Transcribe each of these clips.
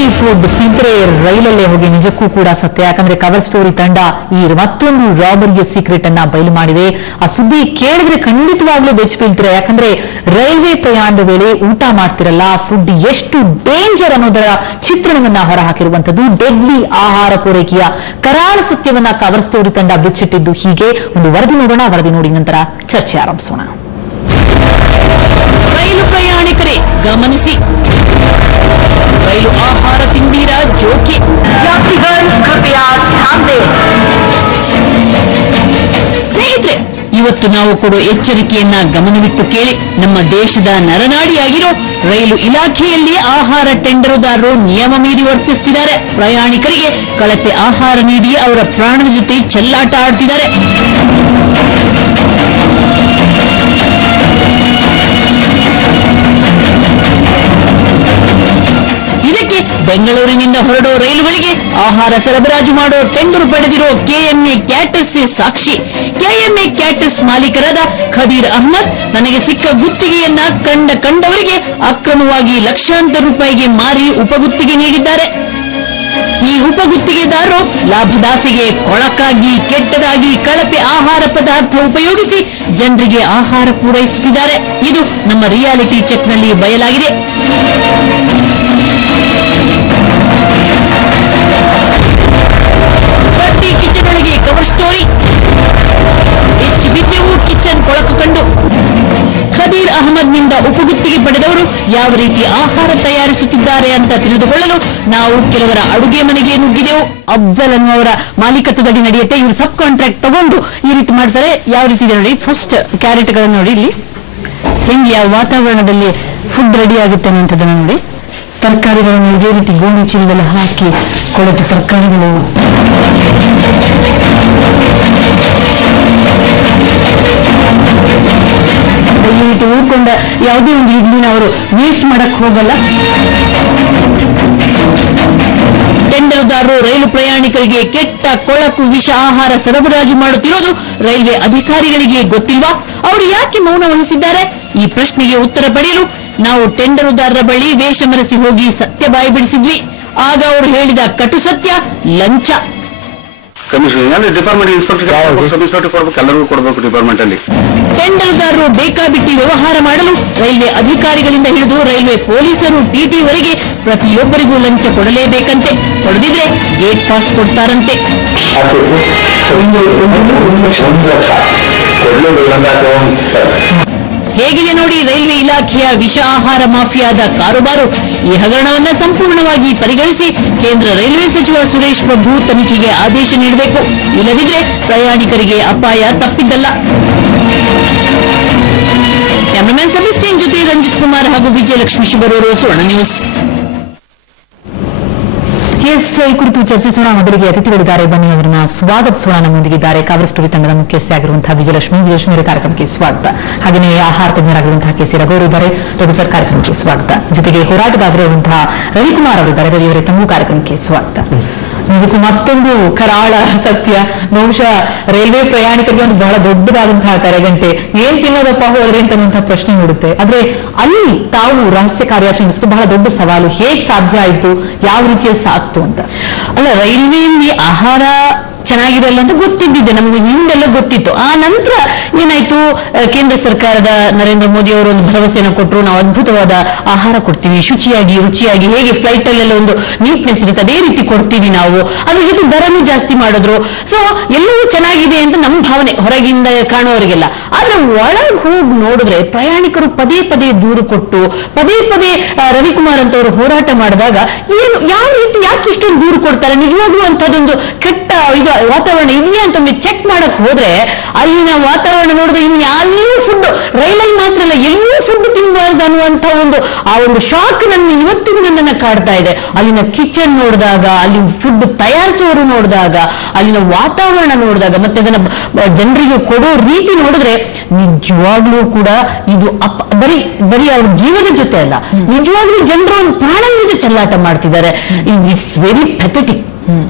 Healthy food ತಿಂದ್ರೆ ರೈಲಲ್ಲೇ ಹೋಗಿ ನಿಜಕ್ಕೂ ಕೂಡ ಸತ್ಯ. ಯಾಕಂದ್ರೆ ಕವರ್ ಸ್ಟೋರಿ ತಂಡ ಈ ಮತ್ತೊಂದು ರಾಬರಿಯ ಸೀಕ್ರೆಟ್ ಅನ್ನ ಬಯಲು ಮಾಡಿದೆ. ಆ ಸುದ್ದಿ ಕೇಳಿದ್ರೆ ಖಂಡಿತವಾಗ್ಲೂ ಬೆಚ್ಚ ಬೀಳ್ತೀರಾ. ಯಾಕಂದ್ರೆ ರೈಲ್ವೆ ಪ್ರಯಾಣದ ವೇಳೆ ಊಟ ಮಾಡ್ತಿರಲ್ಲ, ಫುಡ್ ಎಷ್ಟು ಡೇಂಜರ್ ಅನ್ನೋದರ ಚಿತ್ರಣವನ್ನ ಹೊರಹಾಕಿರುವಂತದ್ದು. ಡೆಡ್ಲಿ ಆಹಾರ ಪೂರೈಕೆಯ ಕರಾಳ ಸತ್ಯವನ್ನ ಕವರ್ ಸ್ಟೋರಿ ತಂಡ ಬಿಚ್ಚಿಟ್ಟಿದ್ದು ಹೀಗೆ. ಒಂದು ವರದಿ ನೋಡೋಣ, ವರದಿ ನೋಡಿ ನಂತರ ಚರ್ಚೆ ಆರಂಭಿಸೋಣ. ರೈಲು ಪ್ರಯಾಣಿಕರೇ ಗಮನಿಸಿ, ರೈಲು ಆಹಾರ ತಿಂದೀರಾ ಜೋಕೆ. ಸ್ನೇಹಿತರೆ, ಇವತ್ತು ನಾವು ಕೊಡೋ ಎಚ್ಚರಿಕೆಯನ್ನ ಗಮನವಿಟ್ಟು ಕೇಳಿ. ನಮ್ಮ ದೇಶದ ನರನಾಡಿಯಾಗಿರೋ ರೈಲು ಇಲಾಖೆಯಲ್ಲಿ ಆಹಾರ ಟೆಂಡರುದಾರರು ನಿಯಮ ಮೀರಿ ವರ್ತಿಸುತ್ತಿದ್ದಾರೆ. ಪ್ರಯಾಣಿಕರಿಗೆ ಕಳಪೆ ಆಹಾರ ನೀಡಿ ಅವರ ಪ್ರಾಣದ ಜೊತೆ ಚೆಲ್ಲಾಟ ಆಡ್ತಿದ್ದಾರೆ. ಇದಕ್ಕೆ ಬೆಂಗಳೂರಿನಿಂದ ಹೊರಡೋ ರೈಲುಗಳಿಗೆ ಆಹಾರ ಸರಬರಾಜು ಮಾಡೋ ಟೆಂಡರ್ ಪಡೆದಿರೋ ಕೆಎಂಎ ಕ್ಯಾಟರ್ಸ್ ಸಾಕ್ಷಿ. ಕೆಎಂಎ ಕ್ಯಾಟರ್ಸ್ ಮಾಲೀಕರಾದ ಖದೀರ್ ಅಹ್ಮದ್ ನನಗೆ ಸಿಕ್ಕ ಗುತ್ತಿಗೆಯನ್ನ ಕಂಡವರಿಗೆ ಅಕ್ರಮವಾಗಿ ಲಕ್ಷಾಂತರ ರೂಪಾಯಿಗೆ ಮಾರಿ ಉಪಗುತ್ತಿಗೆ ನೀಡಿದ್ದಾರೆ. ಈ ಉಪಗುತ್ತಿಗೆದಾರರು ಲಾಭದಾಸೆಗೆ ಕೊಳಕಾಗಿ ಕೆಟ್ಟದಾಗಿ ಕಳಪೆ ಆಹಾರ ಪದಾರ್ಥ ಉಪಯೋಗಿಸಿ ಜನರಿಗೆ ಆಹಾರ ಪೂರೈಸುತ್ತಿದ್ದಾರೆ. ಇದು ನಮ್ಮ ರಿಯಾಲಿಟಿ ಚೆಕ್ನಲ್ಲಿ ಬಯಲಾಗಿದೆ. ಕಿಚನ್ ಒಳಗೆ ಕವರ್ ಸ್ಟೋರಿ. ಹೆಚ್ಚು ಬಿದ್ದೆವು ಕಿಚನ್ ಕೊಳಕು ಕಂಡು. ಖದೀರ್ ಅಹ್ಮದ್ ನಿಂದ ಉಪಗುತ್ತಿಗೆ ಪಡೆದವರು ಯಾವ ರೀತಿ ಆಹಾರ ತಯಾರಿಸುತ್ತಿದ್ದಾರೆ ಅಂತ ತಿಳಿದುಕೊಳ್ಳಲು ನಾವು ಕೆಲವರ ಅಡುಗೆ ಮನೆಗೆ ನುಗ್ಗಿದೆವು. ಅಫ್ಜಲ್ ಅನ್ನುವರ ಮಾಲೀಕತ್ವದಡಿ ನಡೆಯುತ್ತೆ. ಇವರು ಸಬ್ ಕಾಂಟ್ರಾಕ್ಟ್ ತಗೊಂಡು ಈ ರೀತಿ ಮಾಡ್ತಾರೆ. ಯಾವ ರೀತಿ ಇದೆ ನೋಡಿ, ಫಸ್ಟ್ ಕ್ಯಾರೆಟ್ ಗಳನ್ನು ನೋಡಿ, ಇಲ್ಲಿ ಹೆಂಗೆ ಯಾವ ವಾತಾವರಣದಲ್ಲಿ ಫುಡ್ ರೆಡಿ ಆಗುತ್ತೆ ಅನ್ನುವಂಥದ್ದನ್ನು ನೋಡಿ. ತರಕಾರಿಗಳನ್ನು ಇದೇ ರೀತಿ ಗೋಣಿ ಚೀಲದಲ್ಲಿ ಹಾಕಿ ಕೊಡುತ್ತೆ. ತರಕಾರಿಗಳು ಈ ರೀತಿ ಉಳ್ಕೊಂಡ ಯಾವುದೇ ಒಂದು ಇಡ್ಲಿನ ಅವರು ವೇಸ್ಟ್ ಮಾಡಕ್ ಹೋಗಲ್ಲ. ಟೆಂಡರ್ದಾರರು ರೈಲು ಪ್ರಯಾಣಿಕರಿಗೆ ಕೆಟ್ಟ ಕೊಳಕು ವಿಷ ಆಹಾರ ಸರಬರಾಜು ಮಾಡುತ್ತಿರೋದು ರೈಲ್ವೆ ಅಧಿಕಾರಿಗಳಿಗೆ ಗೊತ್ತಿಲ್ವಾ? ಅವರು ಯಾಕೆ ಮೌನ ವಹಿಸಿದ್ದಾರೆ? ಈ ಪ್ರಶ್ನೆಗೆ ಉತ್ತರ ಪಡೆಯಲು ನಾವು ಟೆಂಡರುದಾರರ ಬಳಿ ವೇಷ ಮರೆಸಿ ಹೋಗಿ ಸತ್ಯ ಬಾಯಿ ಬಿಡಿಸಿದ್ವಿ. ಆಗ ಅವರು ಹೇಳಿದ ಕಟು ಸತ್ಯ ಲಂಚ. ಡಿಪಾರ್ಟ್ಮೆಂಟ್ ಇನ್ಸ್ಪೆಕ್ಟರ್ ಸಬ್ ಇನ್ಸ್ಪೆಕ್ಟರ್ ಕೊಡಬೇಕು, ಎಲ್ಲರಿಗೂ ಕೊಡಬೇಕು ಡಿಪಾರ್ಟ್ಮೆಂಟ್ ಅಲ್ಲಿ. ಟೆಂಡರ್ದಾರರು ಬೇಕಾಬಿಟ್ಟಿ ವ್ಯವಹಾರ ಮಾಡಲು ರೈಲ್ವೆ ಅಧಿಕಾರಿಗಳಿಂದ ಹಿಡಿದು ರೈಲ್ವೆ ಪೊಲೀಸರು ಟಿಟಿ ಪ್ರತಿಯೊಬ್ಬರಿಗೂ ಲಂಚ ಕೊಡಲೇಬೇಕಂತೆ. ಕೊಡದಿದ್ರೆ ಗೇಟ್ ಪಾಸ್ ಕೊಡ್ತಾರಂತೆ. ಹೇಗಿದೆ ನೋಡಿ ರೈಲ್ವೆ ಇಲಾಖೆಯ ವಿಷ ಆಹಾರ ಮಾಫಿಯಾದ ಕಾರುಬಾರು. ಈ ಹಗರಣವನ್ನ ಸಂಪೂರ್ಣವಾಗಿ ಪರಿಗಣಿಸಿ ಕೇಂದ್ರ ರೈಲ್ವೆ ಸಚಿವ ಸುರೇಶ್ ಪ್ರಭು ತನಿಖೆಗೆ ಆದೇಶ ನೀಡಬೇಕು. ಇಲ್ಲದಿದ್ರೆ ಪ್ರಯಾಣಿಕರಿಗೆ ಅಪಾಯ ತಪ್ಪಿದ್ದಲ್ಲ. ಕ್ಯಾಮರಾಮನ್ ಸೆಬಾಸ್ಟಿಯನ್ ಜೊತೆ ರಂಜಿತ್ ಕುಮಾರ್ ಹಾಗೂ ವಿಜಯಲಕ್ಷ್ಮಿ ಶಿಬರೂರು, ಸುವರ್ಣ ನ್ಯೂಸ್. ಈ ಕುರಿತು ಚರ್ಚಿಸೋಣ. ಮೊದಲಿಗೆ ಅತಿಥಿಗಳಿದ್ದಾರೆ, ಬನ್ನಿ ಅವರನ್ನ ಸ್ವಾಗತಿಸೋಣ. ನಮ್ಮೊಂದಿಗಿದ್ದಾರೆ ಕವರ್ ಸ್ಟೋರಿ ತಂಡದ ಮುಖ್ಯಸ್ಥರಾಗಿರುವಂತಹ ವಿಜಯಲಕ್ಷ್ಮಿ ಕಾರ್ಯಕ್ರಮಕ್ಕೆ ಸ್ವಾಗತ. ಹಾಗೆಯೇ ಆಹಾರ ತಜ್ಞರಾಗಿರುವಂತಹ ಕೆಸಿ ರಘು ಇದ್ದಾರೆ. ರಘು ಸರ್, ಕಾರ್ಯಕ್ರಮಕ್ಕೆ ಸ್ವಾಗತ. ಜೊತೆಗೆ ಹೋರಾಟಗಾರರಿರುವಂತಹ ರವಿಕುಮಾರ್ ಅವರಿದ್ದಾರೆ. ರವಿಯವರೇ, ತಮಗೂ ಕಾರ್ಯಕ್ರಮಕ್ಕೆ ಸ್ವಾಗತ. ನಿಜಕ್ಕೂ ಮತ್ತೊಂದು ಕರಾಳ ಸತ್ಯ. ಬಹುಶಃ ರೈಲ್ವೆ ಪ್ರಯಾಣಿಕರಿಗೆ ಒಂದು ಬಹಳ ದೊಡ್ಡದಾದಂತಹ ಕರೆಗಂಟೆ. ಏನ್ ತಿನ್ನೋದಪ್ಪ ಹೋದ್ರೆ ಅಂತನ್ನುವಂತಹ ಪ್ರಶ್ನೆ ಮೂಡುತ್ತೆ. ಆದ್ರೆ ಅಲ್ಲಿ ತಾವು ರಹಸ್ಯ ಕಾರ್ಯಾಚರಣೆ ಬಹಳ ದೊಡ್ಡ ಸವಾಲು. ಹೇಗ್ ಸಾಧ್ಯ ಆಯ್ತು, ಯಾವ ರೀತಿಯಲ್ಲಿ ಸಾಕ್ತು ಅಂತ? ಅಲ್ಲ, ರೈಲ್ವೆಯಲ್ಲಿ ಆಹಾರ ಚೆನ್ನಾಗಿರಲ್ಲ ಅಂತ ಗೊತ್ತಿದ್ದಿದೆ, ನಮ್ಗೆ ಹಿಂದೆಲ್ಲ ಗೊತ್ತಿತ್ತು. ಆ ನಂತರ ಏನಾಯ್ತು, ಕೇಂದ್ರ ಸರ್ಕಾರದ ನರೇಂದ್ರ ಮೋದಿ ಅವರು ಒಂದು ಭರವಸೆಯನ್ನು ಕೊಟ್ಟರು. ನಾವು ಅದ್ಭುತವಾದ ಆಹಾರ ಕೊಡ್ತೀವಿ, ಶುಚಿಯಾಗಿ ರುಚಿಯಾಗಿ, ಹೇಗೆ ಫ್ಲೈಟ್ ಅಲ್ಲೆಲ್ಲ ಒಂದು ನೀಟ್ನೆಸ್ ಇರುತ್ತೆ ಅದೇ ರೀತಿ ಕೊಡ್ತೀವಿ ನಾವು. ಅದ್ರ ಜೊತೆ ದರನೂ ಜಾಸ್ತಿ ಮಾಡಿದ್ರು. ಸೊ ಎಲ್ಲವೂ ಚೆನ್ನಾಗಿದೆ ಅಂತ ನಮ್ಮ ಭಾವನೆ ಹೊರಗಿಂದ ಕಾಣುವವರಿಗೆಲ್ಲ. ಆದ್ರೆ ಒಳಗೆ ಹೋಗಿ ನೋಡಿದ್ರೆ ಪ್ರಯಾಣಿಕರು ಪದೇ ಪದೇ ದೂರು ಕೊಟ್ಟು ಪದೇ ಪದೇ ರವಿಕುಮಾರ್ ಅಂತವರು ಹೋರಾಟ ಮಾಡಿದಾಗ ಏನು, ಯಾವ ರೀತಿ, ಯಾಕೆ ಇಷ್ಟೊಂದು ದೂರು ಕೊಡ್ತಾರೆ, ನಿಜವಾಗ್ಲೂ ಅಂತದೊಂದು ಕೆಟ್ಟ ವಾತಾವರಣ ಇದೆಯಾ ಅಂತ ಚೆಕ್ ಮಾಡಕ್ ಹೋದ್ರೆ ಅಲ್ಲಿನ ವಾತಾವರಣ ನೋಡಿದ್ರೆ ಇನ್ನು ಎಲ್ಲೂ ಫುಡ್, ರೈಲಲ್ಲಿ ಮಾತ್ರ ಅಲ್ಲ ಎಲ್ಲೂ ಫುಡ್ ತಿನ್ನಬಾರ್ದು ಅನ್ನುವಂತ ಒಂದು ಶಾಕ್ ಇವತ್ತಿಗೂ ನನ್ನನ್ನ ಕಾಡ್ತಾ ಇದೆ. ಅಲ್ಲಿನ ಕಿಚನ್ ನೋಡಿದಾಗ, ಅಲ್ಲಿ ಫುಡ್ ತಯಾರಿಸುವವರು ನೋಡಿದಾಗ, ಅಲ್ಲಿನ ವಾತಾವರಣ ನೋಡಿದಾಗ, ಮತ್ತೆ ಅದನ್ನ ಜನರಿಗೆ ಕೊಡೋ ರೀತಿ ನೋಡಿದ್ರೆ ನಿಜವಾಗ್ಲೂ ಕೂಡ ಇದು ಬರೀ ಅವ್ರ ಜೀವದ ಜೊತೆ ಅಲ್ಲ, ನಿಜವಾಗ್ಲೂ ಜನರು ಒಂದು ಪ್ರಾಣದ ಜೊತೆ ಚೆಲ್ಲಾಟ ಮಾಡ್ತಿದ್ದಾರೆ. It's very pathetic,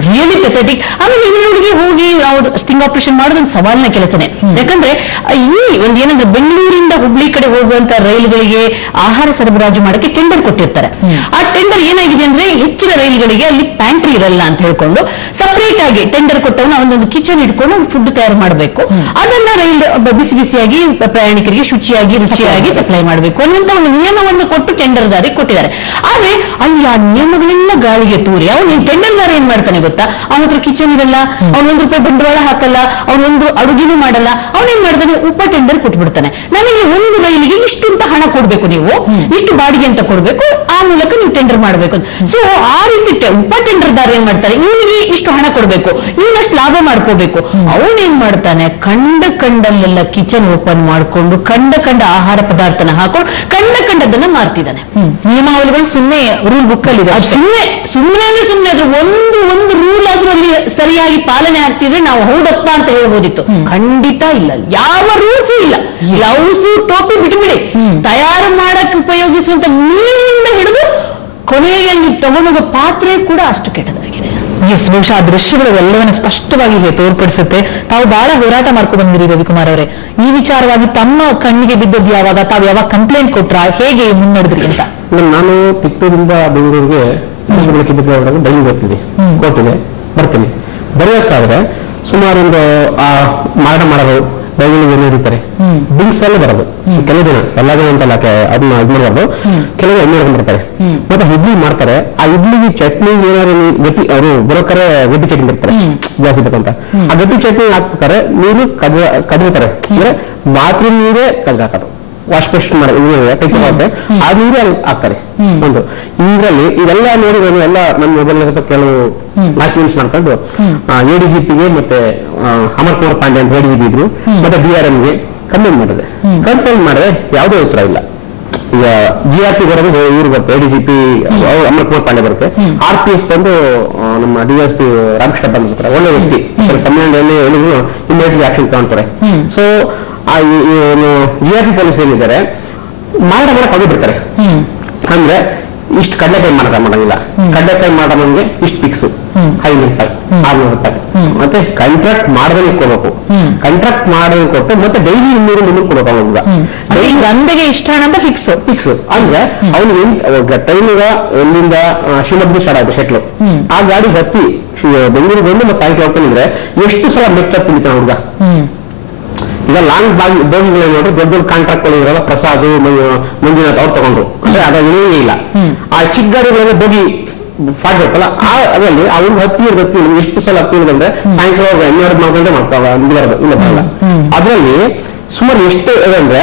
really pathetic. ಆಮೇಲೆ ಇನ್ನೊಂದಿಗೆ ಹೋಗಿ ಅವ್ರು ಸ್ಟಿಂಗ್ ಆಪರೇಷನ್ ಮಾಡೋದೊಂದು ಸವಾಲಿನ ಕೆಲಸನೇ. ಯಾಕಂದ್ರೆ ಈ ಏನಂದ್ರೆ ಬೆಂಗಳೂರಿಂದ ಹುಬ್ಳಿ ಕಡೆ ಹೋಗುವಂತ ರೈಲುಗಳಿಗೆ ಆಹಾರ ಸರಬರಾಜು ಮಾಡಕ್ಕೆ ಟೆಂಡರ್ ಕೊಟ್ಟಿರ್ತಾರೆ. ಆ ಟೆಂಡರ್ ಏನಾಗಿದೆ ಅಂದ್ರೆ ಹೆಚ್ಚಿನ ರೈಲುಗಳಿಗೆ ಅಲ್ಲಿ ಪ್ಯಾಂಟ್ರಿ ಇರಲ್ಲ ಅಂತ ಹೇಳ್ಕೊಂಡು ಸಪರೇಟ್ ಆಗಿ ಟೆಂಡರ್ ಕೊಟ್ಟವನ್ನ ಒಂದೊಂದು ಕಿಚನ್ ಇಟ್ಕೊಂಡು ಫುಡ್ ತಯಾರು ಮಾಡಬೇಕು. ಅದನ್ನ ರೈಲು ಬಿಸಿ ಬಿಸಿಯಾಗಿ ಪ್ರಯಾಣಿಕರಿಗೆ ಶುಚಿಯಾಗಿ ರುಚಿಯಾಗಿ ಸಪ್ಲೈ ಮಾಡಬೇಕು ಅನ್ನುವಂತ ಒಂದು ನಿಯಮವನ್ನು ಕೊಟ್ಟು ಟೆಂಡರ್ದಾರಿಗೆ ಕೊಟ್ಟಿದ್ದಾರೆ. ಆದ್ರೆ ಅಲ್ಲಿ ಆ ನಿಯಮಗಳೆಲ್ಲ ಗಾಳಿಗೆ ತೂರಿ ಅವನು ಟೆಂಡರ್ದಾರ ಏನ್ ಮಾಡ್ತಾನೆ ಗೊತ್ತಾ, ಅವನ ಹತ್ರ ಕಿಚನ್ ಇರಲ್ಲ, ಅವನು ₹1 ಬಂಡವಾಳ ಹಾಕಲ್ಲ, ಅವನೊಂದು ಅಡುಗೆನೂ ಮಾಡಲ್ಲ, ಅವನೇನ್ ಮಾಡ್ತಾನೆ ಉಪ ಟೆಂಡರ್ ಕೊಟ್ಬಿಡ್ತಾನೆ. ನನಗೆ ಒಂದು ರೈಲಿಗೆ ಇಷ್ಟು ಅಂತ ಹಣ ಕೊಡ್ಬೇಕು, ನೀವು ಇಷ್ಟು ಬಾಡಿಗೆ ಅಂತ ಕೊಡ್ಬೇಕು, ಆ ಮೂಲಕ ನೀವು ಟೆಂಡರ್ ಮಾಡಬೇಕು. ಸೊ ಆ ರೀತಿ ಉಪ ಟೆಂಡರ್ದಾರ ಏನ್ ಮಾಡ್ತಾರೆ, ಇವನಿಗೆ ಇಷ್ಟು ಹಣ ಕೊಡ್ಬೇಕು, ಇನ್ನಷ್ಟು ಲಾಭ ಮಾಡ್ಕೋಬೇಕು. ಅವನೇನ್ ಮಾಡ್ತಾನೆ, ಕಂಡಲ್ಲೆಲ್ಲ ಕಿಚನ್ ಓಪನ್ ಮಾಡ್ಕೊಂಡು ಕಂಡ ಆಹಾರ ಪದಾರ್ಥನ ಹಾಕೊಂಡು ಕಂಡದನ್ನ ಮಾರ್ತಿದ್ದಾನೆ. ನಿಯಮಾವಳಿಗಳು ಸುಮ್ಮನೆ ರೂಲ್ ಬುಕ್ ಅಲ್ಲಿ ಸುಮ್ಮನೆ ಅದ್ರ ಒಂದು ರೂಲ್ ಆದ್ರೂ ಅಲ್ಲಿ ಸರಿಯಾಗಿ ಪಾಲನೆ ಆಗ್ತಿದ್ರೆ ನಾವು ಹೌದಪ್ಪ ಅಂತ ಹೇಳ್ಬೋದಿತ್ತು. ಖಂಡಿತ ಇಲ್ಲ, ಯಾವ ರೂಲ್ಸ್ ಇಲ್ಲ. ಗ್ಲೌಸ್ ಟೋಪಿ ಬಿಟ್ಬಿಡಿ, ತಯಾರು ಮಾಡಕ್ಕೆ ಉಪಯೋಗಿಸುವಂತ ನೀರಿನಿಂದ ಹಿಡಿದು ಕೊನೆಗೆ ನೀವು ತಗೊಂಡೋಗೋ ಪಾತ್ರೆ ಕೂಡ ಅಷ್ಟು ಕೆಟ್ಟದಾಗಿದೆ. ಎಸ್, ಬಹುಶಃ ಆ ದೃಶ್ಯಗಳು ಎಲ್ಲವನ್ನ ಸ್ಪಷ್ಟವಾಗಿ ತೋರ್ಪಡಿಸುತ್ತೆ. ತಾವು ಬಹಳ ಹೋರಾಟ ಮಾಡ್ಕೊಂಡು ಬಂದಿರಿ ರವಿಕುಮಾರ್ ಅವರೇ. ಈ ವಿಚಾರವಾಗಿ ತಮ್ಮ ಕಣ್ಣಿಗೆ ಬಿದ್ದದ್ದು ಯಾವಾಗ, ತಾವು ಯಾವಾಗ ಕಂಪ್ಲೇಂಟ್ ಕೊಟ್ರ, ಹೇಗೆ ಮುನ್ನಡೆದ್ರಿ ಅಂತ? ನಾನು ತಿಪ್ಪೂರಿಂದ ಬೆಂಗಳೂರಿಗೆ ಬೆಂಗಳೂರು ಬರ್ತೀನಿ, ಕೋರ್ಟಿಗೆ ಬರ್ತೀನಿ. ಬರೆಯೋಕ್ಕಾದ್ರೆ ಸುಮಾರು ಒಂದು ಮಾರಾಟ ಮಾಡೋದು ಬೆಂಗಳೂರಿಗೆ ನಡೀತಾರೆ, ಬಿಂಗ್ಸ್ ಅಲ್ಲೇ ಬರೋದು. ಕೆಲವು ದಿನ ಎಲ್ಲ ದಿನ ಅಂತಲ್ಲ, ಅದನ್ನ ಇದು ಮಾಡಬಾರ್ದು, ಕೆಲವು ಎಣ್ಣೆ ಬರ್ತಾರೆ, ಮತ್ತೆ ಇಡ್ಲಿ ಮಾಡ್ತಾರೆ. ಆ ಇಡ್ಲಿಗೆ ಚಟ್ನಿ ಏನಾದ್ರು ಗಟ್ಟಿ, ಅವರು ಬರೋಕರೆ ಗಟ್ಟಿ ಚಟ್ನಿ ಬರ್ತಾರೆ ಜಾಸ್ತಿ ಬೇಕಂತ. ಆ ಗಟ್ಟಿ ಚಟ್ನಿ ಹಾಕ್ಬೇಕಾರೆ ನೀರು ಕದಿರ್ತಾರೆ, ಅಂದ್ರೆ ಬಾತ್ರೂಮ್ ನೀರೇ ಕದ್ರಿ ಹಾಕೋದು, ವಾಶ್ ಬೇಸ್ ಕೈ ತಗೊಳುತ್ತೆ, ಆ ನೀರು ಅಲ್ಲಿ ಹಾಕ್ತಾರೆ. ಒಂದು ಇದರಲ್ಲಿ ಇದೆಲ್ಲ ನೋಡಿ ಎಲ್ಲ ನನ್ನ ಮೊಬೈಲ್ ಕೆಲವು ಡಾಕ್ಯುಮೆಂಟ್ಸ್ ಮಾಡ್ಕೊಂಡು ADGPಗೆ ಮತ್ತೆ ಅಮರ್ ಕುಮಾರ್ ಪಾಂಡೆ ಅಂತ ADGP ಇದ್ರು, ಮತ್ತೆ DRMಗೆ ಕಂಪ್ಲೇಂಟ್ ಮಾಡಿದೆ. ಕಂಪ್ಲೇಂಟ್ ಮಾಡಿದ್ರೆ ಯಾವುದೇ ಉತ್ತರ ಇಲ್ಲ. ಈಗ GRP ಬರೋದು ಇವ್ರು ಬರುತ್ತೆ, ADGP ಅಮರ್ ಕುಮಾರ್ ಪಾಂಡೆ ಬರುತ್ತೆ. RPF ಬಂದು ನಮ್ಮ DSP ರಾಮಕೃಷ್ಣ ಬಂದ್ಬಿಡ್ತಾರೆ, ಒಳ್ಳೆ ವ್ಯಕ್ತಿ, ತಮಿಳುನಾಡಲ್ಲಿ ಇಮಿಡಿಯೇಟ್ಲಿ ಆಕ್ಷನ್ ತಗೊಂತಾರೆ. ಸೊ GRP ಪೊಲೀಸ್ ಏನಿದ್ದಾರೆ ಮಾಡಕ್ ಹೋಗಿ ಬಿಡ್ತಾರೆ. ಅಂದ್ರೆ ಇಷ್ಟು ಕಡ್ಲೆಕಾಯಿ ಮಾಡಂಗಿಲ್ಲ, ಕಡ್ಲೆಕಾಯಿ ಮಾಡೋಂಗೆ ಇಷ್ಟು ಫಿಕ್ಸ್ ₹500, ₹600. ಮತ್ತೆ ಕಾಂಟ್ರಾಕ್ಟ್ ಮಾಡದಲ್ಲಿ ಕೊಡಬೇಕು, ಕಾಂಟ್ರಾಕ್ಟ್ ಮಾಡೋದು ಕೊಟ್ಟು ಮತ್ತೆ ಡೈಲಿ $200 ಕೊಡಬೇಕು. ಗಂದೆಗೆ ಇಷ್ಟ ಅಂತ ಫಿಕ್ಸ್ ಅಂದ್ರೆ ಅವ್ನಿಗೆ ಟ್ರೈನಿಗ ಎಲ್ಲಿಂದ ಶಿವಮೊಗ್ಗ ಸ್ಟಾರ್ಟ್ ಆಗುತ್ತೆ ಶೆಟ್ಲು, ಆ ಗಾಡಿ ಹತ್ತಿ ಬೆಂಗಳೂರಿಗೆ ಬಂದು ಮತ್ತೆ ಸಾಯಂಕಾಲ ಹೋಗ್ತಾನಿದ್ರೆ ಎಷ್ಟು ಸಲ ಮೆಟ್ಟ ತಿಂತಾನೆ ಹುಡುಗ. ಈಗ ಲಾಂಗ್ ಬೋಗಿಗಳು ನೋಡ್ರಿ, ದೊಡ್ಡ ದೊಡ್ಡ ಕಾಂಟ್ರಾಕ್ಟ್ಗಳು ಇರಲ್ಲ, ಪ್ರಸಾದ್ ಮಂಜುನಾಥ್ ಅವ್ರು ತಗೊಂಡ್ರು, ಅಂದ್ರೆ ಅದೇ ಇಲ್ಲ. ಆ ಚಿಕ್ಕ ಗಾಡಿಗಳಿಗೆ ಬೋಗಿ ಫಾಟ್ ಬರ್ತಲ್ಲ, ಅದರಲ್ಲಿ ಅವ್ರಿಗೆ ಹತ್ತಿ ಎಷ್ಟು ಸಲ ಹತ್ತಿರೋದಂದ್ರೆ ಸಾಯಂಕಾಲ 12 ಗಂಟೆ ಮಾಡ್ತಾವ ಇಲ್ಲ ಬರಲ್ಲ. ಅದರಲ್ಲಿ ಸುಮಾರು ಎಷ್ಟು ಅಂದ್ರೆ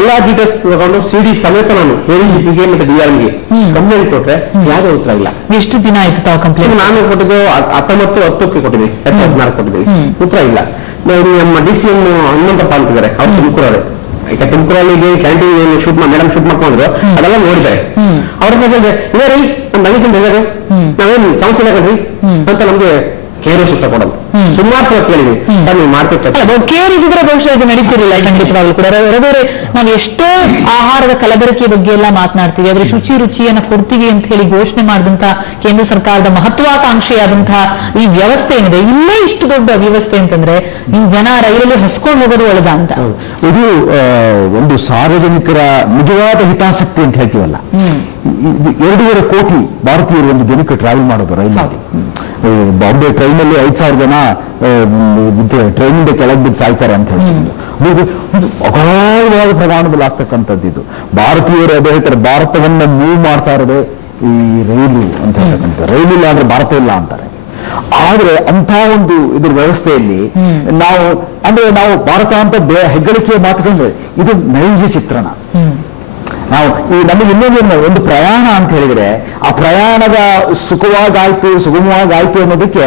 ಎಲ್ಲಾ ಡೀಟೇಲ್ಸ್ ತಗೊಂಡು CD ಸಮೇತ ನಾನು ADGPಗೆ ಮತ್ತೆ DRMಗೆ ಕಂಪ್ಲೇಂಟ್ ಕೊಟ್ರೆ ಯಾವುದೇ ಉತ್ತರ ಇಲ್ಲ. ಎಷ್ಟು ದಿನ ಆಯ್ತು ತಾವು ಕಂಪ್ಲೇಂಟ್? ನಾನು ಕೊಟ್ಟಿದ್ದು 19/10ಕ್ಕೆ ಕೊಟ್ಟಿದ್ವಿ, 2016 ಕೊಟ್ಟಿದ್ವಿ, ಉತ್ತರ ಇಲ್ಲ. ನಮ್ಮ DCM ಹನುಮಂತಪ್ಪ ಅಂತಿದ್ದಾರೆ, ಅವ್ರು ತುಮಕೂರವ್ರೆ. ಈಗ ತುಮಕೂರಲ್ಲಿ ಕ್ಯಾಂಟೀನ್ ಮೇಡಮ್ ಶೂಟ್ ಮಾಡ್ಕೊಂಡ್ರು, ಅದೆಲ್ಲ ನೋಡಿದ್ದಾರೆ. ಅವ್ರ ಬಗ್ಗೆ ಇದಾರೆ ನಮಗೆ ನಾವೇನು ಸಮಸ್ಯೆ ಇಲ್ಲ ಕಣ್ರಿ ಅಂತ ನಮ್ಗೆ ಕೇರ್ ಸೂತ್ರ ಕೊಡೋದು. ಸುಮಾರು ಸಲ ಕೇಳಿದ್ವಿ, ಸರ್ ನೀವು ಮಾಡ್ತಿರ್ತಾರೆ ಕೇರ್ ಇದ್ರೆ ಬಹುಶಃ ಇದು ನಡೀತಿರಲಿಲ್ಲ. ಖಂಡಿತವಾಗ್ಲೂ ಕೂಡ ರವಿಯವರೇ, ನಾವು ಎಷ್ಟೋ ಆಹಾರದ ಕಲಬೆರಕೆ ಬಗ್ಗೆ ಎಲ್ಲ ಮಾತನಾಡ್ತೀವಿ, ಆದ್ರೆ ರುಚಿಯನ್ನ ಕೊಡ್ತೀವಿ ಅಂತ ಹೇಳಿ ಘೋಷಣೆ ಮಾಡಿದಂತ ಕೇಂದ್ರ ಸರ್ಕಾರದ ಮಹತ್ವಾಕಾಂಕ್ಷೆಯಾದಂತಹ ಈ ವ್ಯವಸ್ಥೆ ಏನಿದೆ, ಇಲ್ಲೇ ಇಷ್ಟು ದೊಡ್ಡ ವ್ಯವಸ್ಥೆ ಅಂತಂದ್ರೆ ನಿಮ್ ಜನ ರೈಲಲ್ಲಿ ಹಸ್ಕೊಂಡು ಹೋಗೋದು ಒಳ್ಳೆದ ಅಂತ. ಇದು ಒಂದು ಸಾರ್ವಜನಿಕರ ನಿಜವಾದ ಹಿತಾಸಕ್ತಿ ಅಂತ ಹೇಳ್ತೀವಲ್ಲ. 2.5 ಕೋಟಿ ಭಾರತೀಯರು ಒಂದು ದಿನಕ್ಕೆ ಟ್ರಾವೆಲ್ ಮಾಡೋದು ರೈಲಿನಲ್ಲಿ. ಬಾಂಬೆ ಟ್ರೈನಲ್ಲಿ 5,000 ಜನ ಟ್ರೈನಿಂದ ಕೆಳಗೆ ಬಿದ್ದು ಸಾಯ್ತಾರೆ ಅಂತ ಹೇಳ್ತೀವಿ. ಅಗಾಧವಾದ ಪ್ರಮಾಣದಲ್ಲಿ ಆಗ್ತಕ್ಕಂಥದ್ದು ಇದು. ಭಾರತೀಯರು ಅದೇ ಹೇಳ್ತಾರೆ, ಭಾರತವನ್ನ ಮೂವ್ ಮಾಡ್ತಾ ಇರೋದೇ ಈ ರೈಲು ಅಂತ ಹೇಳ್ತಕ್ಕಂಥ. ರೈಲಿಲ್ಲ ಅಂದ್ರೆ ಭಾರತ ಇಲ್ಲ ಅಂತಾರೆ. ಆದ್ರೆ ಅಂತ ಒಂದು ಇದ್ರ ವ್ಯವಸ್ಥೆಯಲ್ಲಿ ನಾವು ಭಾರತ ಅಂತ ಹೆಗ್ಗಳಿಕೆಯ ಮಾತುಕೊಂಡ್ರೆ ಇದು ನೈಜ ಚಿತ್ರಣ. ನಾವು ನಮಗೆ ಇನ್ನೊಂದು ಒಂದು ಪ್ರಯಾಣ ಅಂತ ಹೇಳಿದ್ರೆ, ಆ ಪ್ರಯಾಣದ ಸುಗಮವಾಗಾಯ್ತು ಅನ್ನೋದಕ್ಕೆ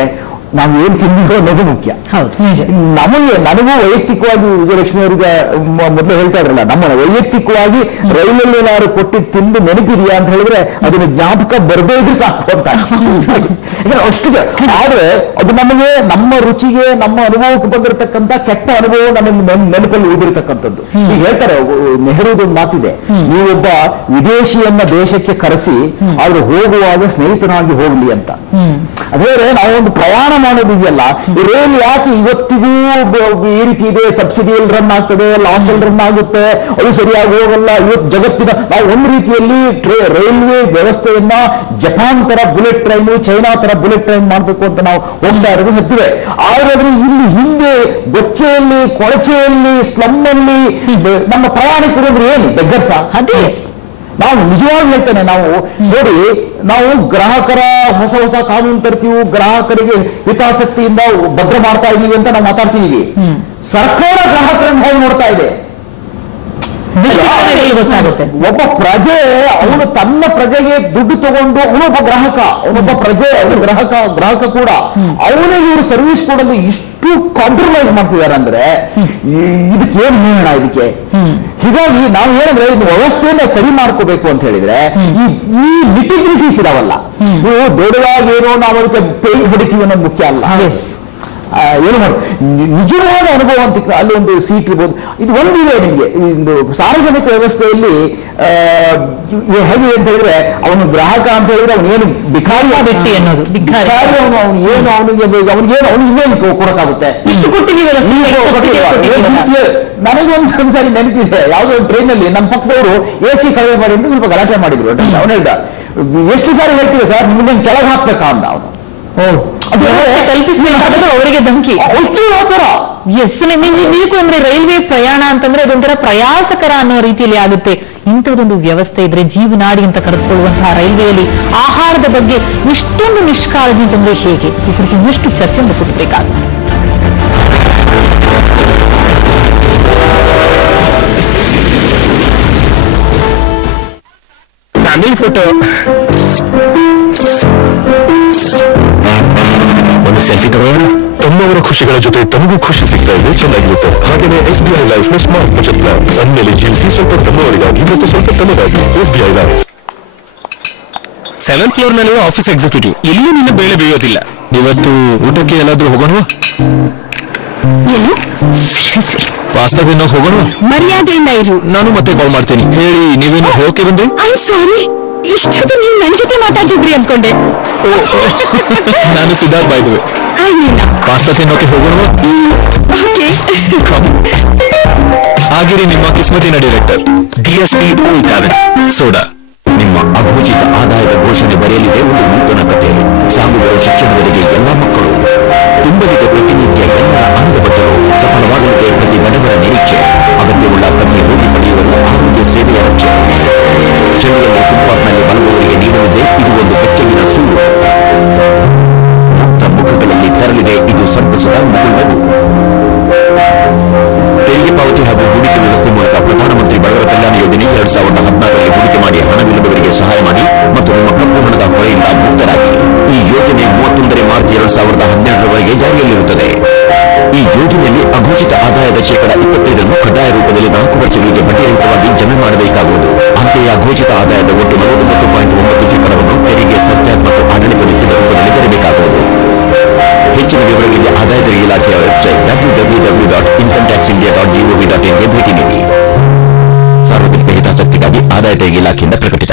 ನಾವು ಏನ್ ತಿಂದಿರೋ ಅನ್ನೋದು ಮುಖ್ಯ. ನನಗೂ ವೈಯಕ್ತಿಕವಾಗಿ ವಿಜಯಲಕ್ಷ್ಮಿ ಅವರಿಗೆ ಮೊದಲು ಹೇಳ್ತಾ ಇದ್ರಲ್ಲ, ನಮ್ಮ ವೈಯಕ್ತಿಕವಾಗಿ ರೈಲಲ್ಲಿ ಏನಾದ್ರು ಕೊಟ್ಟಿದ್ದು ತಿಂದು ನೆನಪಿದೆಯಾ ಅಂತ ಹೇಳಿದ್ರೆ ಅದನ್ನ ಜ್ಞಾಪಕ ಬರದೇ ಇದ್ರೆ ಸಾಕು ಅಂತ ಅಷ್ಟಿಗೆ. ಆದ್ರೆ ಅದು ನಮಗೆ ನಮ್ಮ ರುಚಿಗೆ ನಮ್ಮ ಅನುಭವಕ್ಕೆ ಬಂದಿರತಕ್ಕಂತ ಕೆಟ್ಟ ಅನುಭವ ನಮ್ಮ ನೆನಪಲ್ಲಿ ಉಳಿದಿರ್ತಕ್ಕಂಥದ್ದು. ಈಗ ಹೇಳ್ತಾರೆ, ನೆಹರೂದೊಂದು ಮಾತಿದೆ, ನೀವೊಬ್ಬ ವಿದೇಶಿಯನ್ನ ದೇಶಕ್ಕೆ ಕರೆಸಿ ಅವ್ರು ಹೋಗುವಾಗ ಸ್ನೇಹಿತನಾಗಿ ಹೋಗ್ಲಿ ಅಂತ. ಅದೇ ನಾವೊಂದು ಪ್ರಯಾಣ ಮಾಡೋದಿದೆಯಲ್ಲ, ರೈಲ್ ಯಾಕೆ ಇವತ್ತಿಗೂ ಈ ರೀತಿ ಇದೆ, ಸಬ್ಸಿಡಿಯಲ್ಲಿ ರನ್ ಆಗ್ತದೆ, ಲಾಸ್ ಅಲ್ಲಿ ರನ್ ಆಗುತ್ತೆ, ಅದು ಸರಿಯಾಗಿ ಹೋಗಲ್ಲ. ಇವತ್ತು ಜಗತ್ತಿನ ನಾವು ಒಂದು ರೀತಿಯಲ್ಲಿ ರೈಲ್ವೆ ವ್ಯವಸ್ಥೆಯನ್ನ ಜಪಾನ್ ತರ ಬುಲೆಟ್ ಟ್ರೈನ್, ಚೈನಾ ತರ ಬುಲೆಟ್ ಟ್ರೈನ್ ಮಾಡಬೇಕು ಅಂತ ನಾವು ಹೋಗ್ತಾ ಇರೋದು ಸತ್ಯವೇ. ಆದ್ರೆ ಇಲ್ಲಿ ಹಿಂದೆ ಬೊಚ್ಚೆಯಲ್ಲಿ, ಕೊಳಚೆಯಲ್ಲಿ, ಸ್ಲಮ್ ಅಲ್ಲಿ ನಮ್ಮ ಪ್ರಯಾಣಿಕರು ಅಂದ್ರೆ ಏನು ಬೆಗ್ಗರ್ಸ? ಅದೇ ನಾವು ನಿಜವಾಗಿ ಹೇಳ್ತೇನೆ. ನಾವು ನೋಡಿ, ನಾವು ಗ್ರಾಹಕರ ಹೊಸ ಹೊಸ ಕಾನೂನು ತರ್ತೀವಿ, ಗ್ರಾಹಕರಿಗೆ ಹಿತಾಸಕ್ತಿಯಿಂದ ಭದ್ರ ಮಾಡ್ತಾ ಇದೀವಿ ಅಂತ ನಾವು ಮಾತಾಡ್ತೀವಿ. ಸರ್ಕಾರ ಗ್ರಾಹಕರನ್ನು ಹೇಗೆ ನೋಡ್ತಾ ಇದೆ ಗೊತ್ತಾಗುತ್ತೆ. ಒಬ್ಬ ಪ್ರಜೆ ಅವನು ತನ್ನ ಪ್ರಜೆಗೆ ದುಡ್ಡು ತಗೊಂಡು ಅವನೊಬ್ಬ ಗ್ರಾಹಕ, ಅವನೊಬ್ಬ ಪ್ರಜೆ, ಅವನು ಗ್ರಾಹಕ ಕೂಡ. ಅವನಿಗೆ ಇವರು ಸರ್ವಿಸ್ ಕೊಡಲು ಇಷ್ಟು ಕಾಂಪ್ರಮೈಸ್ ಮಾಡ್ತಿದ್ದಾರೆ ಅಂದ್ರೆ ಇದಕ್ಕೆ ಏನ್ ಹೇಳೋಣ ಇದಕ್ಕೆ. ಹೀಗಾಗಿ ನಾವು ಏನಂದ್ರೆ ಇದು ವ್ಯವಸ್ಥೆಯನ್ನ ಸರಿ ಮಾಡ್ಕೋಬೇಕು ಅಂತ ಹೇಳಿದ್ರೆ ಈ ನಿಟಿಗ್ರಿಟೀಸ್ ಇದಾವಲ್ಲ, ನೀವು ದೊಡ್ಡದಾಗಿ ಏನೋ ನಾವು ಅದಕ್ಕೆ ಪೇಂಟ್ ಹೊಡಿತೀವಿ ಅನ್ನೋದು ಮುಖ್ಯ ಅಲ್ಲ. ಏನು ಮಾಡಿ ನಿಜವಾದ ಅನುಭವ ಅಂತ ಅಲ್ಲಿ ಒಂದು ಸೀಟ್ ಇರ್ಬೋದು. ಇದು ಒಂದಿದೆ ನಿಮಗೆ, ಒಂದು ಸಾರ್ವಜನಿಕ ವ್ಯವಸ್ಥೆಯಲ್ಲಿ ಹೇಗೆ ಅಂತ ಹೇಳಿದ್ರೆ ಅವನು ಗ್ರಾಹಕ ಅಂತ ಹೇಳಿದ್ರೆ ಅವನು ಏನು ಬಿಕಾರಿ ವ್ಯಕ್ತಿ ಅನ್ನೋದು, ಬಿಕಾರಿ ಅವನು ಏನು ಅವನಿಗೇನು ಕೊಡಕ್ಕಾಗುತ್ತೆ? ಇಷ್ಟು ಕೊಟ್ಟಿದ್ದೀವಿ. ನನಗೊಂದ್ಸರಿ ನೆನಪಿದೆ, ಯಾವುದೋ ಒಂದು ಟ್ರೈನ್ ಅಲ್ಲಿ ನಮ್ಮ ಪಕ್ಕದವರು AC ಕಡಿಮೆ ಮಾಡಿ ಅಂತ ಸ್ವಲ್ಪ ಗಲಾಟೆ ಮಾಡಿದ್ರು. ಅವನು ಹೇಳ್ದ, ಎಷ್ಟು ಸಾರಿ ಹೇಳ್ತೀವಿ ಸರ್ ನಿಮ್ಗೆ ಕೆಳಗೆ ಹಾಕ್ಬೇಕಾ ಅಂತ. ಅವನು ಕಲ್ಪಿಸಬೇಕಾದ್ರೂ ಅವರಿಗೆ ಧಮಕಿ ಬೇಕು ಅಂದ್ರೆ ರೈಲ್ವೆ ಪ್ರಯಾಣ ಅಂತಂದ್ರೆ ಅದೊಂಥರ ಪ್ರಯಾಸಕರ ಅನ್ನೋ ರೀತಿಯಲ್ಲಿ ಆಗುತ್ತೆ. ಇಂಥದ್ದೊಂದು ವ್ಯವಸ್ಥೆ ಇದ್ರೆ ಜೀವನಾಡಿ ಅಂತ ಕರೆದುಕೊಳ್ಳುವಂತಹ ರೈಲ್ವೆಯಲ್ಲಿ ಆಹಾರದ ಬಗ್ಗೆ ಇಷ್ಟೊಂದು ನಿಷ್ಕಾಳಜಿ ಅಂತಂದ್ರೆ ಹೇಗೆ? ಈ ಕುರಿತು ಇನ್ನಷ್ಟು ಚರ್ಚೆ ಕೊಟ್ಟಬೇಕಾಗುತ್ತೆ. ಫೋಟೋ ಒಂದು ಸೆಲ್ಫಿ ತಗೊಳ್ಳೋಣ. ತಮ್ಮವರ ಖುಷಿಗಳ ಜೊತೆ ತಮಗೂ ಖುಷಿ ಸಿಗ್ತಾ ಇದೆ, ಚೆನ್ನಾಗಿರುತ್ತೆ. ಹಾಗೆಯೇ SBI ಲೈಫ್ ನ ಸ್ಮಾರ್ಟ್ ಬಚತ್ ಪ್ಲಾನ್ ಅಂದ್ಮೇಲೆ ಜೀವಿಸಿ ಸ್ವಲ್ಪ ತಮ್ಮವರಿಗಾಗಿ ಮತ್ತು ಸ್ವಲ್ಪ ತಮ್ಮಗಾಗಿ. SBI ಲೈಫ್ 7th ಫ್ಲೋರ್ ನಲ್ಲಿ ಆಫೀಸ್ ಎಕ್ಸಿಕ್ಯೂಟಿವ್. ಇಲ್ಲಿ ನಿನ್ನ ಬೇಳೆ ಬೇಯೋದಿಲ್ಲ. ಇವತ್ತು ಊಟಕ್ಕೆ ಎಲ್ಲಾದ್ರೂ ಹೋಗೋಣ? ಪಾಸ್ತಾ ತಿನ್ನೋ ಹೋಗೋಣ? ಮರ್ಯಾದೆಯಿಂದ ಇರು, ನಾನು ಮತ್ತೆ ಕಾಲ್ ಮಾಡ್ತೀನಿ. ಹೇಳಿ, ನೀವೇನು ಹೋಗಕ್ಕೆ ಬಂದ್ರಿ? ಸಾರಿ, ಇಷ್ಟೊತ್ತು ನೀವು ನನ್ನ ಜೊತೆ ಮಾತಾಡ್ತಿದ್ರಿ ಅನ್ಕೊಂಡೆ. ನಾನು ಸಿದ್ಧಾರ್ಥ್ ಬಾಯ್ದುವೆ. ಪಾಸ್ತಾ ತಿನ್ನೋಕೆ ಹೋಗೋಣ? ಆಗಿರಿ ನಿಮ್ಮ ಕಿಸ್ಮತಿನ ಡೈರೆಕ್ಟರ್ DSP ಸೋಡಾ. ನಿಮ್ಮ ಅಘೋಷಿತ ಆದಾಯದ ಘೋಷಣೆ ಬರೆಯಲಿದೆ ಒಂದು ನೂತನ ಕತೆ. ಸಾಗುವ ಶಿಕ್ಷಣದವರೆಗೆ ಎಲ್ಲ ಮಕ್ಕಳು, ತುಂಬಲಿದೆ ಪ್ರತಿನಿತ್ಯ ಎಲ್ಲರ ಅನ್ನದ ಬಟ್ಟಲು, ಸಫಲವಾಗಲಿದೆ ಪ್ರತಿ ಬಡವರ ನಿರೀಕ್ಷೆ, ಅಗತ್ಯವುಳ್ಳ ಪ್ರತಿ ರೋಗಿ ಪಡೆಯುವರು ಆರೋಗ್ಯ ಸೇವೆಯ ರಕ್ಷಣೆ. ಚಳಿಯಲ್ಲಿ ಫುಟ್ಪಾತ್ನಲ್ಲಿ ಮಲಗುವವರಿಗೆ ನೀಡಲಿದೆ ಇದು ಒಂದು ಬೆಚ್ಚಗಿನ ಸೂರು. ಮುಕ್ತ ಮುಖಗಳಲ್ಲಿ ತರಲಿದೆ ಇದು ಸಂತಸದ ಮುಗುಳ್ನಗು. ತೆರಿಗೆ ಪಾವತಿ ಹಾಗೂ ಹೂಡಿಕೆ ವ್ಯವಸ್ಥೆ ಮೂಲಕ ಪ್ರಧಾನಮಂತ್ರಿ ಬಡವರ ಕಲ್ಯಾಣ ಯೋಜನೆ 2016ರಲ್ಲಿ ಹೂಡಿಕೆ ಮಾಡಿ ಹಣವಿಲ್ಲದವರಿಗೆ ಸಹಾಯ ಮಾಡಿ ಮತ್ತು ನಿಮ್ಮ ಕಪ್ಪು ಹಣದ ಹೊರೆಯಿಂದ ಮುಕ್ತರಾಗಿ. ಈ ಯೋಜನೆ 31 ಮಾರ್ಚ್ 2012ರವರೆಗೆ ಜಾರಿಯಲ್ಲಿರುತ್ತದೆ. ಈ ಯೋಜನೆಯಲ್ಲಿ ಅಘೋಷಿತ ಆದಾಯದ 25% ಕಡ್ಡಾಯ ರೂಪದಲ್ಲಿ 4 ವರ್ಷಗಳಿಗೆ ಬಡ್ಡಿರಹಿತವಾಗಿ ಜಮೆ ಮಾಡಬೇಕಾಗುವುದು. ಅಂತೆಯೇ ಅಘೋಷಿತ ಆದಾಯದ ಒಟ್ಟು 49.9% ತೆರಿಗೆ, ಸರ್ಚಾರ್ಜ್ ಮತ್ತು ಆಡಳಿತ ವೆಚ್ಚದ ರೂಪದಲ್ಲಿ ಬರಬೇಕಾಗುವುದು. ಹೆಚ್ಚಿನ ವಿವರಗಳಿಗೆ ಆದಾಯ ತೆರಿಗೆ ಇಲಾಖೆಯ ವೆಬ್ಸೈಟ್ www.incometaxindia.gov.in ಗೆ ಭೇಟಿ ನೀಡಿ. ಸಾರ್ವಜನಿಕ ಹಿತಾಸಕ್ತಿಗಾಗಿ ಆದಾಯ ತೆರಿಗೆ ಇಲಾಖೆಯಿಂದ ಪ್ರಕಟಿತ.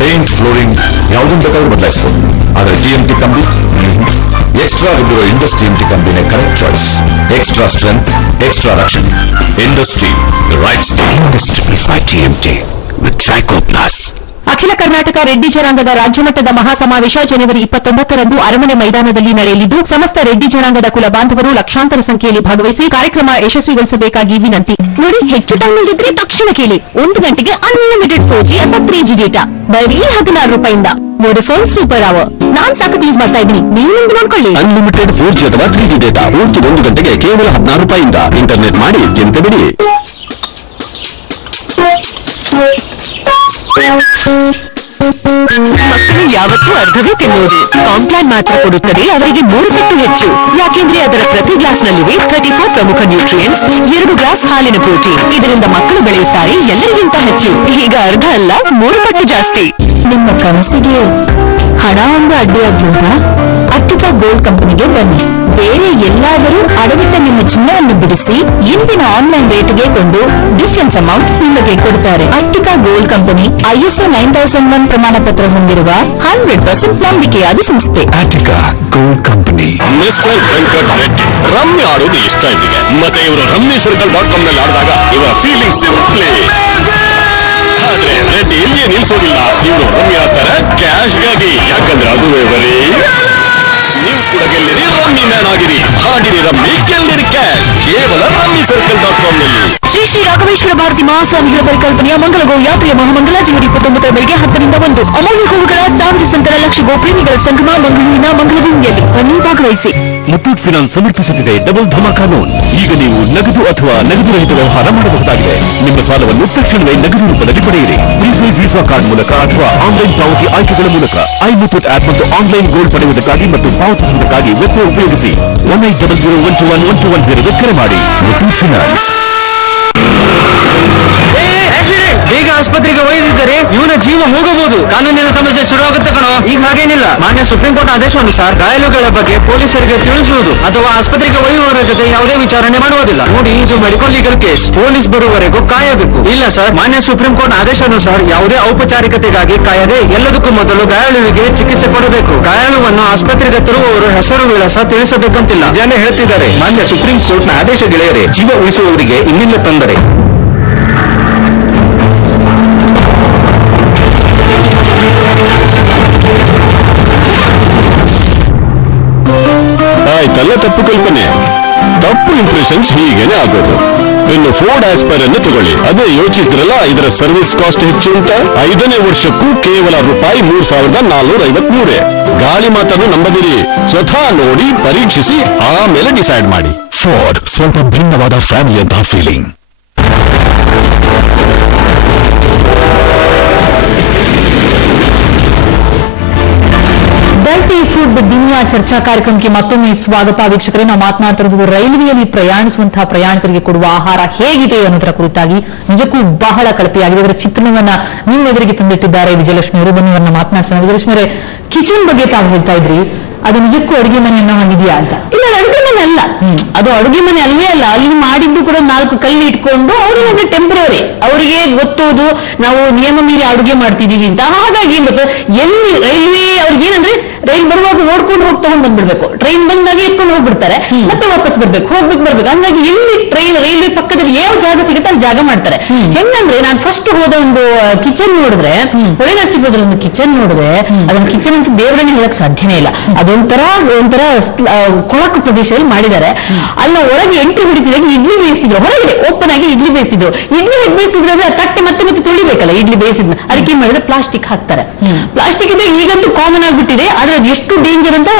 ಪೇಂಟ್, ಫ್ಲೋರಿಂಗ್ ಯಾವುದನ್ನು ಬೇಕಾದ್ರೂ ಬದಲಾಯಿಸಬಹುದು. ಆದರೆ TMT company extra Vidyut industry TMT ಕಂಪನಿಯ correct choice. Extra strength, extra ರಕ್ಷಣೆ. Industry rights the industry by TMT with Trico plus. Akhila Karnataka Reddy ಜನಾಂಗದ ರಾಜ್ಯಮಟ್ಟದ ಮಹಾಸಮಾವೇಶ ಜನವರಿ 29ರಂದು ಅರಮನೆ ಮೈದಾನದಲ್ಲಿ ನಡೆಯಲಿದ್ದು, ಸಮಸ್ತ ರೆಡ್ಡಿ ಜನಾಂಗದ ಕುಲ ಬಾಂಧವರು ಲಕ್ಷಾಂತರ ಸಂಖ್ಯೆಯಲ್ಲಿ ಭಾಗವಹಿಸಿ ಕಾರ್ಯಕ್ರಮ ಯಶಸ್ವಿಗೊಳಿಸಬೇಕಾಗಿ ವಿನಂತಿ. ನೋಡಿ, ಹೆಚ್ಚು ಡೌನ್ಲೋಡ್ ಇದ್ರೆ ತಕ್ಷಣ ಕೇಳಿ. 1 ಗಂಟೆಗೆ ಅನ್ಲಿಮಿಟೆಡ್ 4G ಅಥವಾ 3G ಡೇಟಾ ಬರೀ 16 ರೂಪಾಯಿಂದ. Vodafone super hour. ನಾನ್ ಸಾಕಷ್ಟು ಯೂಸ್ ಮಾಡ್ತಾ ಇದ್ದೀನಿ, ನೀವು ನಿಮ್ದು ನೋಡ್ಕೊಳ್ಳಿ. ಅನ್ಲಿಮಿಟೆಡ್ 4G ಅಥವಾ 3G ಡೇಟಾ 1 ಗಂಟೆಗೆ ಕೇವಲ 16 ರೂಪಾಯಿಂದ ಇಂಟರ್ನೆಟ್ ಮಾಡಿ ಚಿಂತೆ ಬಿಡಿ. ಮಕ್ಕಳು ಯಾವತ್ತೂ ಅರ್ಧವೇ ತಿನ್ನುವುದು. ಕಾಂಪ್ಲಾನ್ ಮಾತ್ರ ಕೊಡುತ್ತದೆ ಅವರಿಗೆ 3 ಪಟ್ಟು ಹೆಚ್ಚು. ಯಾಕೆಂದ್ರೆ ಅದರ ಪ್ರತಿ ಗ್ಲಾಸ್ನಲ್ಲಿವೆ 34 ಪ್ರಮುಖ ನ್ಯೂಟ್ರಿಯೆಂಟ್ಸ್, 2 ಗ್ಲಾಸ್ ಹಾಲಿನ ಪ್ರೋಟೀನ್. ಇದರಿಂದ ಮಕ್ಕಳು ಬೆಳೆಯುತ್ತಾರೆ ಎಲ್ಲರಿಗಿಂತ ಹೆಚ್ಚು. ಈಗ ಅರ್ಧ ಅಲ್ಲ 3 ಪಟ್ಟು ಜಾಸ್ತಿ. ನಿಮ್ಮ ಕನಸಿಗೆ ಹಣ ಒಂದು ಅಡ್ಡಿಯಾಗ್ಬಹುದಾ? ಅಟ್ಟಿಕಾ ಗೋಲ್ಡ್ ಕಂಪನಿಗೆ ಬನ್ನಿ. ಬೇರೆ ಎಲ್ಲಾದರೂ ಅಡವಿಟ್ಟ ನಿಮ್ಮ ಚಿನ್ನವನ್ನು ಬಿಡಿಸಿ ಇಂದಿನ ಆನ್ಲೈನ್ ರೇಟ್ಗೆ ಕೊಂಡು ಡಿಫರೆನ್ಸ್ ಅಮೌಂಟ್ ನಿಮಗೆ ಕೊಡುತ್ತಾರೆ. ಅಟ್ಟಿಕಾ ಗೋಲ್ಡ್ ಕಂಪನಿ ISO 9001 ಪ್ರಮಾಣ ಪತ್ರ ಹೊಂದಿರುವ 100% ನಂಬಿಕೆಯಾದ ಸಂಸ್ಥೆ. Attica gold company. Mister Venkat Reddy rummy ಆಡೋದು ಇಷ್ಟ ಇದ್ದೀವಿ. ಮತ್ತೆ ಇವರು rummycircle.com ನಲ್ಲಿ ಆಡಿದಾಗ ಇವರ ಫೀಲಿಂಗ್ ಸಿಂಪ್ಲಿ. ಆದ್ರೆ ರೆಡ್ಡಿ ಇಲ್ಲಿಯೇ ನಿಲ್ಸೋದಿಲ್ಲ. ಇವರು ರಮ್ಮಿ ಆಡ್ತಾರೆ ಕ್ಯಾಶ್ಗಾಗಿ. ಯಾಕಂದ್ರೆ ಅದುವೇ ಬರೀ. ನೀವು ಕೂಡ ಗೆಲ್ಲಿರಿ, ರಮ್ಮಿ ಮ್ಯಾನ್ ಆಗಿರಿ, ಹಾಡಿರಿ ರಮ್ಮಿ, ಗೆಲ್ಲಿರಿ ಕ್ಯಾಶ್. ಕೇವಲ rummycircle.com ನಲ್ಲಿ. ಶ್ರೀ ಶ್ರೀ ರಾಘವೇಶ್ವರ ಭಾರತಿ ಮಹಾಸ್ವಾಮಿಗಳ ಪರಿಕಲ್ಪನೆಯ ಮಂಗಳಗೋ ಯಾತ್ರೆಯ ಮಹಾಮಂಗಲ ಜೂನ್ 29 ಬೆಳಗ್ಗೆ 10ರಿಂದ 1. ಅಮೂಲ್ಯ ಗೋವುಗಳ 1000 ಸಂತರ ಲಕ್ಷ ಗೋಪ್ರೇಮಿಗಳ ಸಂಗಮ ಮಂಗಳೂರಿನ ಮಂಗಳಭೂಮಿಯಲ್ಲಿ. ಬನ್ನಿ ಭಾಗವಹಿಸಿ. ಮುತ್ತೂಟ್ ಫಿನಾನ್ಸ್ ಸಮರ್ಪಿಸುತ್ತಿದೆ ಡಬಲ್ ಧಮಾಕಾ ಲೋನ್. ಈಗ ನೀವು ನಗದು ಅಥವಾ ನಗದು ರಹಿತ ವ್ಯವಹಾರ ಮಾಡಬಹುದಾಗಿದೆ. ನಿಮ್ಮ ಸಾಲವನ್ನು ತಕ್ಷಣವೇ ನಗದು ರೂಪದಲ್ಲಿ ಪಡೆಯಿರಿ. ಪ್ರೀಪೇಡ್ ವೀಸಾ ಕಾರ್ಡ್ ಮೂಲಕ ಅಥವಾ ಆನ್ಲೈನ್ ಪಾವತಿ ಆಯ್ಕೆಗಳ ಮೂಲಕ. ಮುತ್ತೂಟ್ ಆಪ್ ಮತ್ತು ಆನ್ಲೈನ್ ಗೋಲ್ಡ್ ಪಡೆಯುವುದಕ್ಕಾಗಿ ಮತ್ತು ಪಾವತಿಸುವುದಕ್ಕಾಗಿ ವೆಬ್ ಉಪಯೋಗಿಸಿ. 1800 ಕರೆ ಮಾಡಿ. ಮುತ್ತೂಟ್ ಫಿನಾನ್ಸ್. ಬೇಗ ಆಸ್ಪತ್ರೆಗೆ ಒಯ್ದಿದ್ದರೆ ಇವನ ಜೀವ ಹೋಗಬಹುದು. ಕಾನೂನಿನ ಸಮಸ್ಯೆ ಶುರುವಾಗುತ್ತೆ ಕಣೋ. ಈಗ ಹಾಗೇನಿಲ್ಲ. ಮಾನ್ಯ ಸುಪ್ರೀಂ ಕೋರ್ಟ್ ಆದೇಶಾನುಸಾರ ಗಾಯಾಳುಗಳ ಬಗ್ಗೆ ಪೊಲೀಸರಿಗೆ ತಿಳಿಸುವುದು ಅಥವಾ ಆಸ್ಪತ್ರೆಗೆ ಒಯ್ಯುವವರ ಜೊತೆ ಯಾವುದೇ ವಿಚಾರಣೆ ಮಾಡುವುದಿಲ್ಲ. ನೋಡಿ, ಇದು ಮೆಡಿಕಲ್ ಲೀಗಲ್ ಕೇಸ್. ಪೊಲೀಸ್ ಬರುವವರೆಗೂ ಕಾಯಬೇಕು. ಇಲ್ಲ ಸರ್, ಮಾನ್ಯ ಸುಪ್ರೀಂ ಕೋರ್ಟ್ ಆದೇಶಾನುಸಾರ ಯಾವುದೇ ಔಪಚಾರಿಕತೆಗಾಗಿ ಕಾಯದೆ ಎಲ್ಲದಕ್ಕೂ ಮೊದಲು ಗಾಯಾಳುವಿಗೆ ಚಿಕಿತ್ಸೆ ಕೊಡಬೇಕು. ಗಾಯಾಳುವನ್ನು ಆಸ್ಪತ್ರೆಗೆ ತರುವವರು ಹೆಸರು ವಿಳಾಸ ತಿಳಿಸಬೇಕಂತಿಲ್ಲ. ಜನ ಹೇಳ್ತಿದ್ದಾರೆ ಮಾನ್ಯ ಸುಪ್ರೀಂ ಕೋರ್ಟ್ನ ಆದೇಶ ಗೆಳೆಯರೇ, ಜೀವ ಉಳಿಸುವವರಿಗೆ ಇನ್ನಿಲ್ಲ ತೊಂದರೆ. ಆಯ್ತಲ್ಲ ತಪ್ಪು ಕಲ್ಪನೆ, ತಪ್ಪು ಇಂಪ್ರೆಷನ್ಸ್ ಹೀಗೇನೆ ಆಗೋದು. ಇನ್ನು ಫೋರ್ಡ್ ಆಸ್ಪೈರ್ ಅನ್ನು ತಗೊಳ್ಳಿ. ಅದೇ ಯೋಚಿಸಿದ್ರಲ್ಲ ಇದರ ಸರ್ವಿಸ್ ಕಾಸ್ಟ್ ಹೆಚ್ಚು ಅಂತ. 5ನೇ ವರ್ಷಕ್ಕೂ ಕೇವಲ ರೂಪಾಯಿ 3453. ಗಾಳಿ ಮಾತನ್ನು ನಂಬದಿರಿ, ಸ್ವತಃ ನೋಡಿ ಪರೀಕ್ಷಿಸಿ ಆಮೇಲೆ ಡಿಸೈಡ್ ಮಾಡಿ. ಫೋರ್ಡ್ ಸ್ವಲ್ಪ ಭಿನ್ನವಾದ ಫ್ಯಾಮಿಲಿ ಅಂತ ಫೀಲಿಂಗ್. ಡರ್ಟಿ ಫುಡ್ ದುನಿಯಾ ಚರ್ಚಾ ಕಾರ್ಯಕ್ರಮಕ್ಕೆ ಮತ್ತೊಮ್ಮೆ ಸ್ವಾಗತ. ವೀಕ್ಷಕರೇ, ನಾವು ಮಾತನಾಡ್ತಾ ಇರೋದು ರೈಲ್ವೆಯಲ್ಲಿ ಪ್ರಯಾಣಿಸುವಂತಹ ಪ್ರಯಾಣಿಕರಿಗೆ ಕೊಡುವ ಆಹಾರ ಹೇಗಿದೆ ಅನ್ನೋದರ ಕುರಿತಾಗಿ. ನಿಜಕ್ಕೂ ಬಹಳ ಕಳಪೆಯಾಗಿದೆ. ಇದರ ಚಿತ್ರಣವನ್ನ ನಿಮ್ಮೆದುರಿಗೆ ತಂದಿಟ್ಟಿದ್ದಾರೆ ವಿಜಯಲಕ್ಷ್ಮಿ ಅವರು. ಬನ್ನಿವರನ್ನ ಮಾತನಾಡ್ಸೋಣ. ವಿಜಯಲಕ್ಷ್ಮಿ ಅವರೇ, ಕಿಚನ್ ಬಗ್ಗೆ ತಾವು ಹೇಳ್ತಾ ಇದ್ರಿ, ಅದು ನಿಜಕ್ಕೂ ಅಡುಗೆ ಮನೆ ಅನ್ನೋ ಹಂಗಿದೆಯಾ ಅಂತ? ಇಲ್ಲ, ಅಡುಗೆ ಮನೆ ಅಲ್ಲ. ಅದು ಅಡುಗೆ ಮನೆ ಅಲ್ಲೇ ಅಲ್ಲ. ಅಲ್ಲಿ ಮಾಡಿದ್ದು ಕೂಡ 4 ಕಲ್ಲು ಇಟ್ಕೊಂಡು ಅವರಿಗೆ ಟೆಂಪರರಿ, ಅವರಿಗೆ ಗೊತ್ತೋದು ನಾವು ನಿಯಮ ಮೀರಿ ಅಡುಗೆ ಮಾಡ್ತಿದೀವಿ ಅಂತ. ಹಾಗಾಗಿ ಮತ್ತೆ ಎಲ್ಲಿ ರೈಲ್ವೆ ಅವ್ರಿಗೆ ಏನಂದ್ರೆ ರೈಲ್ ಬರುವಾಗ ಓಡ್ಕೊಂಡು ಹೋಗಿ ತಗೊಂಡ್ ಬಂದ್ಬಿಡ್ಬೇಕು. ಟ್ರೈನ್ ಬಂದಾಗ ಎತ್ಕೊಂಡು ಹೋಗ್ಬಿಡ್ತಾರೆ, ಮತ್ತೆ ವಾಪಸ್ ಬರ್ಬೇಕು, ಬರ್ಬೇಕು. ಹಂಗಾಗಿ ಎಲ್ಲಿ ರೈಲ್ವೆ ಪಕ್ಕದಲ್ಲಿ ಯಾವ ಜಾಗ ಸಿಗುತ್ತೆ ಅಲ್ಲಿ ಜಾಗ ಮಾಡ್ತಾರೆ. ಹೆಂಗಂದ್ರೆ ನಾನು ಫಸ್ಟ್ ಹೋದ ಒಂದು ಕಿಚನ್ ನೋಡಿದ್ರೆ, ಹೊಳೆ ನರಸೀಪುರದಲ್ಲಿ ಒಂದು ಕಿಚನ್ ನೋಡಿದ್ರೆ, ಅದನ್ನ ಕಿಚನ್ ಅಂತ ದೇವರನ್ನೇ ಹೇಳಕ್ ಸಾಧ್ಯನೇ ಇಲ್ಲ. ಅದೊಂಥರ ಕೊಳಕು ಪ್ರದೇಶದಲ್ಲಿ ಮಾಡಿದ್ದಾರೆ. ಅಲ್ಲ ಒಳಗೆ ಎಂಟ್ರಿ ಹಿಡಿತಿದಾಗ ಇಡ್ಲಿ ಬೇಯಿಸ್ತಿದ್ರು. ಹೊರಗಡೆ ಓಪನ್ ಆಗಿ ಇಡ್ಲಿ ಬೇಯಿಸ್ತಿದ್ರು. ಇಡ್ಲಿ ಹೇಗೆ ಬೇಯಿಸ್ತಿದ್ರು ಅಂದ್ರೆ ತಟ್ಟೆ ಮತ್ತೆ ತೊಳಿಬೇಕಲ್ಲ ಇಡ್ಲಿ ಬೇಯಿಸಿದ್ನ. ಅದಕ್ಕೆ ಏನ್ ಮಾಡಿದ್ರೆ ಪ್ಲಾಸ್ಟಿಕ್ ಹಾಕ್ತಾರೆ. ಪ್ಲಾಸ್ಟಿಕ್ ಇದೆ ಈಗಂತೂ ಕಾಮನ್ ಆಗ್ಬಿಟ್ಟಿದೆ. ಆದ್ರೆ ಎಷ್ಟು ಡೇಂಜರ್ ಅಂತ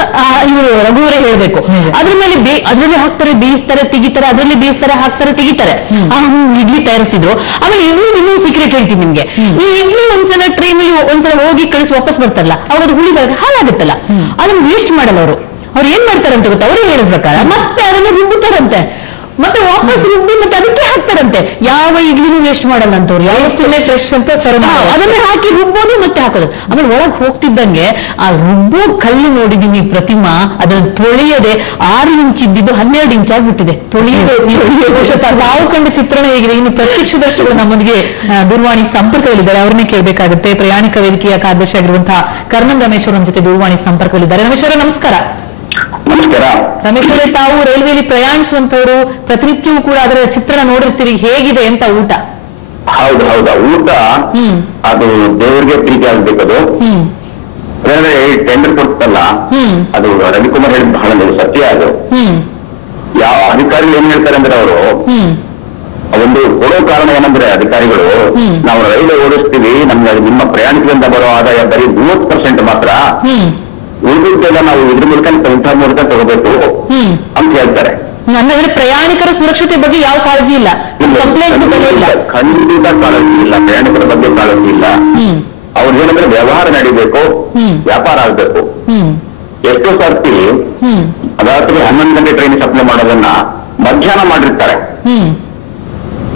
ಇವರು ರಘುವರೇ ಹೇಳ್ಬೇಕು. ಅದ್ರ ಮೇಲೆ ಅದ್ರಲ್ಲಿ ಹಾಕ್ತಾರೆ, ಬೇಯಿಸ್ತಾರೆ, ತೆಗಿತಾರೆ, ಅದರಲ್ಲಿ ಬೇಯಿಸ್ತಾರೆ, ಹಾಕ್ತಾರೆ, ತೆಗಿತಾರೆ. ಇಡ್ಲಿ ತಯಾರಿಸ್ತಿದ್ರು. ಆಮೇಲೆ ಇನ್ನೂ ಸೀಕ್ರೆಟ್ ಹೇಳ್ತೀನಿ ನಿಮ್ಗೆ. ಈ ಇಡ್ಲಿ ಒಂದ್ಸಲ ಟ್ರೈನ್ ಒಂದ್ಸಲ ಹೋಗಿ ಕಳಿಸಿ ವಾಪಸ್ ಬರ್ತಾರಲ್ಲ, ಅವಾಗ ಅದು ಹುಳಿ ಬರಕ್ಕೆ ಹಾಳಾಗುತ್ತಲ್ಲ, ಅದನ್ನ ವೇಸ್ಟ್ ಮಾಡಲ್ಲ ಅವರು. ಅವ್ರು ಏನ್ ಮಾಡ್ತಾರಂತ ಗೊತ್ತಾ? ಅವರೇ ಹೇಳಿದ ಪ್ರಕಾರ ಮತ್ತೆ ಅದನ್ನ ರುಬ್ಬುತ್ತಾರಂತೆ, ಮತ್ತೆ ವಾಪಸ್ ರುಬ್ಬಿ ಮತ್ತೆ ಅದಕ್ಕೆ ಹಾಕ್ತಾರಂತೆ. ಯಾವ ಇಡ್ಲಿನೂ ವೇಸ್ಟ್ ಮಾಡಲ್ಲ ಅಂತವ್ರು. ಯಾವಷ್ಟೇ ಫ್ರೆಶ್ ಅಂತ ಸರ್ವ್ ಅದನ್ನೇ ಹಾಕಿ ರುಬ್ಬೋದು ಮತ್ತೆ ಹಾಕೋದು. ಆಮೇಲೆ ಒಳಗೆ ಹೋಗ್ತಿದ್ದಂಗೆ ಆ ರುಬ್ಬೋ ಕಲ್ಲು ನೋಡಿದೀನಿ ಪ್ರತಿಮಾ, ಅದನ್ನು ತೊಳೆಯದೆ 6 ಇಂಚ್ ಇದ್ದಿದ್ದು 12 ಇಂಚ್ ಆಗ್ಬಿಟ್ಟಿದೆ. ತೊಳೆಯದೆ ನಾವು ಕಂಡ ಚಿತ್ರಣ ಹೇಗಿದೆ. ಇನ್ನು ಪ್ರತ್ಯಕ್ಷದರ್ಶಿಗಳು ನಮ್ಮೊಂದಿಗೆ ದೂರವಾಣಿ ಸಂಪರ್ಕದಲ್ಲಿದ್ದಾರೆ, ಅವ್ರನ್ನೇ ಕೇಳಬೇಕಾಗುತ್ತೆ. ಪ್ರಯಾಣಿಕ ವೇದಿಕೆಯ ಕಾರ್ಯದರ್ಶಿ ಆಗಿರುವಂತಹ ಕರ್ನನ್ ರಮೇಶ್ ಅವರ ಜೊತೆ ದೂರವಾಣಿ ಸಂಪರ್ಕದಲ್ಲಿದ್ದಾರೆ. ರಮೇಶ್ ಅವರೇ, ನಮಸ್ಕಾರ. ನಮಸ್ಕಾರ. ರಮೇಶ್ ಅವರೇ, ತಾವು ರೈಲ್ವೆಯಲ್ಲಿ ಪ್ರಯಾಣಿಸುವಂತವರು, ಪ್ರತಿನಿತ್ಯವೂ ಕೂಡ ಅದರ ಚಿತ್ರಣ ನೋಡಿರ್ತೀರಿ, ಹೇಗಿದೆ ಅಂತ ಊಟ? ಹೌದು, ಊಟ ಅದು ದೇವರಿಗೆ ಪ್ರೀತಿ ಆಗ್ಬೇಕದು. ಅಂದ್ರೆ ಟೆಂಡರ್ ಕೊಡ್ತಲ್ಲ, ಅದು ರವಿಕುಮಾರ್ ಹೇಳಿದ ಬಹಳ ಸತ್ಯ. ಅದು ಯಾವ ಅಧಿಕಾರಿಗಳು ಏನ್ ಹೇಳ್ತಾರೆ ಅಂದ್ರೆ, ಅವರು ಒಂದು ಕೊಡೋ ಕಾರಣ ಏನಂದ್ರೆ ಅಧಿಕಾರಿಗಳು, ನಾವು ರೈಲು ಓಡಿಸ್ತೀವಿ, ನಮ್ಗೆ ನಿಮ್ಮ ಪ್ರಯಾಣಿಕರಿಂದ ಬರೋ ಆದಾಯ ಬರೀ 30% ಮಾತ್ರ, ಉಳಿದಿದ್ದೆಲ್ಲ ನಾವು ಇದ್ರ ಮೂಲಕ ಮೂಲಕ ತಗೋಬೇಕು ಅಂತ ಹೇಳ್ತಾರೆ. ಅಂದ್ರೆ ಪ್ರಯಾಣಿಕರ ಸುರಕ್ಷತೆ ಬಗ್ಗೆ ಯಾವ ಕಾಳಜಿ ಇಲ್ಲ, ಕಂಪ್ಲೇಂಟ್ ಬೆಲೆ ಇಲ್ಲ. ಖಂಡಿತ ಕಾಳಜಿ ಇಲ್ಲ, ಪ್ರಯಾಣಿಕರ ಬಗ್ಗೆ ಕಾಳಜಿ ಇಲ್ಲ. ಅವ್ರಿಗೇನಂದ್ರೆ ವ್ಯವಹಾರ ನಡಿಬೇಕು, ವ್ಯಾಪಾರ ಆಗ್ಬೇಕು. ಎಷ್ಟೋ ಸರ್ತಿ ರಾತ್ರಿ 11 ಗಂಟೆ ಟ್ರೈನ್ ಸಪ್ಲೈ ಮಾಡೋದನ್ನ ಮಧ್ಯಾಹ್ನ ಮಾಡಿರ್ತಾರೆ.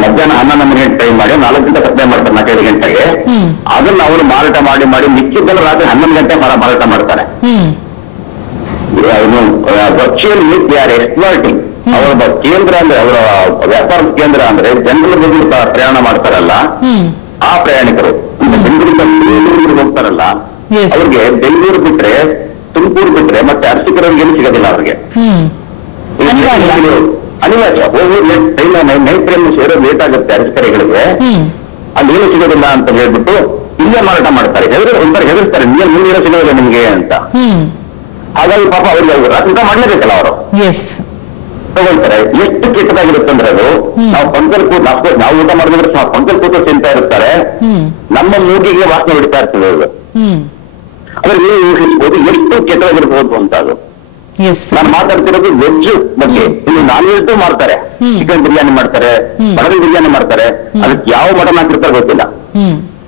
ಮಧ್ಯಾಹ್ನ 11 ಗಂಟೆ ಟ್ರೈನ್ ಮಾಡಿ 4 ಗಂಟೆ ಸಪ್ಲೈ ಮಾಡ್ತಾರೆ 4-5 ಗಂಟೆಗೆ. ಅದನ್ನ ಅವರು ಮಾರಾಟ ಮಾಡಿ ಮಿಕ್ಕಿದ್ದನ್ನು ರಾತ್ರಿ 11 ಗಂಟೆ ಮಾರಾಟ ಮಾಡ್ತಾರೆ. Virtually they are exploiting. ಅವರ ಕೇಂದ್ರ ಅಂದ್ರೆ ಅವರ ವ್ಯಾಪಾರದ ಕೇಂದ್ರ ಅಂದ್ರೆ ಜನರ ಬಗ್ಗೆ ಪ್ರಯಾಣ ಮಾಡ್ತಾರಲ್ಲ ಆ ಪ್ರಯಾಣಿಕರು, ಬೆಂಗಳೂರಿಗೆ ಹೋಗ್ತಾರಲ್ಲ ಅವ್ರಿಗೆ ಬೆಂಗಳೂರು ಬಿಟ್ರೆ ತುಮಕೂರು ಬಿಟ್ರೆ ಮತ್ತೆ ಅರಸೀಕೆರೆಗೆ ಏನು ಸಿಗೋದಿಲ್ಲ ಅವ್ರಿಗೆ. ಅನಿವಾರ್ಯ ನೈಟ್ ಟ್ರೈನ್ ಸೇರೋ ಲೇಟ್ ಆಗುತ್ತೆ ಅರಸೀಕೆರೆಗಳಿಗೆ, ಅಲ್ಲಿ ಏನು ಸಿಗೋದಿಲ್ಲ ಅಂತ ಹೇಳ್ಬಿಟ್ಟು ಇಲ್ಲೇ ಮಾರಾಟ ಮಾಡ್ತಾರೆ. ಒಂಥರ ಹೆದರ್ಸ್ತಾರೆ, ಮುಂದಿನ ಸಿಗೋದಿಲ್ಲ ನಿಮ್ಗೆ ಅಂತ. ಹಾಗಾಗಿ ಪಾಪ ಅವ್ರಿಗೆ ಊಟ ಮಾಡ್ಲೇಬೇಕಲ್ಲ ಅವರು ತಗೊಳ್ತಾರೆ. ಎಷ್ಟು ಕೆಟ್ಟದಾಗಿರುತ್ತೆ ಅಂದ್ರೆ ಅದು ನಾವು ಪಂಕಲ್ ಕೂತು ನಾವು ಊಟ ಮಾಡಿದ್ರೆ ಪಂಕಲ್ ಕೂತು ತಿಂತಾ ಇರ್ತಾರೆ, ನಮ್ಮ ಮೂಗಿಗೆ ವಾಸನೆ ಹೊಡಿತಾ ಇರ್ತದೆ ಅದು. ಆದ್ರೆ ನೀವು ಊಹಿಸ್ಬೋದು ಎಷ್ಟು ಕೆಟ್ಟದಾಗಿರ್ಬೋದು ಅಂತ. ಅದು ನಾನು ಮಾತಾಡ್ತಿರೋದು ವೆಜ್ ಬಗ್ಗೆ. ಇಲ್ಲಿ ನಾನ್ ವೆಜ್ ಮಾಡ್ತಾರೆ, ಚಿಕನ್ ಬಿರಿಯಾನಿ ಮಾಡ್ತಾರೆ, ಮಟನ್ ಬಿರಿಯಾನಿ ಮಾಡ್ತಾರೆ. ಅದಕ್ಕೆ ಯಾವ ಮಟನ್ ಹಾಕಿರ್ತಾರೆ ಗೊತ್ತಿಲ್ಲ,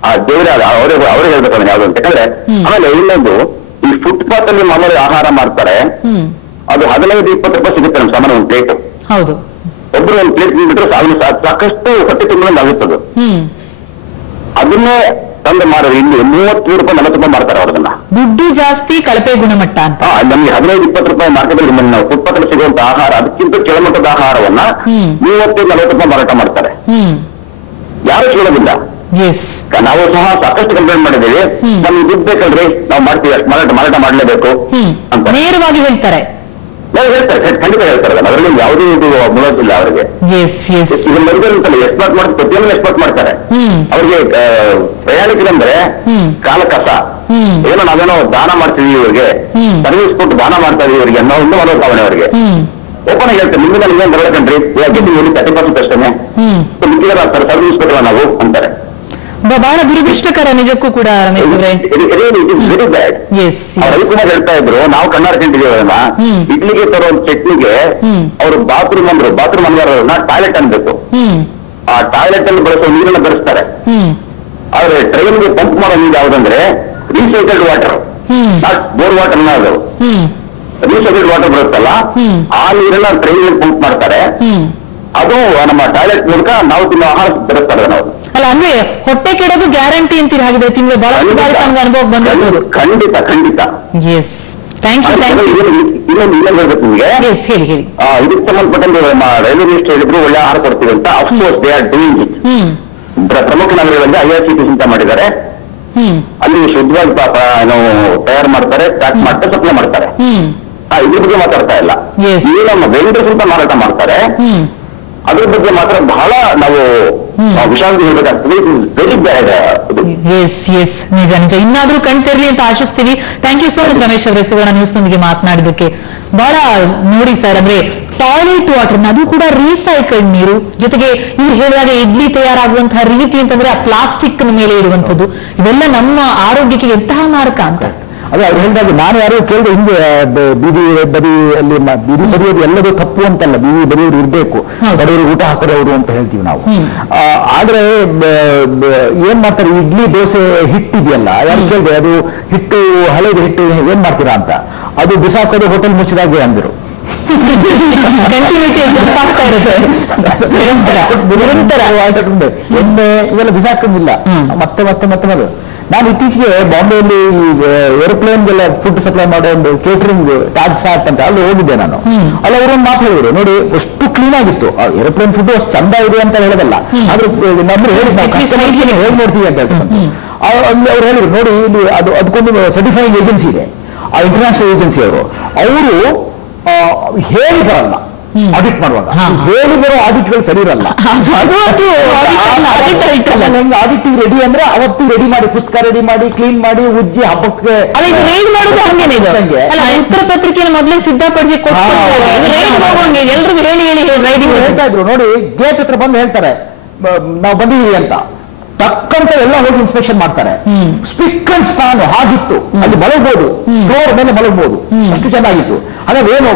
ಆ ದೇವರೇ ಅವರೇ ಹೇಳ್ಬೇಕು ಯಾವ್ದು ಅಂತ. ಯಾಕಂದ್ರೆ ಆಮೇಲೆ ಇನ್ನೊಂದು, ಈ ಫುಟ್ಪಾತ್ ಅಲ್ಲಿ ಮಾಮೂಲಿ ಆಹಾರ ಮಾಡ್ತಾರೆ, ಅದು 15-20 ರೂಪಾಯಿ ಸಿಗುತ್ತೆ ನಮ್ಮ ಸಾಮಾನ್ಯ ಒಂದು ಪ್ಲೇಟ್. ಒಬ್ರು ಒಂದು ಪ್ಲೇಟ್ ಬಿಟ್ರೆ ಸಾಕಷ್ಟು ಹೊಟ್ಟೆ ತುಂಬ ಆಗುತ್ತದು. ಅದನ್ನೇ ತಂದು ಮಾರೋದು ಇಲ್ಲಿ 33 ರೂಪಾಯಿ 40 ರೂಪಾಯಿ ಮಾಡ್ತಾರೆ ಅವ್ರದನ್ನ. ದುಡ್ಡು ಜಾಸ್ತಿ, ಕಳಪೆ ಗುಣಮಟ್ಟ ಅಂತ. ನಮ್ಗೆ 15-20 ರೂಪಾಯಿ ಮಾರ್ಕೆಟಲ್ಲಿ ನಾವು ಫುಟ್ಪಾತ್ ಅಲ್ಲಿ ಸಿಗುವಂತ ಆಹಾರ, ಅದಕ್ಕಿಂತ ಕೆಳಮಟ್ಟದ ಆಹಾರವನ್ನ 30-40 ರೂಪಾಯಿ ಮಾರಾಟ ಮಾಡ್ತಾರೆ. ಯಾರು ಕೇಳೋದಿಲ್ಲ. ನಾವು ಸಹ ಸಾಕಷ್ಟು ಕಂಪ್ಲೇಂಟ್ ಮಾಡಿದ್ದೀವಿ, ನಮ್ಗೆ ದುಡ್ಡು ಬೇಕಲ್ರಿ ನಾವು ಮಾಡ್ತೀವಿ, ಮಾರಾಟ ಮಾಡಲೇಬೇಕು ಅಂತ ನೇರವಾಗಿ ಹೇಳ್ತಾರೆ. ಹೇಳ್ತಾರೆ, ಖಂಡಿತ ಹೇಳ್ತಾರೆ. ಅದರಲ್ಲಿ ಯಾವುದೇ ಇದು ಮುಳೋದಿಲ್ಲ ಅವರಿಗೆ. ಎಕ್ಸ್ಪೋರ್ಟ್ ಮಾಡಿ ಪ್ರತಿಯೊಂದು ಎಕ್ಸ್ಪೋರ್ಟ್ ಮಾಡ್ತಾರೆ. ಅವ್ರಿಗೆ ಪ್ರಯಾಣಿಕರಂದ್ರೆ ಕಾಲ ಕಸ, ಏನೋ ನಾವೇನೋ ದಾನ ಮಾಡ್ತೀವಿ ಇವ್ರಿಗೆ, ಸರ್ವಿಸ್ ಕೊಟ್ಟು ದಾನ ಮಾಡ್ತಾ ಇದೀವಿ ಇವರಿಗೆ ಅನ್ನೋ ಒಂದು ಮನೋಭಾವನೆ ಅವರಿಗೆ. ಓಪನ್ ಆಗಿ ಹೇಳ್ತಾರೆ, ನಿಮ್ಮಿಂದ ನೀವೇನ್ ಬರಬೇಕಂಡ್ರಿ, 30% ಅಷ್ಟೇನೆ ಸರ್ವಿಸ್ ಕೊಟ್ಟಲ್ಲ ನಾವು ಅಂತಾರೆ. ಬಹಳ ದುರದೃಷ್ಟಕರ ನಿಜಕ್ಕೂ ಕೂಡ ರಮೇಶ್ ಅವರೇ. Very bad. ರವಿಕುಮಾರ್ ಹೇಳ್ತಾ ಇದ್ರು, ನಾವು ಕಣ್ಣಾಡ್ಕೊಂಡಿದ್ದೀವಿ ಅದನ್ನ. ಇಡ್ಲಿಗೆ ತರೋ ಚಟ್ನಿಗೆ ಅವರು ಬಾತ್ರೂಮ್ ಅಂದ್ರನ್ನ ಟಾಯ್ಲೆಟ್ ಅನ್ಬೇಕು. ಆ ಟಾಯ್ಲೆಟ್ ಅಲ್ಲಿ ಬಳಸೋ ನೀರನ್ನ ಬಳಸ್ತಾರೆ. ಆದ್ರೆ ಟ್ರೈನ್ಗೆ ಪಂಪ್ ಮಾಡೋ ನೀರು ಯಾವ್ದಂದ್ರೆ recycled water, not bore water. ಅದು ರೀಸೈಕಲ್ಡ್ ವಾಟರ್ ಬರುತ್ತಲ್ಲ, ಆ ನೀರನ್ನ ಟ್ರೈನ್ ಪಂಪ್ ಮಾಡ್ತಾರೆ. ಅದು ನಮ್ಮ ಟಾಯ್ಲೆಟ್ ಮೂಲಕ ನಾವು ತಿನ್ನೋ ಆಹಾರ ಬರುತ್ತಾರೆ ನಾವು. ಅಲ್ಲ ಅಂದ್ರೆ ಹೊಟ್ಟೆ ಕೆಡೋದು ಗ್ಯಾರಂಟಿ ಅಂತೀರಿ. ಹಾಗಿದೆ ತಿಂಗಳು ಬಹಳ ತಮ್ಗೆ ಅನುಭವ ಬಂದಿರ್ಬೋದು. ಖಂಡಿತ ಖಂಡಿತ. Yes, thank you. ಇನ್ನೊಂದು ಹೇಳ್ಬೇಕು ನಿಮ್ಗೆ, ಹೇಳಿ. ಇದಕ್ಕೆ ಸಂಬಂಧಪಟ್ಟಂತೆ ರೈಲ್ವೆ ಮಿನಿಸ್ಟರ್ ಹೇಳಿದ್ರು ಒಳ್ಳೆ ಆಹಾರ ಕೊಡ್ತೀವಿ ಅಂತ. Of course they are doing it. ಪ್ರಮುಖ ನಗರಗಳಲ್ಲಿ IRCTC ಅಂತ ಮಾಡಿದ್ದಾರೆ. ಅಲ್ಲಿ ಶುದ್ಧವಾಗಿ ತಯಾರು ಮಾಡ್ತಾರೆ, ಪ್ಯಾಕ್ ಮಾಡ್ತಾರೆ, ಸಪ್ಲೈ ಮಾಡ್ತಾರೆ. ಇದ್ರ ಬಗ್ಗೆ ಮಾತಾಡ್ತಾ ಇಲ್ಲ. ಈ ನಮ್ಮ ವೆಂಡರ್ಸ್ ಅಂತ ಮಾರಾಟ ಮಾಡ್ತಾರೆ, ಅದ್ರ ಬಗ್ಗೆ ಮಾತ್ರ ಬಹಳ ನಾವು ವಿಷಾದ ಹೇಳ್ಬೇಕಾಗ್ತದೆ. Very bad. ಎಸ್, ನಿಜ. ಇನ್ನಾದ್ರೂ ಕಣ್ತಿರ್ಲಿ ಅಂತ ಆಶಿಸ್ತೀವಿ. Thank you so much Ramesh ಅವರೇ, ಸುವರ್ಣ ನ್ಯೂಸ್ ನೊಂದಿಗೆ ಮಾತನಾಡಿದ್ದಕ್ಕೆ. ಬಹಳ ನೋಡಿ ಸರ್, ಅಂದ್ರೆ ಟಾಯ್ಲೆಟ್ ವಾಟರ್ ಅದು ಕೂಡ ರೀಸೈಕಲ್ಡ್ ನೀರು. ಜೊತೆಗೆ ಇವ್ರು ಹೇಳಿದಾಗ ಇಡ್ಲಿ ತಯಾರಾಗುವಂತಹ ರೀತಿ ಅಂತಂದ್ರೆ ಆ ಪ್ಲಾಸ್ಟಿಕ್ ಮೇಲೆ ಇರುವಂತದ್ದು, ಇವೆಲ್ಲ ನಮ್ಮ ಆರೋಗ್ಯಕ್ಕೆ ಎಂತಹ ಮಾರಕ ಅಂತ. ಅದೇ ಅವ್ರು ಹೇಳಿದಾಗ ನಾನು ಯಾರು ಕೇಳಿದೆ ಹಿಂದೆ, ಬೀದಿ ಬದಿಯಲ್ಲಿ ಬೀದಿ ಬದಿಯೋದು ಎಲ್ಲದೂ ತಪ್ಪು ಅಂತಲ್ಲ, ಬೀದಿ ಬದಿಯೋರು ಇರ್ಬೇಕು, ಬಡವರು ಊಟ ಹಾಕೋದವರು ಅಂತ ಹೇಳ್ತೀವಿ ನಾವು. ಆದ್ರೆ ಏನ್ ಮಾಡ್ತಾರೆ, ಇಡ್ಲಿ ದೋಸೆ ಹಿಟ್ಟಿದೆಯಲ್ಲ, ಯಾರು ಕೇಳಿದೆ ಅದು ಹಿಟ್ಟು ಹಳೆದು ಹಿಟ್ಟು ಏನ್ ಮಾಡ್ತೀರಾ ಅಂತ. ಅದು ಬಿಸಾಕೋದು ಹೋಟೆಲ್ ಮುಚ್ಚಿದಾಗೆ ಅಂದರು. ಎಣ್ಣೆ ಇವೆಲ್ಲ ಬಿಸಾಕೊಂಡಿಲ್ಲ, ಮತ್ತೆ ನಾನು ಇತ್ತೀಚೆಗೆ ಬಾಂಬೆಯಲ್ಲಿ ಏರೋಪ್ಲೇನ್ಗೆಲ್ಲ ಫುಡ್ ಸಪ್ಲೈ ಮಾಡೋ ಒಂದು ಕೇಟರಿಂಗ್ ತಾಜ್ ಸಾಟ್ ಅಂತ ಅಲ್ಲಿ ಹೋಗಿದ್ದೆ ನಾನು. ಅಲ್ಲಿ ಅವರೊಂದು ಮಾತು ಹೇಳಿದ್ರು, ನೋಡಿ ಅಷ್ಟು ಕ್ಲೀನ್ ಆಗಿತ್ತು ಏರೋಪ್ಲೇನ್ ಫುಡ್, ಅಷ್ಟು ಚಂದ ಇದೆ ಅಂತ ಹೇಳೋದಲ್ಲ, ಆದ್ರೆ ನಮ್ಗೆ ಹೇಳಿ ನೋಡ್ತೀವಿ ಅಂತ ಹೇಳ್ತಾರೆ. ಅಲ್ಲಿ ಅವ್ರು ಹೇಳಿದ್ರು, ನೋಡಿ ಇಲ್ಲಿ ಅದಕ್ಕೊಂದು ಸರ್ಟಿಫೈಯಿಂಗ್ ಏಜೆನ್ಸಿ ಇದೆ, ಆ ಇಂಟರ್ನ್ಯಾಷನಲ್ ಏಜೆನ್ಸಿ ಅವರು ಹೇಳಿ ಬರಲ್ಲ ಆಡಿಟ್ ಮಾಡುವಾಗ. ಹೇಳಿ ಬರೋ ಆಡಿಟ್ಗಳು ಸರಿ ಇರಲ್ಲ. ಆಡಿಟ್ ರೆಡಿ ಅಂದ್ರೆ ಅವತ್ತು ರೆಡಿ ಮಾಡಿ, ಪುಸ್ತಕ ರೆಡಿ ಮಾಡಿ, ಕ್ಲೀನ್ ಮಾಡಿ, ಉಜ್ಜಿ ಹಬ್ಬಕ್ಕೆ ಉತ್ತರ ಪತ್ರಿಕೆಯನ್ನು ಮೊದಲೇ ಸಿದ್ಧಪಡಿಸಿ ಎಲ್ರಿಗೂ ಹೇಳಿ ಹೇಳ್ತಾ ಇದ್ರು. ನೋಡಿ ಗೇಟ್ ಹತ್ರ ಬಂದು ಹೇಳ್ತಾರೆ ನಾವು ಬಂದಿದ್ದೀವಿ ಅಂತ, ತಕ್ಕಂತ ಎಲ್ಲ ಹೋಗಿ ಇನ್ಸ್ಪೆಕ್ಷನ್ ಮಾಡ್ತಾರೆ. ಸ್ಪಿಕ್ ಅಂಡ್ ಸ್ಪಾನ್ ಆಗಿತ್ತು, ಅಲ್ಲಿ ಮಲಗಬಹುದು, ಫ್ಲೋರ್ ಮೇಲೆ ಮಲಗಬಹುದು, ಅಷ್ಟು ಚೆನ್ನಾಗಿತ್ತು. ಹಾಗಾಗಿ ಏನು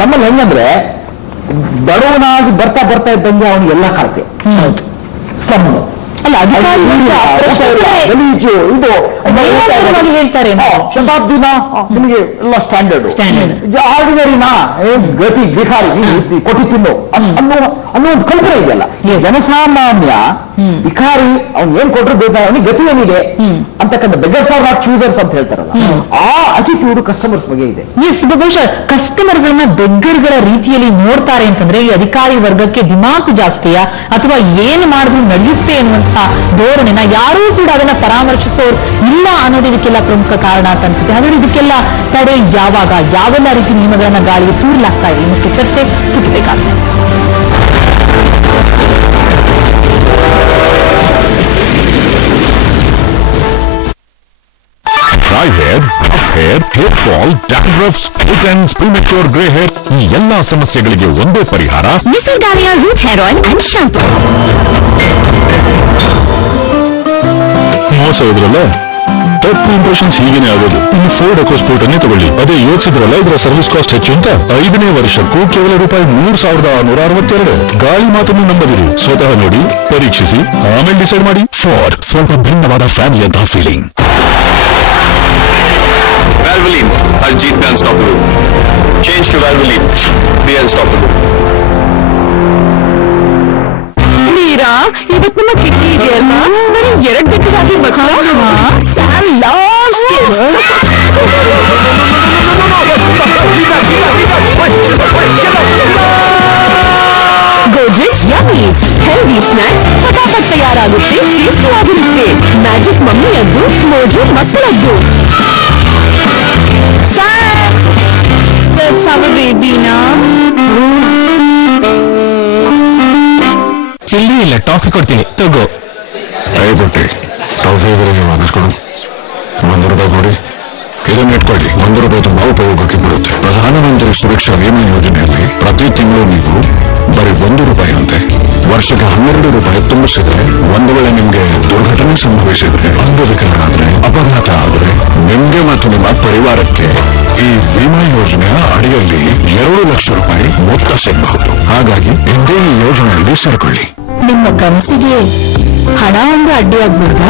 ನಮ್ಮಲ್ಲಿ ಹೆಂಗಂದ್ರೆ ಬಡವನಾಗಿ ಬರ್ತಾ ಇದ್ದಂಗೆ ಅವನು ಎಲ್ಲ ಕಳಪೆ ಸ್ಲಮ್ ಅಲ್ಲ ಗಲೀಜು ಇದು ಹೇಳ್ತಾರೆ ಶತಾಬ್ದಿನ ನಿಮಗೆ ಎಲ್ಲ ಸ್ಟ್ಯಾಂಡರ್ಡ್ ಆರ್ಡಿನರಿನಾ ಗತಿ ಭಿಕಾರಿ ಕೊಟ್ಟಿ ತಿನ್ನು ಅನ್ನೋ ಒಂದು ಕಲ್ಪನೆ ಇದೆಯಲ್ಲ. ಜನಸಾಮಾನ್ಯ ಭಿಕಾರಿ ಅವ್ನು ಏನ್ ಕೊಟ್ಟರು ಬೇಕು ಅವನಿಗೆ ಗತಿ ಏನಿದೆ ಅಂತಕ್ಕಂಥ ಬೆಗರ್ಸ್ ಆರ್ ನಾಟ್ ಚೂಸರ್ಸ್ ಅಂತ ಹೇಳ್ತಾರಲ್ಲ, ಆ ಅಟಿಟ್ಯೂಡ್ ಕಸ್ಟಮರ್ಸ್ ಬಗ್ಗೆ ಇದೆ. ಎಸ್, ಬಹುಶಃ ಕಸ್ಟಮರ್ಗಳನ್ನ ಬೆಗ್ಗರ್ಗಳ ರೀತಿಯಲ್ಲಿ ನೋಡ್ತಾರೆ ಅಂತಂದ್ರೆ ಈ ಅಧಿಕಾರಿ ವರ್ಗಕ್ಕೆ ದಿಮಾಕು ಜಾಸ್ತಿಯಾ ಅಥವಾ ಏನು ಮಾಡಿದ್ರು ನಡೆಯುತ್ತೆ ಅನ್ನುವಂತಹ ಧೋರಣೆನ ಯಾರೂ ಕೂಡ ಅದನ್ನ ಪರಾಮರ್ಶಿಸೋರು ಇಲ್ಲ ಅನ್ನೋದು ಇದಕ್ಕೆಲ್ಲ ಪ್ರಮುಖ ಕಾರಣ ಅಂತ ಅನ್ಸುತ್ತೆ. ಹಾಗಾದ್ರೆ ಇದಕ್ಕೆಲ್ಲ ತಡೆ ಯಾವಾಗ, ಯಾವೆಲ್ಲ ರೀತಿ ನಿಯಮಗಳನ್ನ ಗಾಳಿಗೆ ತೂರ್ಲಾಗ್ತಾ ಇದೆ ಇನ್ನಷ್ಟು ಚರ್ಚೆ ಹುಟ್ಟಬೇಕಾಗ್ತದೆ. Dry hair, rough hair, hair fall, dandruffs, ಫುಟ್ ಅಂಡ್ ಪ್ರಿಮೆಚ್ಯೂರ್ ಗ್ರೇ ಹೇರ್, ಈ ಎಲ್ಲಾ ಸಮಸ್ಯೆಗಳಿಗೆ ಒಂದೇ ಪರಿಹಾರ Nisargalaya root hair oil and shampoo. ಮೋಸ ಹೋದ್ರಲ್ಲ, ತಪ್ಪು ಇಂಪ್ರೆಷನ್ಸ್ ಹೀಗೇನೆ ಆಗೋದು. ಇನ್ನು ಫೋರ್ಡ್ ಎಕೋಸ್ಪೋರ್ಟ್ ಅನ್ನೇ ತಗೊಳ್ಳಿ, ಅದೇ ಯೋಚಿಸಿದ್ರಲ್ಲ ಇದರ ಸರ್ವಿಸ್ ಕಾಸ್ಟ್ ಹೆಚ್ಚು ಅಂತ. 5ನೇ ವರ್ಷಕ್ಕೂ ಕೇವಲ ರೂಪಾಯಿ 3,662. ಗಾಳಿ ಮಾತನ್ನು ನಂಬದಿರಿ, ಸ್ವತಃ ನೋಡಿ, ಪರೀಕ್ಷಿಸಿ, ಆಮೇಲೆ ಡಿಸೈಡ್ ಮಾಡಿ. ಫೋರ್ಡ್ ಸ್ವಲ್ಪ ಭಿನ್ನವಾದ ಫ್ಯಾಮಿಲಿ ಅಂತ feeling. Valvoline, Aljit be unstoppable. Change to Valvoline, be unstoppable. Meera, ಇವತ್ತು ನಮ್ಮ ಕಿಟ್ಟಿ ಇದೆಯಲ್ವಾ, ನನಗೆ 2 ಗಂಟೆಗಾಗಿ Sam loves kids. Godrej yummies healthy snacks ಫಟಾಫಟ್ ತಯಾರಾಗುತ್ತೆ, ಟೇಸ್ಟಿ ಆಗಿರುತ್ತೆ. ಮ್ಯಾಜಿಕ್ ಮಮ್ಮಿಯದ್ದು, ಮೋಜು ಮಕ್ಕಳದ್ದು. Sam, let's have a baby now. Chilli ಇಲ್ಲ, ಟಾಫಿ ಕೊಡ್ತೀನಿ, ತಗೋ. ಕೊಟ್ಟಿ ಟಾಫಿ ಇವರಿಗೆ ವಾಪಸ್ಕೊಡು. 100 ರೂಪಾಯಿ ಕೊಡಿ, ಇದನ್ನ ಇಟ್ಕೊಳ್ಳಿ. 100 ರೂಪಾಯಿ ತುಂಬಾ ಉಪಯೋಗಕ್ಕೆ ಬರುತ್ತೆ. ಪ್ರಧಾನಮಂತ್ರಿ ಸುರಕ್ಷಾ ವಿಮಾ ಯೋಜನೆಯಲ್ಲಿ ಪ್ರತಿ ತಿಂಗಳು ನೀವು ಬರೀ 1 ರೂಪಾಯಿ ಅಂತೆ ವರ್ಷಕ್ಕೆ 12 ರೂಪಾಯಿ ತುಂಬಿಸಿದ್ರೆ, ಒಂದು ವೇಳೆ ನಿಮ್ಗೆ ದುರ್ಘಟನೆ ಸಂಭವಿಸಿದ್ರೆ, ಅಂಗವಿಕಲ ಆದ್ರೆ, ಅಪಘಾತ ಆದ್ರೆ ನಿಮ್ಗೆ ಮತ್ತು ನಿಮ್ಮ ಪರಿವಾರಕ್ಕೆ ಈ ವಿಮಾ ಯೋಜನೆಯ ಅಡಿಯಲ್ಲಿ 2 ಲಕ್ಷ ರೂಪಾಯಿ ಮೊತ್ತ ಸಿಗಬಹುದು. ಹಾಗಾಗಿ ಇಂದೇ ಈ ಯೋಜನೆಯಲ್ಲಿ ಸೇರ್ಕೊಳ್ಳಿ. ನಿಮ್ಮ ಕನಸಿಗೆ ಹಣ ಒಂದು ಅಡ್ಡಿಯಾಗ್ಬಿಡ್ದ?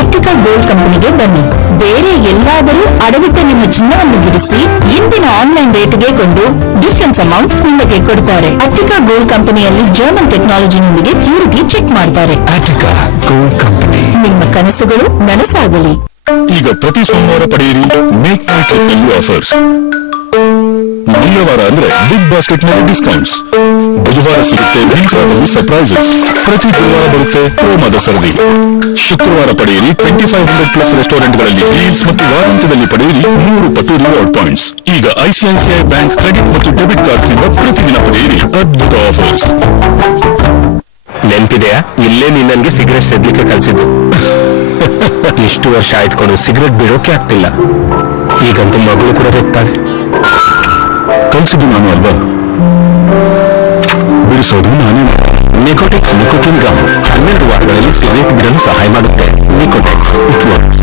ಆಪ್ಟಿಕಲ್ ಗೋಲ್ಡ್ ಕಂಪನಿಗೆ ಬನ್ನಿ. ಬೇರೆ ಎಲ್ಲಾದರೂ ಅಡವಿಟ್ಟ ನಿಮ್ಮ ಚಿನ್ನವನ್ನು ಬಿಡಿಸಿ ಇಂದಿನ ಆನ್ಲೈನ್ ರೇಟ್ಗೆ ಕೊಂಡು ಡಿಫರೆನ್ಸ್ ಅಮೌಂಟ್ ನಿಮಗೆ ಕೊಡ್ತಾರೆ. ಆಪ್ಟಿಕಲ್ ಗೋಲ್ಡ್ ಕಂಪನಿಯಲ್ಲಿ ಜರ್ಮನ್ ಟೆಕ್ನಾಲಜಿನೊಂದಿಗೆ ಪ್ಯೂರಿಟಿ ಚೆಕ್ ಮಾಡ್ತಾರೆ. Attica gold company. ನಿಮ್ಮ ಕನಸುಗಳು ನನಸಾಗಲಿ. ಈಗ ಪ್ರತಿ ಸೋಮವಾರ ಪಡೆಯಿರಿ ಮೇಕ್ ಮೈ ಟ್ರಿಪ್ ಆಫರ್ಸ್. ಮಂಗಳವಾರ ಅಂದ್ರೆ ಬಿಗ್ ಬಾಸ್ಕೆಟ್ ನಲ್ಲಿ ಡಿಸ್ಕೌಂಟ್ಸ್, ಬುಧವಾರ ಸಿಗುತ್ತೆ ಮಿಂತ್ರಾದಲ್ಲಿ ಸರ್ಪ್ರೈಸಸ್, ಪ್ರತಿ ಗುರುವಾರ ಬರುತ್ತೆ ಪ್ರೋಮೋದ ಸರದಿ. ಶುಕ್ರವಾರ ಪಡೆಯಿರಿ 2500+ ರೆಸ್ಟೋರೆಂಟ್ಗಳಲ್ಲಿ ಡೀಲ್ಸ್ ಮತ್ತು ವಾರಾಂತ್ಯದಲ್ಲಿ ಪಡೆಯಿರಿ 100 ಪಟ್ಟು ರಿವಾರ್ಡ್ ಪಾಯಿಂಟ್ಸ್. ಈಗ ಐಸಿಐಸಿಐ ಬ್ಯಾಂಕ್ ಕ್ರೆಡಿಟ್ ಮತ್ತು ಡೆಬಿಟ್ ಕಾರ್ಡ್ಸ್ ನಿಂದ ಪ್ರತಿದಿನ ಪಡೆಯಿರಿ ಅದ್ಭುತ ಆಫರ್ಸ್. ನೆನ್ಪಿದೆಯಾ, ಇಲ್ಲೇ ನೀನ್ ನನ್ಗೆ ಸಿಗರೆಟ್ ಸೇದ್ಲಿಕ್ಕೆ ಕಲ್ಸಿದ್ದು. ಇಷ್ಟು ವರ್ಷ ಆಯ್ತ್ಕೊಂಡು ಸಿಗರೆಟ್ ಬಿಡೋಕೆ ಆಗ್ತಿಲ್ಲ. ಈಗಂತೂ ಮಗಳು ಕೂಡ ಹೋಗ್ತಾಳೆ. ಕಲ್ಸಿದ್ದು ನಾನು ಅಲ್ವಾ, ಬಿಡಿಸೋದು ನಾನೇ. ನಿಕೋಟೆಕ್ಸ್ ನಿಕೋಟಿನ್ ಗಮ್ 12 ವಾರಗಳಲ್ಲಿ ಸಿಗರೆಟ್ ಬಿಡಲು ಸಹಾಯ ಮಾಡುತ್ತೆ. ನಿಕೋಟೆಕ್ಸ್ ಇಟ್ ವರ್ಕ್ಸ್.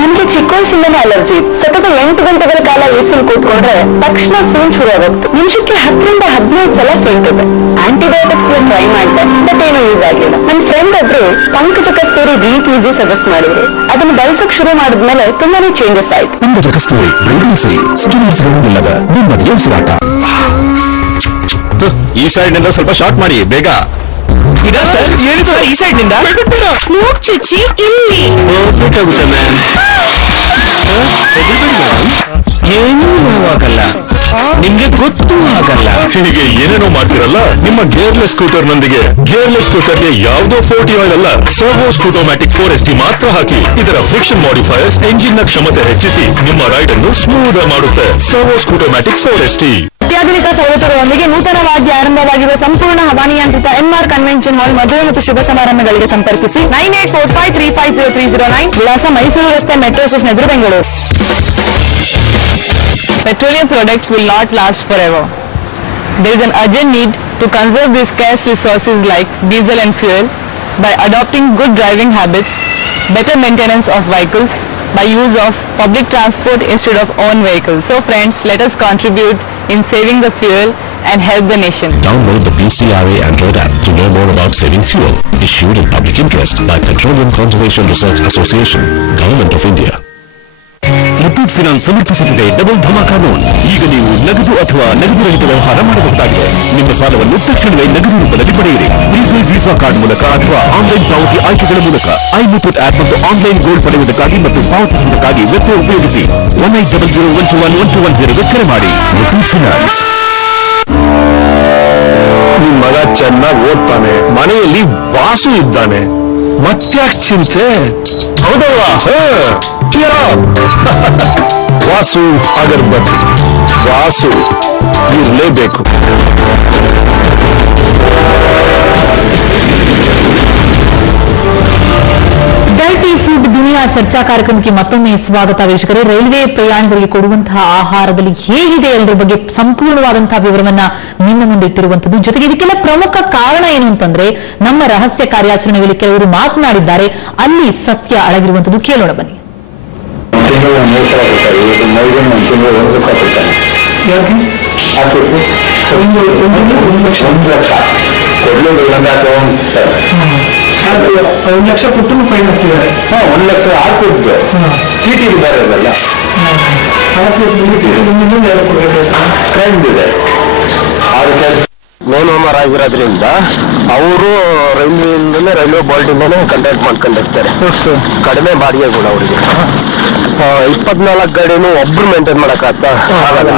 ನಿಮ್ಗೆ ಚಿಕ್ಕ ವಯಸ್ಸಿಂದಲೇ ಅಲರ್ಜಿ. ಸತತ 8 ಗಂಟೆಗಳ ಕಾಲ ಎಸಿಲ್ ಕೂತ್ಕೊಂಡ್ರೆ ತಕ್ಷಣ ಸೂನ್ ಶುರು ಆಗುತ್ತೆ. ನಿಮಿಷಕ್ಕೆ 10 ರಿಂದ 15 ಸಲ ಸೇರ್ತದೆ. ಆಂಟಿಬಯೋಟಿಕ್ಸ್ ಟ್ರೈ ಮಾಡಿದೆ, ಬಟ್ ಏನೂ ಯೂಸ್ ಆಗಿಲ್ಲ. ನನ್ನ ಫ್ರೆಂಡ್ ಒಬ್ರು ಪಂಕಜ ಕಸ್ತೂರಿ ಬ್ರೀತ್ ಈಸಿ ಸಜೆಸ್ಟ್ ಮಾಡಿದ್ರು. ಅದನ್ನ ಬಳಸಕ್ ಶುರು ಮಾಡಿದ್ಮೇಲೆ ತುಂಬಾನೇ ಚೇಂಜಸ್ ಆಯ್ತು. ಪಂಕಜ ಕಸ್ತೂರಿ ಬ್ರೀತ್ ಈಸಿ, ಸ್ಟಿಮ್ಯುಲೇಟರ್ಗಳಿಲ್ಲದ ನೆಮ್ಮದಿಯ ಉಸಿರಾಟ. ಈ ಸೈಡ್ ನಿಂದ ಸ್ವಲ್ಪ ಶಾರ್ಟ್ ಮಾಡಿ ಬೇಗ. ಏನಿದೆ ಈ ಸೈಡ್ ನಿಂದ? ಮೂಗ್ ಚುಚ್ಚಿ ಇಲ್ಲಿ. ಪರ್ಫೆಕ್ಟ್ ಆಗುತ್ತೆ ಮ್ಯಾಮ್. ಏನೂ ನೋವಾಗಲ್ಲ, ನಿಮ್ಗೆ ಗೊತ್ತೂ ಆಗಲ್ಲ. ಹೀಗೆ ಏನೇನೋ ಮಾಡ್ತಿರಲ್ಲ. ನಿಮ್ಮ ಗೇರ್ಲೆಸ್ ಸ್ಕೂಟರ್ ನೊಂದಿಗೆ ಗೇರ್ಲೆಸ್ ಸ್ಕೂಟರ್ಗೆ ಯಾವುದೋ 40 ಆಯಿಲ್ ಅಲ್ಲ, ಸರ್ವೋ ಸ್ಕೂಟೋಮ್ಯಾಟಿಕ್ 4ST ಮಾತ್ರ ಹಾಕಿ. ಇದರ ಫ್ರಿಕ್ಷನ್ ಮಾಡಿಫೈಯರ್ಸ್ ಎಂಜಿನ್ ನ ಕ್ಷಮತೆ ಹೆಚ್ಚಿಸಿ ನಿಮ್ಮ ರೈಡ್ ಅನ್ನು ಸ್ಮೂತ್ ಮಾಡುತ್ತೆ. Servo scootomatic 4ST. ಅತ್ಯಾಧುನಿಕ ಸೌಲಭ್ಯಗಳೊಂದಿಗೆ ನೂತನವಾಗಿ ಆರಂಭವಾಗಿರುವ ಸಂಪೂರ್ಣ ಹವಾನಿಯಂತ್ರಿತ MR ಕನ್ವೆನ್ಷನ್ ಹಾಲ್ ಮದುವೆ ಮತ್ತು ಶುಭ ಸಮಾರಂಭಗಳಿಗೆ ಸಂಪರ್ಕಿಸಿ 9845350309. ವಿಳಾಸ ಮೈಸೂರು ರಸ್ತೆ ಮೆಟ್ರೋ ಸ್ಟೇಷನ್ ಎದುರು, Bengaluru. Petroleum products will not last forever. There is an urgent need to conserve these scarce resources like diesel and fuel. by adopting good driving habits, better maintenance of vehicles, by use of public transport instead of own vehicles. So friends, let us contribute in saving the fuel and help the nation. Download the PCRA Android app to know more about saving fuel. Issued in public interest by Petroleum Conservation Research Association, Government of India. Muthoot Finance ಸಮರ್ಪಿಸುತ್ತದೆ double ಧಮಾಕಾ loan. ಈಗ ನೀವು ನಗದು ಅಥವಾ ನಗದು ರಹಿತ ವ್ಯವಹಾರ ಮಾಡಬಹುದಾಗಿದೆ. ನಿಮ್ಮ ಸಾಲವನ್ನು ತಕ್ಷಣವೇ ನಗದು ರೂಪದಲ್ಲಿ ಪಡೆಯಿರಿ. ಪ್ರೀಪೇಡ್ ವೀಸಾ ಕಾರ್ಡ್ ಮೂಲಕ ಅಥವಾ ಆನ್ಲೈನ್ ಪಾವತಿ ಆಯ್ಕೆಗಳ ಮೂಲಕ. ಮುತ್ತೂಟ್ ಆಪ್ ಮತ್ತು ಆನ್ಲೈನ್ ಗೋಲ್ಡ್ ಪಡೆಯುವುದಕ್ಕಾಗಿ ಮತ್ತು ಪಾವತಿಸುವುದಕ್ಕಾಗಿ ವೆಬ್ ಉಪಯೋಗಿಸಿ 1800121110 ಕರೆ ಮಾಡಿ. ಮುತ್ತೂಟ್ ಫಿನಾನ್ಸ್. ನಿಮ್ ಮಗ ಚೆನ್ನಾಗಿ ಓದ್ತಾನೆ, ಮನೆಯಲ್ಲಿ ವಾಸು ಇದ್ದಾನೆ, ಮತ್ತ್ಯಾಕ್ ಚಿಂತೆ? ಹೌದಲ್ವಾ? ವಾಸು ಅಗರ್ಬತ್ತಿ, ವಾಸು ಇರಲೇಬೇಕು. ಡರ್ಟಿ ಫುಡ್ ದುನಿಯಾ ಚರ್ಚಾ ಕಾರ್ಯಕ್ರಮಕ್ಕೆ ಮತ್ತೊಮ್ಮೆ ಸ್ವಾಗತ ವೀಕ್ಷಕರೇ. ರೈಲ್ವೆ ಪ್ರಯಾಣಿಕರಿಗೆ ಕೊಡುವಂತಹ ಆಹಾರದಲ್ಲಿ ಹೇಗಿದೆ ಎಲ್ಲರ ಬಗ್ಗೆ ಸಂಪೂರ್ಣವಾದಂತಹ ವಿವರವನ್ನ ನಿಮ್ಮ ಮುಂದೆ ಇಟ್ಟಿರುವಂತದ್ದು. ಜೊತೆಗೆ ಇದಕ್ಕೆಲ್ಲ ಪ್ರಮುಖ ಕಾರಣ ಏನು ಅಂತಂದ್ರೆ ನಮ್ಮ ರಹಸ್ಯ ಕಾರ್ಯಾಚರಣೆ ವೇಳೆ ಕೆಲವರು ಮಾತನಾಡಿದ್ದಾರೆ, ಅಲ್ಲಿ ಸತ್ಯ ಅಡಗಿರುವಂತದ್ದು. ಕೇಳೋಣ ಬನ್ನಿ. ತಿಂಗಳು 3 ಸಲ ಕೊಡ್ತಾರೆ, ಈಗ ಮೈಗೆ ಒಂದು ತಿಂಗಳು 1 ಲಕ್ಷ ಕೊಡ್ತಾನೆ. 1 ಲಕ್ಷ ಕೊಡ್ಲಿಲ್ಲ ಅಂದ್ರೆ 1 ಲಕ್ಷ ಕೊಟ್ಟು ಫೈನ್ ಹಾಕ್ತಿದ್ದಾರೆ. 1 ಲಕ್ಷ ಹಾಕ್ಬಿಟ್ಟು ಟಿ ಇದ್ದಾರೆ ಅದಲ್ಲ, ಕ್ರೈಮ್ ಇದೆ. ಲೋನ್ ಓನರ್ ಆಗಿರೋದ್ರಿಂದ ಅವರು ರೈಲ್ವೆ ಬೋರ್ಡ್ ಇಂದಾನೆ ಕಾಂಟ್ಯಾಕ್ಟ್ ಮಾಡ್ಕೊಂಡಿರ್ತಾರೆ. ಕಡಿಮೆ ಬಾಡಿಗೆ ಕೂಡ ಅವರಿಗೆ 24 ಗಾಡಿನೂ ಒಬ್ರು ಮೇಂಟೈನ್ ಮಾಡಕ್ಕಾಗಲ್ಲ.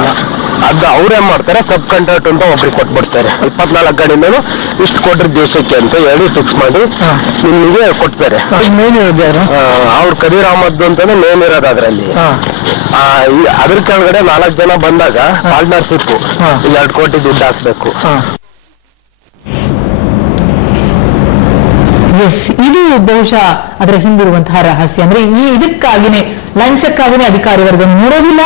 ಅದು ಅವ್ರೇನ್ ಮಾಡ್ತಾರೆ, ಸಬ್ ಕಾಂಟ್ರಾಕ್ಟ್ ಅಂತ ಒಬ್ರಿಗೆ ಕೊಟ್ಬಿಡ್ತಾರೆ. 24 ಗಾಡಿನೂ ಇಷ್ಟು ಕೊಟ್ರೆ ದಿವಸಕ್ಕೆ ಅಂತ ಹೇಳಿ ಫಿಕ್ಸ್ ಮಾಡಿ ನಿಮಗೆ ಕೊಡ್ತಾರೆ. ಅವ್ರು ಕದೀರ್ ಅಹಮದ್ ಅಂತಾನೆ ಮೇನ್ ಇರೋದು ಅದ್ರಲ್ಲಿ. ಅದ್ರ ಕೆಳಗಡೆ 4 ಜನ ಬಂದಾಗ ಪಾರ್ಟ್ನರ್ಶಿಪ್ 2 ಕೋಟಿ ದುಡ್ಡು ಹಾಕ್ಬೇಕು. ಇದು ಬಹುಶಃ ಅದರ ಹಿಂದಿರುವಂತಹ ರಹಸ್ಯ. ಅಂದ್ರೆ ಇದಕ್ಕಾಗಿನೇ ಲಂಚಕ್ಕಾಗಿನೇ ಅಧಿಕಾರಿ ವರ್ಗ ನೋಡೋದಿಲ್ಲ,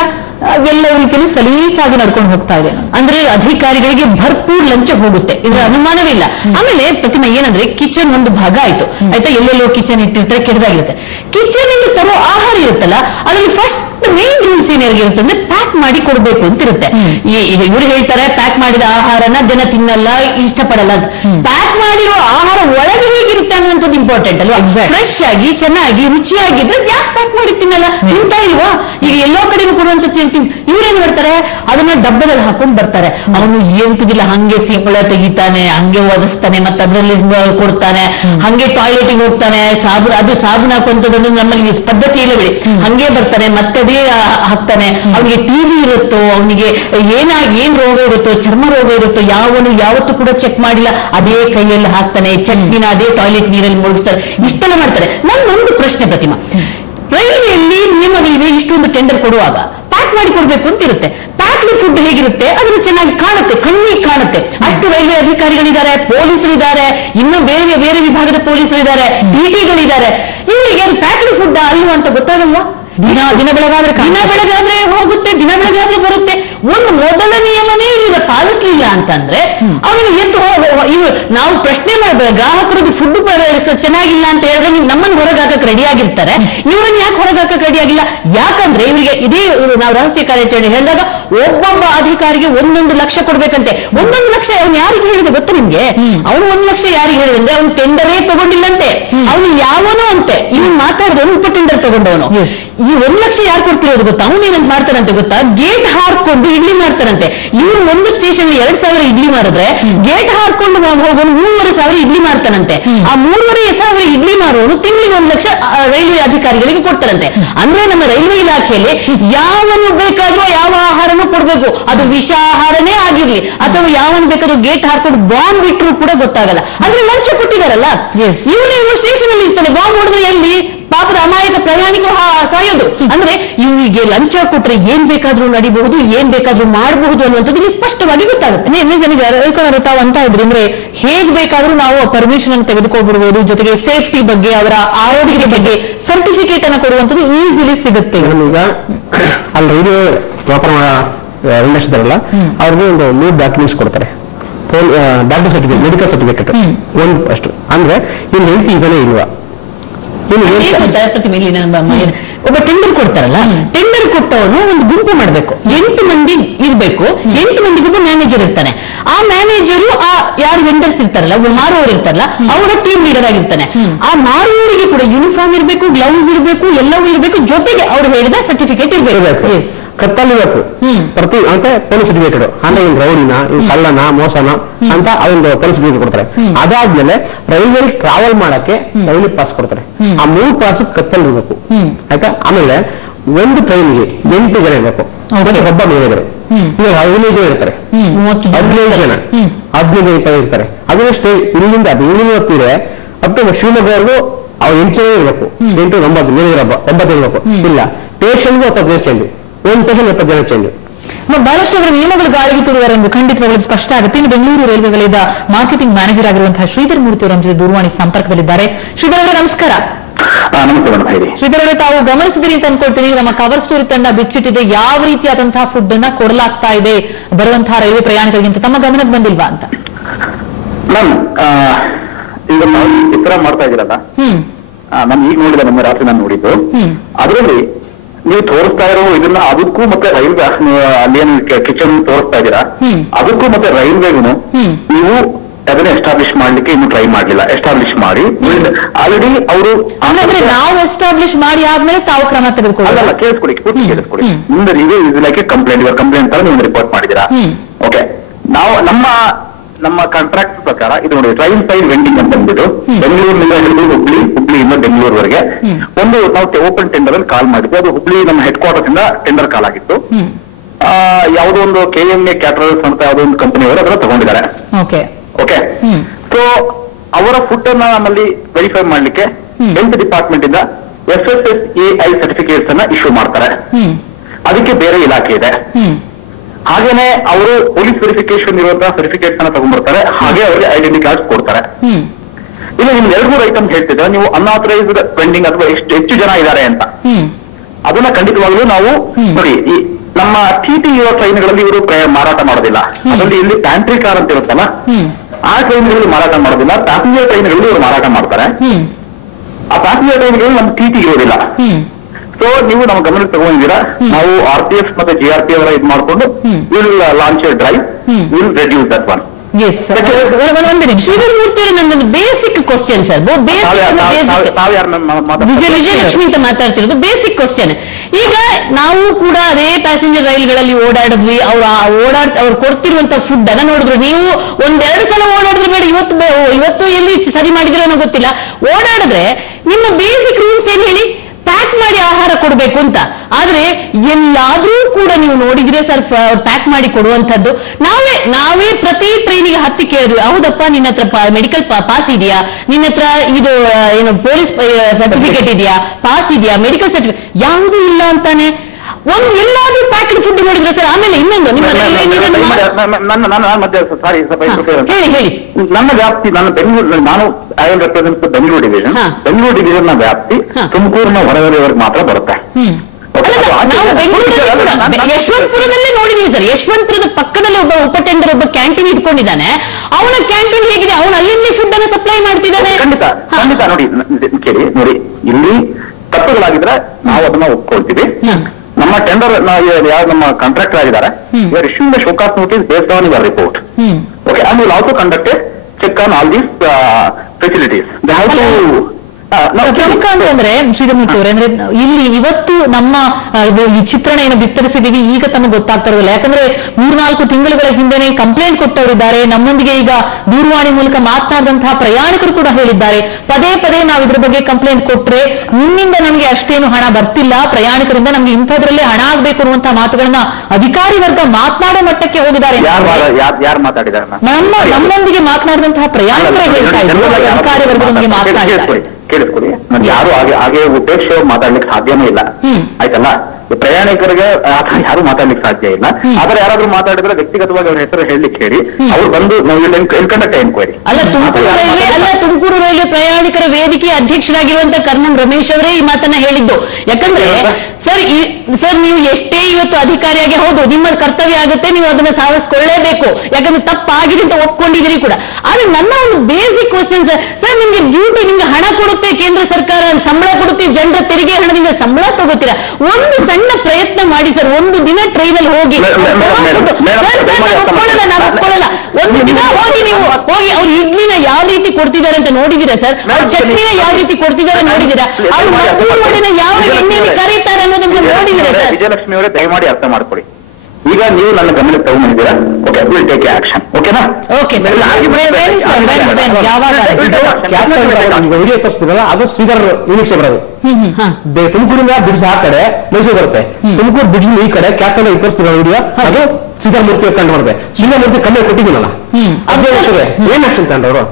ಎಲ್ಲ ರೀತಿಯಲ್ಲೂ ಸಲೀಸಾಗಿ ನಡ್ಕೊಂಡು ಹೋಗ್ತಾ ಇದೆ. ಅಂದ್ರೆ ಅಧಿಕಾರಿಗಳಿಗೆ ಭರ್ಪೂರ್ ಲಂಚ ಹೋಗುತ್ತೆ, ಇದರ ಅನುಮಾನವಿಲ್ಲ. ಆಮೇಲೆ ಪ್ರತಿಮಾ ಏನಂದ್ರೆ ಕಿಚನ್ ಒಂದು ಭಾಗ ಆಯ್ತು ಆಯ್ತಾ, ಎಲ್ಲೆಲ್ಲೋ ಕಿಚನ್ ಇಟ್ಟಿರ್ತಾರೆ, ಕೆಡದಾಗಿರುತ್ತೆ. ಕಿಚನ್ ಇಂದ ತರೋ ಆಹಾರ ಇರುತ್ತಲ್ಲ, ಅದರಲ್ಲಿ ಫಸ್ಟ್ ಮೇನ್ ರೂಲ್ಸ್ ಏನಿರುತ್ತೆ ಅಂದ್ರೆ ಪ್ಯಾಕ್ ಮಾಡಿ ಕೊಡ್ಬೇಕು ಅಂತ ಇರುತ್ತೆ. ಇವರು ಹೇಳ್ತಾರೆ ಪ್ಯಾಕ್ ಮಾಡಿದ ಆಹಾರನ ಜನ ತಿನ್ನಲ್ಲ, ಇಷ್ಟಪಡಲ್ಲ ಅಂತ. ಪ್ಯಾಕ್ ಮಾಡಿರೋ ಆಹಾರ ಒಳಗೆ ಹೇಗಿರುತ್ತೆ ಅನ್ನೋದು ಇಂಪಾರ್ಟೆಂಟ್ ಅಲ್ವಾ? ಫ್ರೆಶ್ ಆಗಿ ಚೆನ್ನಾಗಿ ರುಚಿಯಾಗಿದ್ರೆ ಯಾಕೆ ಪ್ಯಾಕ್ ಮಾಡಿ ತಿನ್ನಲ್ಲ? ತಿಂತಾ ಇಲ್ವಾ? ಈಗ ಎಲ್ಲೋ ಕಡೆಗೂ ಕೊಡುವಂತ ತಿಂತೀನಿ. ಇವ್ರೇನ್ ಮಾಡ್ತಾರೆ, ಅದನ್ನ ಡಬ್ಬದಲ್ಲಿ ಹಾಕೊಂಡ್ ಬರ್ತಾರೆ. ಅವನು ಏಂತದಿಲ್ಲ, ಹಂಗೆ ಸಿಂಬಳ ತೆಗಿತಾನೆ, ಹಂಗೆ ಒದಸ್ತಾನೆ, ಮತ್ತೆ ಅದರಲ್ಲಿ ಕೊಡ್ತಾನೆ, ಹಂಗೆ ಟಾಯ್ಲೆಟ್ಗೆ ಹೋಗ್ತಾನೆ, ಸಾಬೂನ್ ಹಾಕುವಂತದ್ದು ನಮ್ಮಲ್ಲಿ ಪದ್ಧತಿ ಇಲ್ಲ ಬಿಡಿ. ಹಂಗೆ ಬರ್ತಾನೆ, ಮತ್ತೆ ಅದೇ ಹಾಕ್ತಾನೆ. ಅವನಿಗೆ ಟಿವಿ ಇರುತ್ತೋ, ಅವನಿಗೆ ಏನ್ ರೋಗ ಇರುತ್ತೋ, ಚರ್ಮ ರೋಗ ಇರುತ್ತೋ, ಯಾವತ್ತೂ ಕೂಡ ಚೆಕ್ ಮಾಡಿಲ್ಲ, ಅದೇ ಕೈಯಲ್ಲಿ ಹಾಕ್ತಾನೆ, ಚಟ್ನಿನ ಅದೇ ಟಾಯ್ಲೆಟ್ ನೀರಲ್ಲಿ ಮುಳುಗಿಸ್ತಾರೆ. ಇಷ್ಟೆಲ್ಲ ಮಾಡ್ತಾರೆ. ನನ್ನೊಂದು ಪ್ರಶ್ನೆ ಪ್ರತಿಮಾ, ರೈಲ್ವೆಯಲ್ಲಿ ನಿಯಮಗಳಿವೆ, ಇಷ್ಟೊಂದು ಟೆಂಡರ್ ಕೊಡುವಾಗ ಪ್ಯಾಕ್ ಮಾಡಿ ಕೊಡ್ಬೇಕು ಅಂತ ಇರುತ್ತೆ. ಪ್ಯಾಕ್ಡ್ ಫುಡ್ ಹೇಗಿರುತ್ತೆ, ಅದನ್ನು ಚೆನ್ನಾಗಿ ಕಾಣುತ್ತೆ, ಕಣ್ಣಿಗೆ ಕಾಣುತ್ತೆ. ಅಷ್ಟು ರೈಲ್ವೆ ಅಧಿಕಾರಿಗಳಿದ್ದಾರೆ, ಪೊಲೀಸರಿದ್ದಾರೆ, ಇನ್ನು ಬೇರೆ ಬೇರೆ ವಿಭಾಗದ ಪೊಲೀಸರಿದ್ದಾರೆ, ಡಿಟಿಗಳಿದ್ದಾರೆ. ಇವರಿಗೆ ಅದು ಪ್ಯಾಕ್ಡ್ ಫುಡ್ ಅಲ್ವಾ ಅಂತ ಗೊತ್ತಾಗಲ್ವಾ? ದಿನ ಬೆಳಗಾದ್ರೆ ಹೋಗುತ್ತೆ, ದಿನ ಬೆಳಗಾದ್ರೆ ಬರುತ್ತೆ. ಒಂದು ಮೊದಲ ನಿಯಮನೇ ಈಗ ಪಾಲಿಸ್ಲಿಲ್ಲ ಅಂತಂದ್ರೆ ಅವನು ಎದ್ದು ಇವು ನಾವು ಪ್ರಶ್ನೆ ಮಾಡಬೇಕು. ಗ್ರಾಹಕರದ್ದು ಫುಡ್ ಚೆನ್ನಾಗಿಲ್ಲ ಅಂತ ಹೇಳಿದ್ರೆ ನೀವು ನಮ್ಮನ್ನು ಹೊರಗಾಕಕ್ಕೆ ರೆಡಿ ಆಗಿರ್ತಾರೆ, ಇವರನ್ನು ಯಾಕೆ ಹೊರಗಾಕಕ್ಕೆ ರೆಡಿ ಆಗಿಲ್ಲ? ಯಾಕಂದ್ರೆ ಇವರಿಗೆ ಇದೇ ನಾವು ರಹಸ್ಯ ಕಾರ್ಯಾಚರಣೆ ಹೇಳಿದಾಗ ಒಬ್ಬೊಬ್ಬ ಅಧಿಕಾರಿಗೆ 1 ಲಕ್ಷ ಕೊಡ್ಬೇಕಂತೆ. 1 ಲಕ್ಷ ಅವನು ಯಾರಿಗೆ ಹೇಳಿದೆ ಗೊತ್ತಾ ನಿಮ್ಗೆ? ಅವನು 1 ಲಕ್ಷ ಯಾರಿಗೆ ಹೇಳಿದ್ರೆ ಅವನು ಟೆಂಡರೇ ತಗೊಂಡಿಲ್ಲಂತೆ, ಅವನು ಯಾವನೋ ಅಂತೆ. ಇವನು ಮಾತಾಡಿದವನು ಉಪ ಟೆಂಡರ್ ತಗೊಂಡವನು. ಈ 1 ಲಕ್ಷ ಯಾರು ಕೊಡ್ತಿರೋದು ಗೊತ್ತಾ? ಅವನು ಏನಂತ ಮಾಡ್ತಾರಂತೆ ಗೊತ್ತಾ? ಗೇಟ್ ಹಾರ್ಕೊಂಡು ಇಡ್ಲಿ ಮಾಡ್ತಾರಂತೆ. ಇವ್ರು ಒಂದು ಸ್ಟೇಷನ್ 2,000 ಇಡ್ಲಿ ಮಾಡಿದ್ರೆ ಗೇಟ್ ಹಾರ್ಕೊಂಡು ಹೋಗೋನು 3,500 ಇಡ್ಲಿ ಮಾಡ್ತಾನಂತೆ. ಆ 3,500 ಇಡ್ಲಿ ಮಾರೋನು ತಿಂಗಳಿಗೆ 1 ಲಕ್ಷ ರೈಲ್ವೆ ಅಧಿಕಾರಿಗಳಿಗೆ ಕೊಡ್ತಾರಂತೆ. ಅಂದ್ರೆ ನಮ್ಮ ರೈಲ್ವೆ ಇಲಾಖೆಯಲ್ಲಿ ಯಾವನು ಬೇಕಾದ್ರೂ ಯಾವ ಆಹಾರನೂ ಕೊಡ್ಬೇಕು, ಅದು ವಿಷ ಆಹಾರನೇ ಆಗಿರ್ಲಿ, ಅಥವಾ ಯಾವನು ಬೇಕಾದ್ರೂ ಗೇಟ್ ಹಾರ್ಕೊಂಡು ಬಾಂಬ್ ಬಿಟ್ಟರು ಕೂಡ ಗೊತ್ತಾಗಲ್ಲ. ಅಂದ್ರೆ ಲಂಚ ಕೊಟ್ಟಿದಾರಲ್ಲ. ಇವನು ಸ್ಟೇಷನ್ ಅಲ್ಲಿ ಇರ್ತಾನೆ, ಬಾಂಬ್ ಹೊಡೆದ್ರೆ ಎಲ್ಲಿ ಪಾಪದ ಅಮಾಯಕ ಪ್ರಯಾಣಿಕರು ಸಾಯೋದು. ಅಂದ್ರೆ ಇವರಿಗೆ ಲಂಚ ಕೊಟ್ರೆ ಏನ್ ಬೇಕಾದ್ರೂ ನಡಿಬಹುದು, ಏನ್ ಬೇಕಾದ್ರೂ ಮಾಡಬಹುದು ಅನ್ನುವಂಥದ್ದು ಸ್ಪಷ್ಟವಾಗಿ ಗೊತ್ತಾಗುತ್ತೆ. ಜನರು ತಾವು ಅಂತ ಇದ್ರು ಅಂದ್ರೆ ಹೇಗ್ ಬೇಕಾದ್ರೂ ನಾವು ಪರ್ಮಿಷನ್ ಅನ್ನು ತೆಗೆದುಕೊಳ್ಬಿಡ್ಬೋದು. ಜೊತೆಗೆ ಸೇಫ್ಟಿ ಬಗ್ಗೆ, ಅವರ ಆರೋಗ್ಯದ ಬಗ್ಗೆ ಸರ್ಟಿಫಿಕೇಟ್ ಅನ್ನು ಕೊಡುವಂಥದ್ದು ಈಸಿಲಿ ಸಿಗುತ್ತೆ. ಈಗ ಅಲ್ಲಿ ರೈಲ್ವೆ ವ್ಯಾಪಾರ ಇಂಡಸ್ಟ್ರಿದಾರಲ್ಲ, ಅವ್ರಿಗೆ ಒಂದು 3 ಡಾಕ್ಯುಮೆಂಟ್ಸ್ ಕೊಡ್ತಾರೆ. ಡಾಕ್ಟರ್ ಸರ್ಟಿಫಿಕೇಟ್, ಮೆಡಿಕಲ್ ಸರ್ಟಿಫಿಕೇಟ್ ಒಂದು ಅಷ್ಟು. ಅಂದ್ರೆ ಇನ್ನು ಹೆಲ್ತ್ ಈಗನೇ ಇಲ್ವಾ? ಪ್ರತಿಮೆ ಇಲ್ಲಿ ಒಬ್ಬ ಟೆಂಡರ್ ಕೊಡ್ತಾರಲ್ಲ, ಟೆಂಡರ್ ಕೊಟ್ಟವನು ಒಂದು ಗುಂಪು ಮಾಡಬೇಕು, 8 ಮಂದಿ ಇರ್ಬೇಕು, 8 ಮಂದಿಗೊಬ್ಬ ಮ್ಯಾನೇಜರ್ ಇರ್ತಾನೆ. ಆ ಮ್ಯಾನೇಜರು ಆ ಯಾರು ವೆಂಡರ್ಸ್ ಇರ್ತಾರಲ್ಲ, ಮಾರುವವರು ಇರ್ತಾರಲ್ಲ, ಅವರ ಟೀಮ್ ಲೀಡರ್ ಆಗಿರ್ತಾನೆ. ಆ ಮಾರುವವರಿಗೆ ಕೂಡ ಯೂನಿಫಾರ್ಮ್ ಇರಬೇಕು, ಗ್ಲೌಸ್ ಇರಬೇಕು, ಎಲ್ಲವೂ ಇರಬೇಕು, ಜೊತೆಗೆ ಅವ್ರು ಹೇಳಿದ ಸರ್ಟಿಫಿಕೇಟ್ ಇರಬೇಕು, ಕತ್ತಲಿರಬೇಕು ಪ್ರತಿ ಅಂತ ಪೊಲೀಸ್ ಸರ್ಟಿಫಿಕೇಟ್. ಅಂದ್ರೆ ಇನ್ ರೌಡಿನ, ಇನ್ ಕಳ್ಳನ, ಮೋಸನ ಅಂತ ಅದೊಂದು ಪೊಲೀಸ್ ಸರ್ಟಿಫಿಕೇಟ್ ಕೊಡ್ತಾರೆ. ಅದಾದ್ಮೇಲೆ ರೈಲ್ವೆ ಟ್ರಾವೆಲ್ ಮಾಡಕ್ಕೆ ರೈಲ್ವೆ ಪಾಸ್ ಕೊಡ್ತಾರೆ. ಆ 3 ಪಾಸ್ ಕತ್ತಲಿರ್ಬೇಕು ಆಯ್ತಾ. ಆಮೇಲೆ ಒಂದು ಟ್ರೈನ್ಗೆ 8 ಜನ ಇರಬೇಕು, ಒಬ್ಬ ಮ್ಯಾನೇಜರ್. ಈಗ 15 ಜನ ಇರ್ತಾರೆ, 15 ಜನ 15 ಇರ್ತಾರೆ. ಅದನ್ನಷ್ಟೇ ಇಲ್ಲಿಂದ ಬೆಂಗಳೂರು ಅಪ್ ಟು ಶಿವಮೊಗ್ಗವರೆಗೂ ಅವ್ರು 8 ಜನ ಇರಬೇಕು, 8 9 ಮ್ಯಾನೇಜರ್ 9 ಇರಬೇಕು. ಇಲ್ಲ ಪೇಷಂಟ್ಗೂ 20 ಜನ ಚೇಂಜ್, ಒಂದು ಪೇಷಂಟ್ 20 ಜನ ಚೇಂಜ್. ಬಹಳಷ್ಟು ಅವರ ನಿಯಮಗಳು ಗಾಳಿಗೆ ತೂರುವರು ಎಂದು ಖಂಡಿತವಾಗಲು ಸ್ಪಷ್ಟ ಆಗುತ್ತೆ. ಇನ್ನು ಬೆಂಗಳೂರು ರೈಲ್ವೆಗಳಿಂದ ಮಾರ್ಕೆಟಿಂಗ್ ಮ್ಯಾನೇಜರ್ ಆಗಿರುವಂತಹ ಶ್ರೀಧರ್ ಮೂರ್ತಿ ಅವರ ಜೊತೆ ದೂರವಾಣಿ ಸಂಪರ್ಕದಲ್ಲಿದ್ದಾರೆ. ಶ್ರೀಧರ್ ಅವರೇ ನಮಸ್ಕಾರ. ಶ್ರೀಧರ್ ಅವರೇ, ತಾವು ಗಮನಿಸಿದಿರಿ ಅಂತ ಅನ್ಕೊಳ್ತೀನಿ, ನಮ್ಮ ಕವರ್ ಸ್ಟೋರಿ ತಂಡ ಬಿಚ್ಚಿಟ್ಟಿದೆ ಯಾವ ರೀತಿಯಾದಂತಹ ಫುಡ್ ಅನ್ನ ಕೊಡಲಾಗ್ತಾ ಇದೆ ಬರುವಂತಹ ರೈಲ್ವೆ ಪ್ರಯಾಣಿಕರಿಗಿಂತ, ತಮ್ಮ ಗಮನಕ್ಕೆ ಬಂದಿಲ್ವಾ ಅಂತ? ಈಗ ನಾವು ಚಿತ್ರ ಮಾಡ್ತಾ ಇದ್ದೀರಲ್ಲ, ನಾನು ಈಗ ನೋಡಿದ ನಮ್ಮ ರಾತ್ರಿ ನಾನು ನೋಡಿದ್ದು, ಅದರಲ್ಲಿ ನೀವು ತೋರಿಸ್ತಾ ಇರೋ ಇದನ್ನ ಅದಕ್ಕೂ ಮತ್ತೆ ರೈಲ್ವೆ ಅಲ್ಲೇನು ಕಿಚನ್ ತೋರಿಸ್ತಾ ಇದ್ದೀರಾ, ಅದಕ್ಕೂ ಮತ್ತೆ ರೈಲ್ವೆಗೂ ನೀವು ಅದನ್ನ ಎಸ್ಟಾಬ್ಲಿಷ್ ಮಾಡ್ಲಿಕ್ಕೆ ಇನ್ನು ಟ್ರೈ ಮಾಡ್ಲಿಲ್ಲ. ಎಸ್ಟಾಬ್ಲಿಷ್ ಮಾಡಿ ಆಲ್ರೆಡಿ ಅವರು ನಾವು ಎಸ್ಟಾಬ್ಲಿಷ್ ಮಾಡಿ ಆದ್ಮೇಲೆ ತಾವು ಕ್ರಮ ತೆಗೆದುಕೊಳ್ಳಿ. ಅಲ್ಲ, ಕೇಳಿಸ್ಕೊಡಿ, ಕೇಳಿಸ್ಕೊಡಿ. ನಿಮ್ದು ನೀವು ಲೈಕ್ ಕಂಪ್ಲೇಂಟ್, ಇವಾಗ ಕಂಪ್ಲೇಂಟ್ ತರ ನೀವು ರಿಪೋರ್ಟ್ ಮಾಡಿದ್ದೀರಾ. ಓಕೆ, ನಾವು ನಮ್ಮ ಕಾಂಟ್ರಾಕ್ಟ್ ಪ್ರಕಾರ ಇದು ನೋಡಿ, ಟ್ರೈನ್ ಸೈಡ್ ವೆಂಡಿಂಗ್ ಅಂತ ಬಂದ್ಬಿಟ್ಟು ಬೆಂಗಳೂರಿನಿಂದ ಹಿಡಿದು ಹುಬ್ಳಿಯಿಂದ ಬೆಂಗಳೂರುವರೆಗೆ ಒಂದು ನಾವು ಓಪನ್ ಟೆಂಡರ್ ಅಲ್ಲಿ ಕಾಲ್ ಮಾಡಿದ್ವಿ. ಅದು ಹುಬ್ಳಿ ನಮ್ಮ ಹೆಡ್ ಕ್ವಾರ್ಟರ್ಸ್ ಇಂದ ಟೆಂಡರ್ ಕಾಲ್ ಆಗಿತ್ತು. ಯಾವುದೋ ಒಂದು KMA ಕ್ಯಾಟರರ್ಸ್ ಅಂತ ಯಾವುದೋ ಒಂದು ಕಂಪನಿಯವರು ಅದನ್ನ ತಗೊಂಡಿದ್ದಾರೆ. ಓಕೆ, ಸೊ ಅವರ ಫುಡ್ ಅನ್ನ ನಮ್ಮಲ್ಲಿ ವೆರಿಫೈ ಮಾಡ್ಲಿಕ್ಕೆ ಹೆಲ್ತ್ ಡಿಪಾರ್ಟ್ಮೆಂಟ್ ಇಂದ FSSAI ಸರ್ಟಿಫಿಕೇಟ್ಸ್ ಅನ್ನ ಇಶ್ಯೂ ಮಾಡ್ತಾರೆ. ಅದಕ್ಕೆ ಬೇರೆ ಇಲಾಖೆ ಇದೆ. ಹಾಗೇನೆ ಅವರು ಪೊಲೀಸ್ ವೆರಿಫಿಕೇಶನ್ ಇರುವಂತಹ ಸರ್ಟಿಫಿಕೇಟ್ಸ್ ಅನ್ನ ತಗೊಂಡ್ಬರ್ತಾರೆ. ಹಾಗೆ ಅವರಿಗೆ ಐಡೆಂಟಿ ಕಾರ್ಡ್ ಕೊಡ್ತಾರೆ. ಇಲ್ಲ, ನಿಮ್ಗೆ 2 ಐಟಮ್ ಹೇಳ್ತಿದ್ರೆ ನೀವು ಅನ್ಆಥರೈಸ್ಡ್ ವೆಂಡಿಂಗ್ ಅಥವಾ ಹೆಚ್ಚು ಜನ ಇದ್ದಾರೆ ಅಂತ, ಅದನ್ನ ಖಂಡಿತವಾಗ್ಲೂ ನಾವು ನೋಡಿ, ಈ ನಮ್ಮ TT ಇರೋ ಟ್ರೈನ್ಗಳಲ್ಲಿ ಇವರು ಮಾರಾಟ ಮಾಡೋದಿಲ್ಲ. ಅದರಲ್ಲಿ ಇಲ್ಲಿ ಪ್ಯಾಂಟ್ರಿ ಕಾರ್ ಅಂತ ಇರುತ್ತಲ್ಲ, ಆ ಟ್ರೈನ್ಗಳಲ್ಲಿ ಮಾರಾಟ ಮಾಡೋದಿಲ್ಲ. ಪ್ಯಾಸೆಂಜರ್ ಟ್ರೈನ್ಗಳಲ್ಲಿ ಇವರು ಮಾರಾಟ ಮಾಡ್ತಾರೆ. ಆ ಪ್ಯಾಸೆಂಜರ್ ಟ್ರೈನ್ಗಳಲ್ಲಿ ನಮ್ಮ TT ಇರೋದಿಲ್ಲ. ಸೊ ನೀವು ನಮ್ಮ ಗಮನಕ್ಕೆ ತಗೊಂಡಿದ್ದೀರಾ, ನಾವು RPF ಮತ್ತೆ GRP ಅವರ ಇದು ಮಾಡ್ಕೊಂಡು will launch a drive, will reduce that one. Sridhar Murthy ಅವರು ನನ್ನೊಂದು ಬೇಸಿಕ್ ಕ್ವಶನ್ ಸರ್, ವಿಜಯಲಕ್ಷ್ಮಿ ಅಂತ ಮಾತಾಡ್ತಿರೋದು ಬೇಸಿಕ್ ಕ್ವಶನ್. ಈಗ ನಾವು ಕೂಡ ಅದೇ ಪ್ಯಾಸೆಂಜರ್ ರೈಲ್ಗಳಲ್ಲಿ ಓಡಾಡಿದ್ವಿ, ಅವ್ರು ಕೊಡ್ತಿರುವಂತ ಫುಡ್ ಅನ್ನ ನೋಡಿದ್ರು. ನೀವು 1-2 ಸಲ ಓಡಾಡಿದ್ರೆ ಬೇಡ, ಇವತ್ತು ಎಲ್ಲಿ ಸರಿ ಮಾಡಿದ್ರೆ ಅನ್ನೋ ಗೊತ್ತಿಲ್ಲ. ಓಡಾಡಿದ್ರೆ ನಿಮ್ಮ ಬೇಸಿಕ್ ರೂಲ್ಸ್ ಏನ್ ಹೇಳಿ, ಪ್ಯಾಕ್ ಮಾಡಿ ಆಹಾರ ಕೊಡಬೇಕು ಅಂತ. ಆದ್ರೆ ಎಲ್ಲಾದ್ರೂ ಕೂಡ ನೀವು ನೋಡಿದ್ರೆ ಸರ್, ಪ್ಯಾಕ್ ಮಾಡಿ ಕೊಡುವಂತದ್ದು ನಾವೇ ಪ್ರತಿ ಟ್ರೈನಿಗೆ ಹತ್ತಿ ಕೇಳಿದ್ವಿ, ಹೌದಪ್ಪ ನಿನ್ನ ಹತ್ರ ಮೆಡಿಕಲ್ ಪಾಸ್ ಇದೆಯಾ, ನಿನ್ನ ಹತ್ರ ಇದು ಏನು ಪೊಲೀಸ್ ಸರ್ಟಿಫಿಕೇಟ್ ಇದೆಯಾ, ಪಾಸ್ ಇದೆಯಾ, ಮೆಡಿಕಲ್ ಸರ್ಟಿಫಿಕೇಟ್ ಯಾವುದೂ ಇಲ್ಲ ಅಂತಾನೆ. ಎಲ್ಲಾದ್ರೂ ಪ್ಯಾಕ್ಡ್ ಫುಡ್ ನೋಡಿದ್ರೆ ಸರ್. ಆಮೇಲೆ ಇನ್ನೊಂದು ಹೇಳಿ, ನನ್ನ ವ್ಯಾಪ್ತಿ, ನಾನು ಬೆಂಗಳೂರು, ನಾನು I will represent Bengaluru division. Bengaluru division ನ ವ್ಯಾಪ್ತಿ ತುಮಕೂರಿನ ಹೊರವರೆಯವರೆಗೆ ಮಾತ್ರ ಬರುತ್ತೆ. ಯಶವಂತಪುರದಲ್ಲೇ ನೋಡಿದೀವಿ ಸರ್. ಯಶವಂತಪುರದ ಪಕ್ಕದಲ್ಲಿ ಒಬ್ಬ ಉಪ ಟೆಂಡರ್ ಒಬ್ಬ ಕ್ಯಾಂಟೀನ್ ಇಟ್ಕೊಂಡಿದ್ದಾನೆ. ಅವನ ಕ್ಯಾಂಟೀನ್ ಹೇಗಿದೆ, ಅವನು ಅಲ್ಲಿಂದ ಫುಡ್ ಅನ್ನು ಸಪ್ಲೈ ಮಾಡ್ತಿದ್ದಾನೆ. ಖಂಡಿತ ನೋಡಿ, ಕೇಳಿ ನೋಡಿ, ಇಲ್ಲಿ ತಪ್ಪುಗಳಾಗಿದ್ರೆ ನಾವು ಅದನ್ನ ಒಪ್ಕೊಳ್ತೀವಿ. ನಮ್ಮ ಟೆಂಡರ್ ಯಾರು ನಮ್ಮ ಕಾಂಟ್ರಾಕ್ಟರ್ ಆಗಿದ್ದಾರೆ, your issuing the show cause notice based on your report. Okay, and will also conduct a check on all these facilities. They have to ಪ್ರಮುಖ ಅಂತಂದ್ರೆ ಶ್ರೀಧರ್ಮೂರ್ತಿ ಅವರೇ, ಅಂದ್ರೆ ಇಲ್ಲಿ ಇವತ್ತು ನಮ್ಮ ಈ ಚಿತ್ರಣ ಏನು ಬಿತ್ತರಿಸಿದೀವಿ ಈಗ ತಮಗೆ ಗೊತ್ತಾಗ್ತಾ ಇರೋದಿಲ್ಲ. ಯಾಕಂದ್ರೆ 3-4 ತಿಂಗಳುಗಳ ಹಿಂದೆನೆ ಕಂಪ್ಲೇಂಟ್ ಕೊಟ್ಟವರಿದ್ದಾರೆ. ನಮ್ಮೊಂದಿಗೆ ಈಗ ದೂರವಾಣಿ ಮೂಲಕ ಮಾತನಾಡಿದಂತಹ ಪ್ರಯಾಣಿಕರು ಕೂಡ ಹೇಳಿದ್ದಾರೆ, ಪದೇ ಪದೇ ನಾವು ಇದ್ರ ಬಗ್ಗೆ ಕಂಪ್ಲೇಂಟ್ ಕೊಟ್ರೆ ನಿಮ್ಮಿಂದ ನಮ್ಗೆ ಅಷ್ಟೇನು ಹಣ ಬರ್ತಿಲ್ಲ, ಪ್ರಯಾಣಿಕರಿಂದ ನಮ್ಗೆ ಇಂಥದ್ರಲ್ಲೇ ಹಣ ಆಗ್ಬೇಕು ಅನ್ನುವಂತಹ ಮಾತುಗಳನ್ನ ಅಧಿಕಾರಿ ವರ್ಗ ಮಾತನಾಡೋ ಮಟ್ಟಕ್ಕೆ ಹೋಗಿದ್ದಾರೆ. ನಮ್ಮೊಂದಿಗೆ ಮಾತನಾಡಿದಂತಹ ಪ್ರಯಾಣಿಕರೇ ಹೇಳ್ತಾ ಇದ್ರು, ಅಧಿಕಾರಿ ವರ್ಗದೊಂದಿಗೆ ಮಾತನಾಡಿದ್ದಾರೆ. ಕೇಳಿಸ್ಕೊಡಿ, ನಾನು ಯಾರು ಹಾಗೆ ಉಪೇಕ್ಷೆ ಮಾತಾಡ್ಲಿಕ್ಕೆ ಸಾಧ್ಯನೇ ಇಲ್ಲ, ಆಯ್ತಲ್ಲ. ಪ್ರಯಾಣಿಕರಿಗೆ ಯಾರು ಮಾತಾಡ್ಲಿಕ್ಕೆ ಸಾಧ್ಯ ಇಲ್ಲ. ಆದ್ರೆ ಯಾರಾದ್ರೂ ಮಾತಾಡಿದ್ರೆ ವ್ಯಕ್ತಿಗತವಾಗಿ ಅವ್ರ ಹೆಸರು ಹೇಳಲಿಕ್ಕೆ ಹೇಳಿ ಅವ್ರು ಬಂದು ನಾವು ಕಂಡಕ್ಟ್ ಎನ್ಕ್ವೈರಿ. ಅಲ್ಲ ತುಮಕೂರು ರೈಲ್ವೆ ಪ್ರಯಾಣಿಕರ ವೇದಿಕೆ ಅಧ್ಯಕ್ಷರಾಗಿರುವಂತ ಕರ್ನಂ ರಮೇಶ್ ಅವರೇ ಈ ಮಾತನ್ನ ಹೇಳಿದ್ದು. ಯಾಕಂದ್ರೆ ಸರ್ ನೀವು ಎಷ್ಟೇ ಇವತ್ತು ಅಧಿಕಾರಿಯಾಗಿ ಹೌದು ನಿಮ್ಮ ಕರ್ತವ್ಯ ಆಗುತ್ತೆ, ನೀವು ಅದನ್ನ ಸಾಧಿಸ್ಕೊಳ್ಳೇಬೇಕು, ಯಾಕಂದ್ರೆ ತಪ್ಪಾಗಿದೆ ಅಂತ ಒಪ್ಕೊಂಡಿದ್ದೀರಿ ಕೂಡ. ಆದ್ರೆ ನನ್ನ ಒಂದು ಬೇಸಿಕ್ ಕ್ವಶನ್ ಸರ್, ನಿಮ್ಗೆ ಡ್ಯೂಟಿ, ನಿಮ್ಗೆ ಹಣ ಕೊಡುತ್ತೆ ಕೇಂದ್ರ ಸರ್ಕಾರ, ಸಂಬಳ ಕೊಡುತ್ತೆ, ಜನರ ತೆರಿಗೆ ಹಣದಿಂದ ಸಂಬಳ ತಗೋತೀರಾ. ಒಂದು ಸಣ್ಣ ಪ್ರಯತ್ನ ಮಾಡಿ ಸರ್, ಒಂದು ದಿನ ಟ್ರೈನಲ್ಲಿ ಹೋಗಿ ಒಪ್ಕೊಳ್ಳಲ್ಲ, ಒಂದು ದಿನ ಹೋಗಿ ನೀವು ಹೋಗಿ ಅವ್ರು ಇಡ್ಲಿನ ಯಾವ ರೀತಿ ಕೊಡ್ತಿದ್ದಾರೆ ಅಂತ ನೋಡಿದೀರಾ ಸರ್? ಅವ್ರ ಚಟ್ನಿನ ಯಾವ ರೀತಿ ಕೊಡ್ತಿದ್ದಾರೆ ನೋಡಿದೀರಾ? ಅವ್ರು ಮಕ್ಕಳಿನ ಯಾವ ಎಣ್ಣೆಯಲ್ಲಿ ಕರೀತಾರೆ ಅನ್ನೋದನ್ನ ನೋಡಿದೀರಾ ಸರ್? ವಿಜಯಲಕ್ಷ್ಮಿ ಅವರೇ ದಯಮಾಡಿ ಅರ್ಥ ಮಾಡ್ಕೊಳ್ಳಿ. ಈಗ ನೀವು ನನ್ನ ಗಮನಕ್ಕೆ ತಗೊಂಡಿದ್ದೀರಾ, ಓಕೆ, ವಿಲ್ ಟೇಕ್ ಆಕ್ಷನ್. ಓಕೆನಾ? Okay sir. ವಿಡಿಯೋ ತೋರಿಸ್ತಿರಲ್ಲ ಅದು ಶ್ರೀಧರ್ ನಿರೀಕ್ಷೆ ಬರೋದು. ತುಮಕೂರಿಂದ ಬ್ರಿಡ್ಜ್ ಆ ಕಡೆ ಮೈಸೂರು ಬರುತ್ತೆ, ತುಮಕೂರು ಬ್ರಿಡ್ಜ್ ಈ ಕಡೆ ಕ್ಯಾಸಲ್ ತೋರಿಸ್ತಿರೋ ವಿಡಿಯೋ ಅದು ಶ್ರೀಧರ್ ಮೂರ್ತಿ ಕಂಡು ಬರುತ್ತೆ. ಶ್ರೀಧರ್ ಮೂರ್ತಿ ಕಮ್ಮಿ ಕೊಟ್ಟಿದ್ದೀನಲ್ಲ, ಅದೇ ಏನ್ ಆಕ್ಷನ್ ತಂಡ್ರು?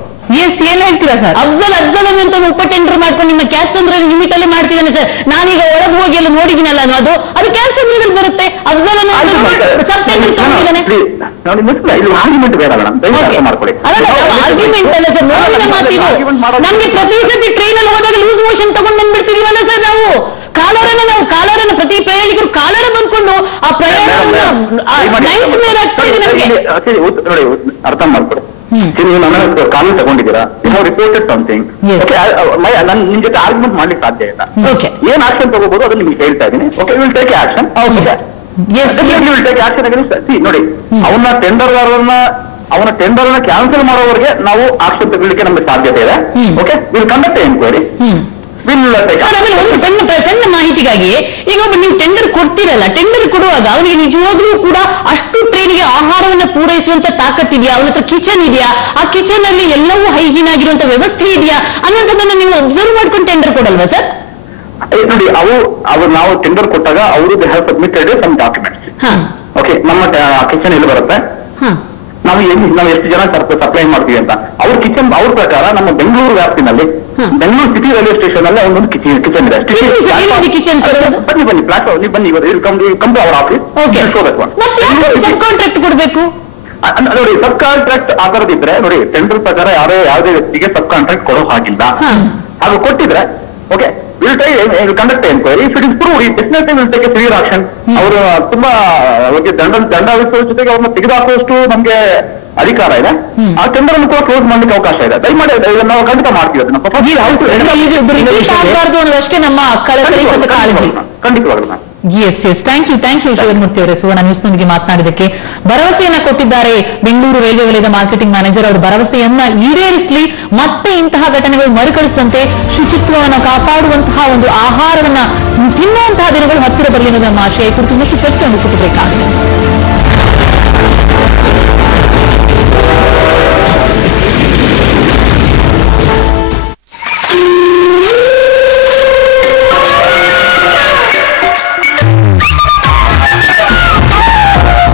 ಎಸ್, ಏನ್ ಹೇಳ್ತೀರಾ ಸರ್? ಅಫ್ಜಲ್ ಅಂತ ಉಪ ಟೆಂಡರ್ ಮಾಡ್ಕೊಂಡು ನಿಮ್ಮ ಕ್ಯಾನ್ಸಂದ್ರ ಲಿಮಿಟ್ ಅಲ್ಲಿ ಮಾಡ್ತಿದ್ದಾನೆ ಸರ್. ನಾನೀಗ ಒಳಗೆ ಹೋಗಿ ಎಲ್ಲ ನೋಡಿದ್ದೀನಲ್ಲ, ಅದು ಕ್ಯಾನ್ಸಂದ್ರ ಬರುತ್ತೆ. ಅಫ್ಜಲ್ ಸಬ್ ಟೆಂಡರ್ ತಗೊಂಡಿದ್ದಾನೆ. ಆರ್ಗ್ಯುಮೆಂಟ್ ಬೇಡ ಮಾಡ್ಕೊಳ್ಳಿ. ಆರ್ಗ್ಯುಮೆಂಟ್ ಅಲ್ಲ ಸರ್, ನೋಡಿದ ಮಾತಿದು. ನಮ್ಗೆ ಪ್ರತಿ ಸತಿ ಟ್ರೈನ್ ಅಲ್ಲಿ ಹೋದಾಗ ಲೂಸ್ ಮೋಷನ್ ತಗೊಂಡು ಬಂದ್ಬಿಡ್ತೀವಲ್ಲ ಸರ್ ನಾವು. ಕಾಲರನ್ನ ಪ್ರತಿ ಪ್ರಯಾಣಿಕರು ಕಾಲರ ಬಂದ್ಕೊಂಡು ಆ ಪ್ರಯಾಣವನ್ನು ನೋಡಿ ಅರ್ಥ ಮಾಡ್ಕೊಡಿ. ನೀವು ನನ್ನ ಕಾನೂನು ತಗೊಂಡಿದ್ದೀರಾ, ರಿಪೋರ್ಟೆಡ್ ಸಮಥಿಂಗ್, ನಿಮ್ ಜೊತೆ ಆರ್ಗ್ಯುಮೆಂಟ್ ಮಾಡ್ಲಿಕ್ಕೆ ಸಾಧ್ಯ ಇಲ್ಲ. ಏನ್ ಆಕ್ಷನ್ ತಗೋಬಹುದು ಅದನ್ನ ನಿಮ್ಗೆ ಹೇಳ್ತಾ ಇದೀನಿ. Okay, will take action. Will take action against. ನೋಡಿ, ಅವನ ಟೆಂಡರ್ ಅನ್ನ ಕ್ಯಾನ್ಸಲ್ ಮಾಡೋವರೆಗೆ ನಾವು ಆಕ್ಷನ್ ತಗೊಳ್ಳಿಕ್ಕೆ ನಮ್ಗೆ ಸಾಧ್ಯತೆ ಇದೆ. Okay, will conduct enquiry. ಒಂದು ಸಣ್ಣ ಮಾಹಿತಿಗಾಗಿ, ಈಗ ಒಬ್ಬ ನೀವು ಟೆಂಡರ್ ಕೊಡ್ತೀರಲ್ಲ, ಟೆಂಡರ್ ಕೊಡುವಾಗ ಅವನಿಗೆ ನಿಜವಾಗ್ಲೂ ಕೂಡ ಅಷ್ಟು ಟ್ರೈನ್ಗೆ ಆಹಾರವನ್ನ ಪೂರೈಸುವಂತ ತಾಕತ್ತಿದೆಯಾ, ಅವನ ಹತ್ರ ಕಿಚನ್ ಇದೆಯಾ, ಆ ಕಿಚನ್ ಅಲ್ಲಿ ಎಲ್ಲವೂ ಹೈಜೀನ್ ಆಗಿರುವಂತ ವ್ಯವಸ್ಥೆ ಇದೆಯಾ ಅನ್ನೋದನ್ನ ನೀವು ಅಬ್ಸರ್ವ್ ಮಾಡ್ಕೊಂಡು ಟೆಂಡರ್ ಕೊಡಲ್ವಾ ಸರ್? ನೋಡಿ, ನಾವು ಟೆಂಡರ್ ಕೊಟ್ಟಾಗ ಅವರು they have submitted some documents. Okay, ನಮ್ಮ ಕಿಚನ್ ಎಲ್ಲಿ ಬರುತ್ತೆ, ನಾವು ಎಷ್ಟು ಜನ ಸಪ್ಲೈ ಮಾಡ್ತೀವಿ ಅಂತ ಅವ್ರ ಕಿಚನ್, ಅವ್ರ ಪ್ರಕಾರ ನಮ್ಮ ಬೆಂಗಳೂರು ವ್ಯಾಪ್ತಿನಲ್ಲಿ ಬೆಂಗಳೂರು ಸಿಟಿ ರೈಲ್ವೆ ಸ್ಟೇಷನ್ ಅಲ್ಲೇ ಒಂದೊಂದು ಕಿಚನ್ ಇದೆ. ಬನ್ನಿ ಪ್ಲಾಟ್ಫಾರ್ಮ್, ನೀವು ಬನ್ನಿ, come to our office. Sub contract ಕೊಡಬೇಕು ನೋಡಿ. ಸಬ್ ಕಾಂಟ್ರಾಕ್ಟ್ ಆ ತರದಿದ್ರೆ ನೋಡಿ, ಟೆಂಡರ್ ಪ್ರಕಾರ ಯಾವುದೇ ವ್ಯಕ್ತಿಗೆ ಸಬ್ ಕಾಂಟ್ರಾಕ್ಟ್ ಕೊಡೋ ಹಾಗಿಲ್ಲ. ಅದು ಕೊಟ್ಟಿದ್ರೆ okay, will conduct enquiry. If it is proved, definitely will take A severe action. ಅವರು ತುಂಬಾ ಅವ್ರಿಗೆ ದಂಡ ವಿಧಿಸುವ ಜೊತೆಗೆ ಅವ್ರನ್ನ ತೆಗೆದುಹಾಕುವಷ್ಟು ನಮ್ಗೆ ಅಧಿಕಾರ ಇದೆ. ಆ ಟೆಂಡರ್ ಅನ್ನು ಕೂಡ ಕ್ಲೋಸ್ ಮಾಡ್ಲಿಕ್ಕೆ ಅವಕಾಶ ಇದೆ. ದಯಮಾಡಿ ನಾವು ಖಂಡಿತ ಮಾಡ್ತೀವಿ ಅದನ್ನ. ಖಂಡಿತವಾಗ್ಲೂ. ಎಸ್, ಥ್ಯಾಂಕ್ ಯು ಶಿವಮೂರ್ತಿ ಅವರೇ, ಸುವರ್ಣ ನ್ಯೂಸ್ನೊಂದಿಗೆ ಮಾತನಾಡಿದಕ್ಕೆ. ಭರವಸೆಯನ್ನ ಕೊಟ್ಟಿದ್ದಾರೆ ಬೆಂಗಳೂರು ರೈಲ್ವೆ ವಲಯದ ಮಾರ್ಕೆಟಿಂಗ್ ಮ್ಯಾನೇಜರ್. ಅವರು ಭರವಸೆಯನ್ನ ಈಡೇರಿಸಲಿ, ಮತ್ತೆ ಇಂತಹ ಘಟನೆಗಳು ಮರುಕಳಿಸದಂತೆ ಶುಚಿತ್ವವನ್ನು ಕಾಪಾಡುವಂತಹ ಒಂದು ಆಹಾರವನ್ನ ತಿನ್ನುವಂತಹ ದಿನಗಳು ಹತ್ತಿರ ಬರಲಿ ಅನ್ನೋದು ನಮ್ಮ ಆಶಯ. ಈ ಕುರಿತು ಇನ್ನಷ್ಟು ಚರ್ಚೆಯನ್ನು ಕೊಟ್ಟಬೇಕಾಗಿದೆ.